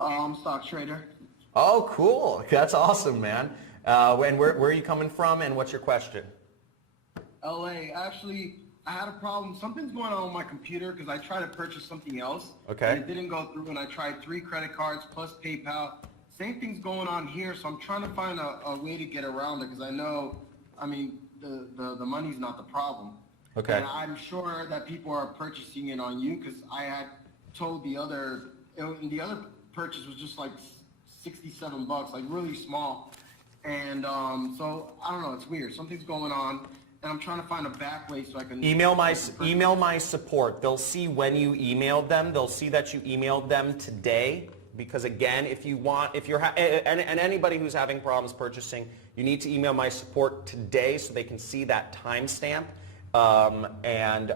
Stock trader. Oh, cool. That's awesome, man. And where are you coming from, and what's your question? LA. Actually, I had a problem. Something's going on with my computer because I tried to purchase something else. Okay. And it didn't go through, and I tried 3 credit cards plus PayPal. Same thing's going on here, so I'm trying to find a way to get around it because I know, I mean, the money's not the problem. Okay. And I'm sure that people are purchasing it on you because I had told the other purchase was just like $67, like really small. And so I don't know, it's weird. Something's going on, and I'm trying to find a back way so I can email my support. They'll see when you emailed them. They'll see that you emailed them today. Because again, if you're and anybody who's having problems purchasing, you need to email my support today so they can see that timestamp, and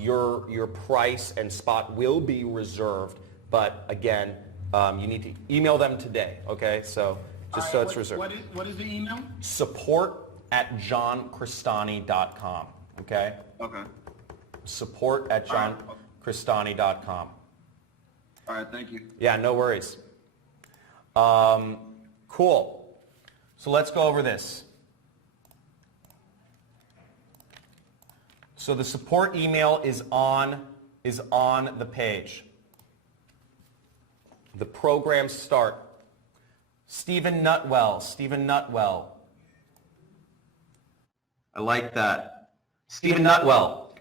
your price and spot will be reserved. But again, you need to email them today. Okay, so just so it's reserved. What is the email? Support@johncristani.com. Okay. Okay. Support@johncristani.com. All right, thank you. Yeah, no worries. Cool. So let's go over this. So the support email is on the page. The program start. Stephen Nutwell. I like that. Stephen Nutwell.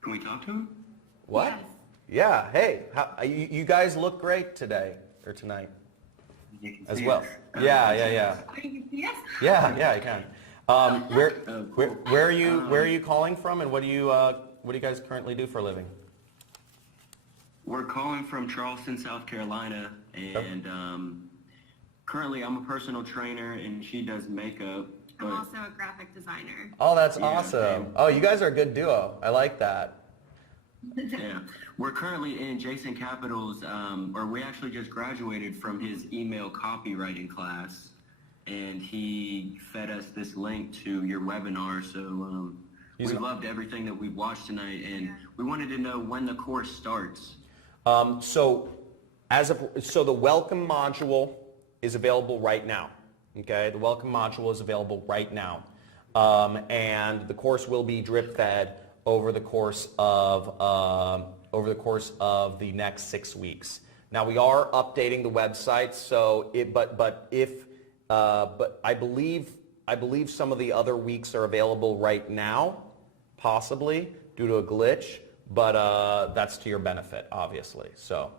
Can we talk to him? What? Yes. Yeah, hey, you guys look great today, or tonight, as well. Yeah. Yeah, I can. Where are you calling from, and what do you guys currently do for a living? We're calling from Charleston, South Carolina, and currently I'm a personal trainer, and she does makeup. I'm also a graphic designer. Oh, that's awesome. Oh, you guys are a good duo. I like that. Yeah, we're currently in Jason Capital's, or we actually just graduated from his email copywriting class, and he fed us this link to your webinar. So we loved everything that we've watched tonight, and we wanted to know when the course starts. So the welcome module is available right now. Okay, the welcome module is available right now, and the course will be drip fed over the course of the next 6 weeks. Now we are updating the website, so but I believe some of the other weeks are available right now, possibly due to a glitch, but that's to your benefit, obviously. So.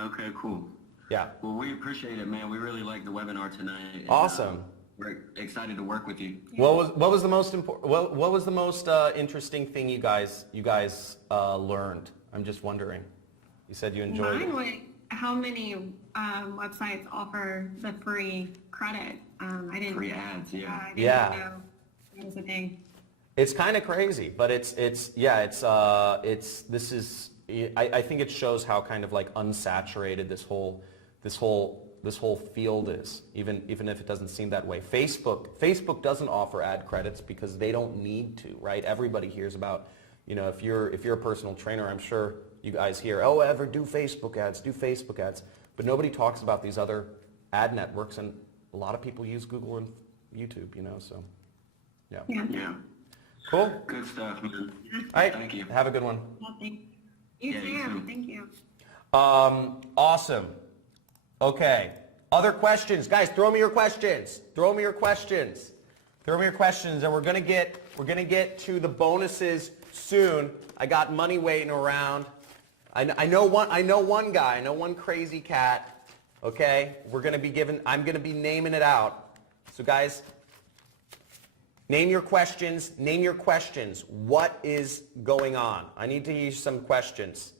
Okay, cool. Yeah. Well, we appreciate it, man. We really liked the webinar tonight. And, awesome. We're excited to work with you. What was the most important? What was the most interesting thing you guys learned? I'm just wondering. You said you enjoyed it. Mine was how many websites offer the free credit. I didn't. Free ads, yeah. I didn't know that was a thing. It's kind of crazy, but I think it shows how kind of like unsaturated this whole field is, even if it doesn't seem that way. Facebook doesn't offer ad credits because they don't need to, right? Everybody hears about, if you're a personal trainer, I'm sure you guys hear, oh, ever do Facebook ads, but nobody talks about these other ad networks, and a lot of people use Google and YouTube, so yeah. Yeah. Cool. Good stuff, man. All right. Thank you. Have a good one. You too. Thank you. Awesome. Okay. Other questions, guys? Throw me your questions, and we're gonna get to the bonuses soon. I got money waiting around. I know one guy. I know one crazy cat. Okay. I'm gonna be naming it out. So guys, name your questions. What is going on? I need to hear some questions.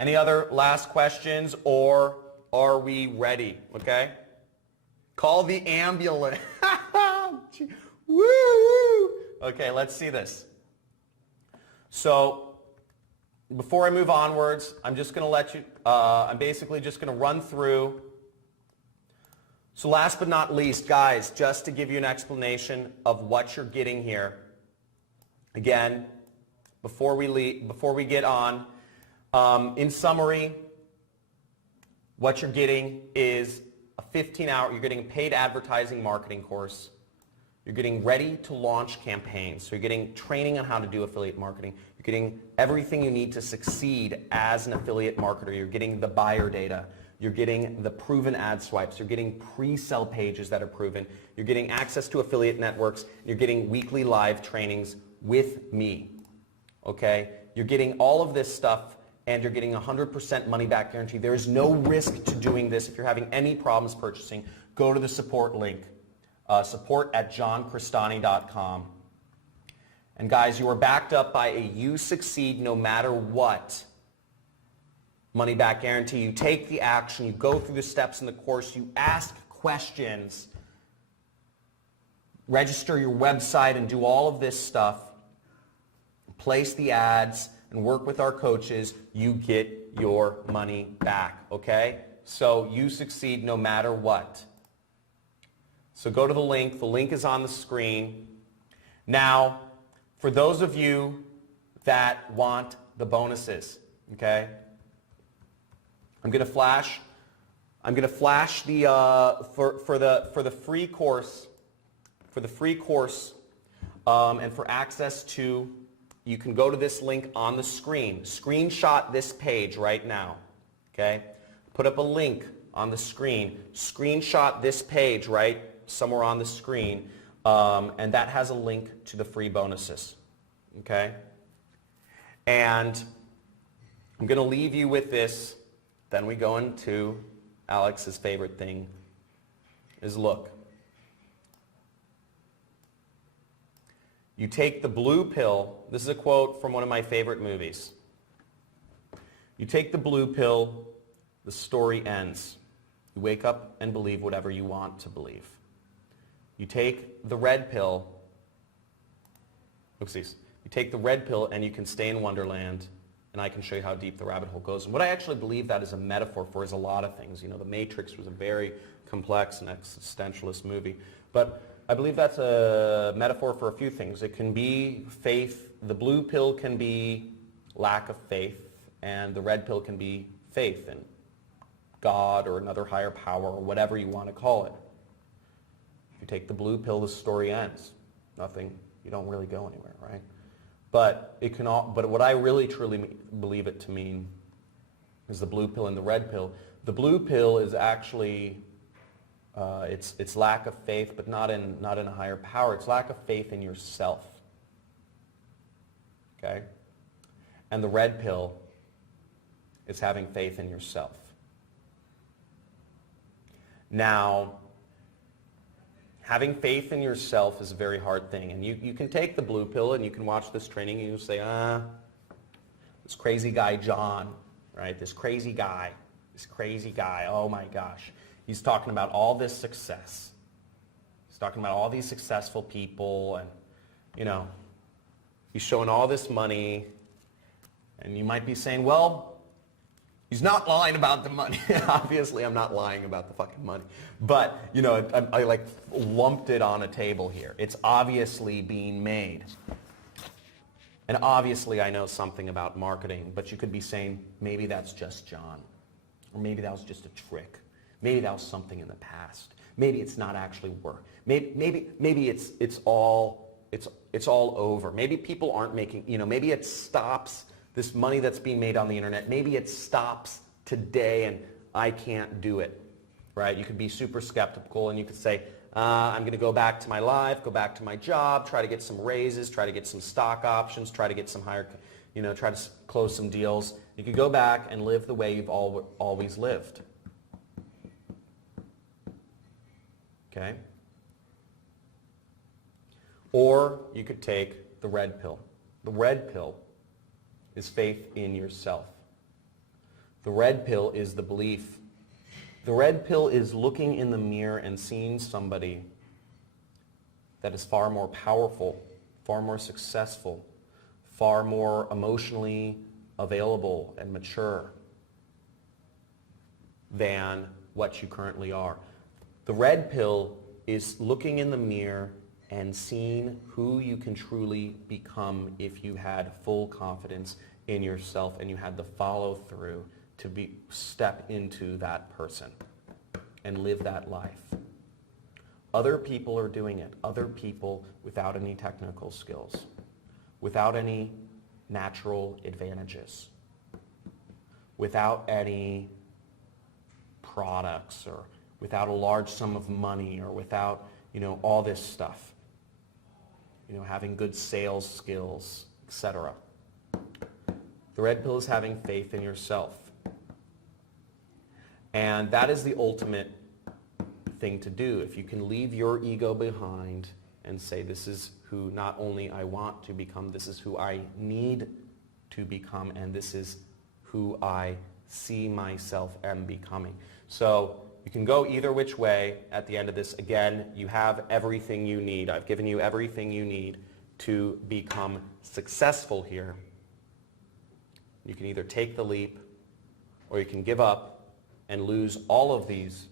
Any other last questions, or are we ready? Okay. Call the ambulance. Woo! Okay, let's see this. So before I move onwards, I'm just going to let you, I'm basically just going to run through. So last but not least, guys, just to give you an explanation of what you're getting here. Again, before we get on, in summary, what you're getting is a 15-hour, you're getting a paid advertising marketing course. You're getting ready to launch campaigns. So you're getting training on how to do affiliate marketing. You're getting everything you need to succeed as an affiliate marketer. You're getting the buyer data. You're getting the proven ad swipes. You're getting pre-sell pages that are proven. You're getting access to affiliate networks. You're getting weekly live trainings with me. Okay? You're getting all of this stuff, and you're getting 100% money back guarantee. There is no risk to doing this. If you're having any problems purchasing, go to the support link. Support@johncristani.com. And guys, you are backed up by a you succeed no matter what money back guarantee. You take the action, you go through the steps in the course, you ask questions, register your website and do all of this stuff, place the ads and work with our coaches, you get your money back, okay? So you succeed no matter what. So go to the link. The link is on the screen. Now, for those of you that want the bonuses, okay? I'm going to flash the for the free course, and for access to, you can go to this link on the screen. Screenshot this page right now, okay? Put up a link on the screen. Screenshot this page right somewhere on the screen, and that has a link to the free bonuses, okay? And I'm going to leave you with this. Then we go into Alex's favorite thing, is look. You take the blue pill. This is a quote from one of my favorite movies. You take the blue pill, the story ends. You wake up and believe whatever you want to believe. You take the red pill, oopsies, you take the red pill and you can stay in Wonderland, and I can show you how deep the rabbit hole goes. And what I actually believe that is a metaphor for is a lot of things. You know, The Matrix was a very complex and existentialist movie. But I believe that's a metaphor for a few things. It can be faith. The blue pill can be lack of faith, and the red pill can be faith in God or another higher power or whatever you want to call it. If you take the blue pill, the story ends. Nothing, you don't really go anywhere, right? But it can all, but what I really truly believe it to mean is the blue pill and the red pill. The blue pill is actually it's lack of faith, but not in a higher power. It's lack of faith in yourself. Okay? And the red pill is having faith in yourself. Now, having faith in yourself is a very hard thing. And you can take the blue pill and you can watch this training and you say, this crazy guy John, right? This crazy guy, oh my gosh. He's talking about all this success. He's talking about all these successful people and, you know, he's showing all this money. And you might be saying, well, he's not lying about the money. Obviously, I'm not lying about the fucking money. But, you know, I like lumped it on a table here. It's obviously being made. And obviously, I know something about marketing, but you could be saying, maybe that's just John. Or maybe that was just a trick. Maybe that was something in the past. Maybe it's not actually work. Maybe it's all over. Maybe people aren't making, you know, maybe it stops this money that's being made on the internet. Maybe it stops today and I can't do it, right? You could be super skeptical and you could say, I'm going to go back to my life, go back to my job, try to get some raises, try to get some stock options, try to get some higher, you know, try to close some deals. You could go back and live the way you've always lived. Okay? Or you could take the red pill. The red pill is faith in yourself. The red pill is the belief. The red pill is looking in the mirror and seeing somebody that is far more powerful, far more successful, far more emotionally available and mature than what you currently are. The red pill is looking in the mirror and seeing who you can truly become if you had full confidence in yourself and you had the follow through to step into that person and live that life. Other people are doing it. Other people without any technical skills, without any natural advantages, without any products, or without a large sum of money, or without, all this stuff. Having good sales skills, etc. The red pill is having faith in yourself. And that is the ultimate thing to do. If you can leave your ego behind and say, this is who not only I want to become, this is who I need to become, and this is who I see myself am becoming. So you can go either which way at the end of this. Again, you have everything you need. I've given you everything you need to become successful here. You can either take the leap, or you can give up and lose all of these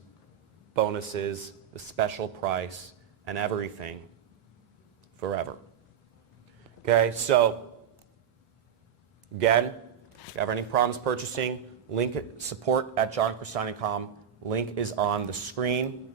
bonuses, the special price, and everything forever. Okay, so again, if you have any problems purchasing, link support@johncristani.com. Link is on the screen.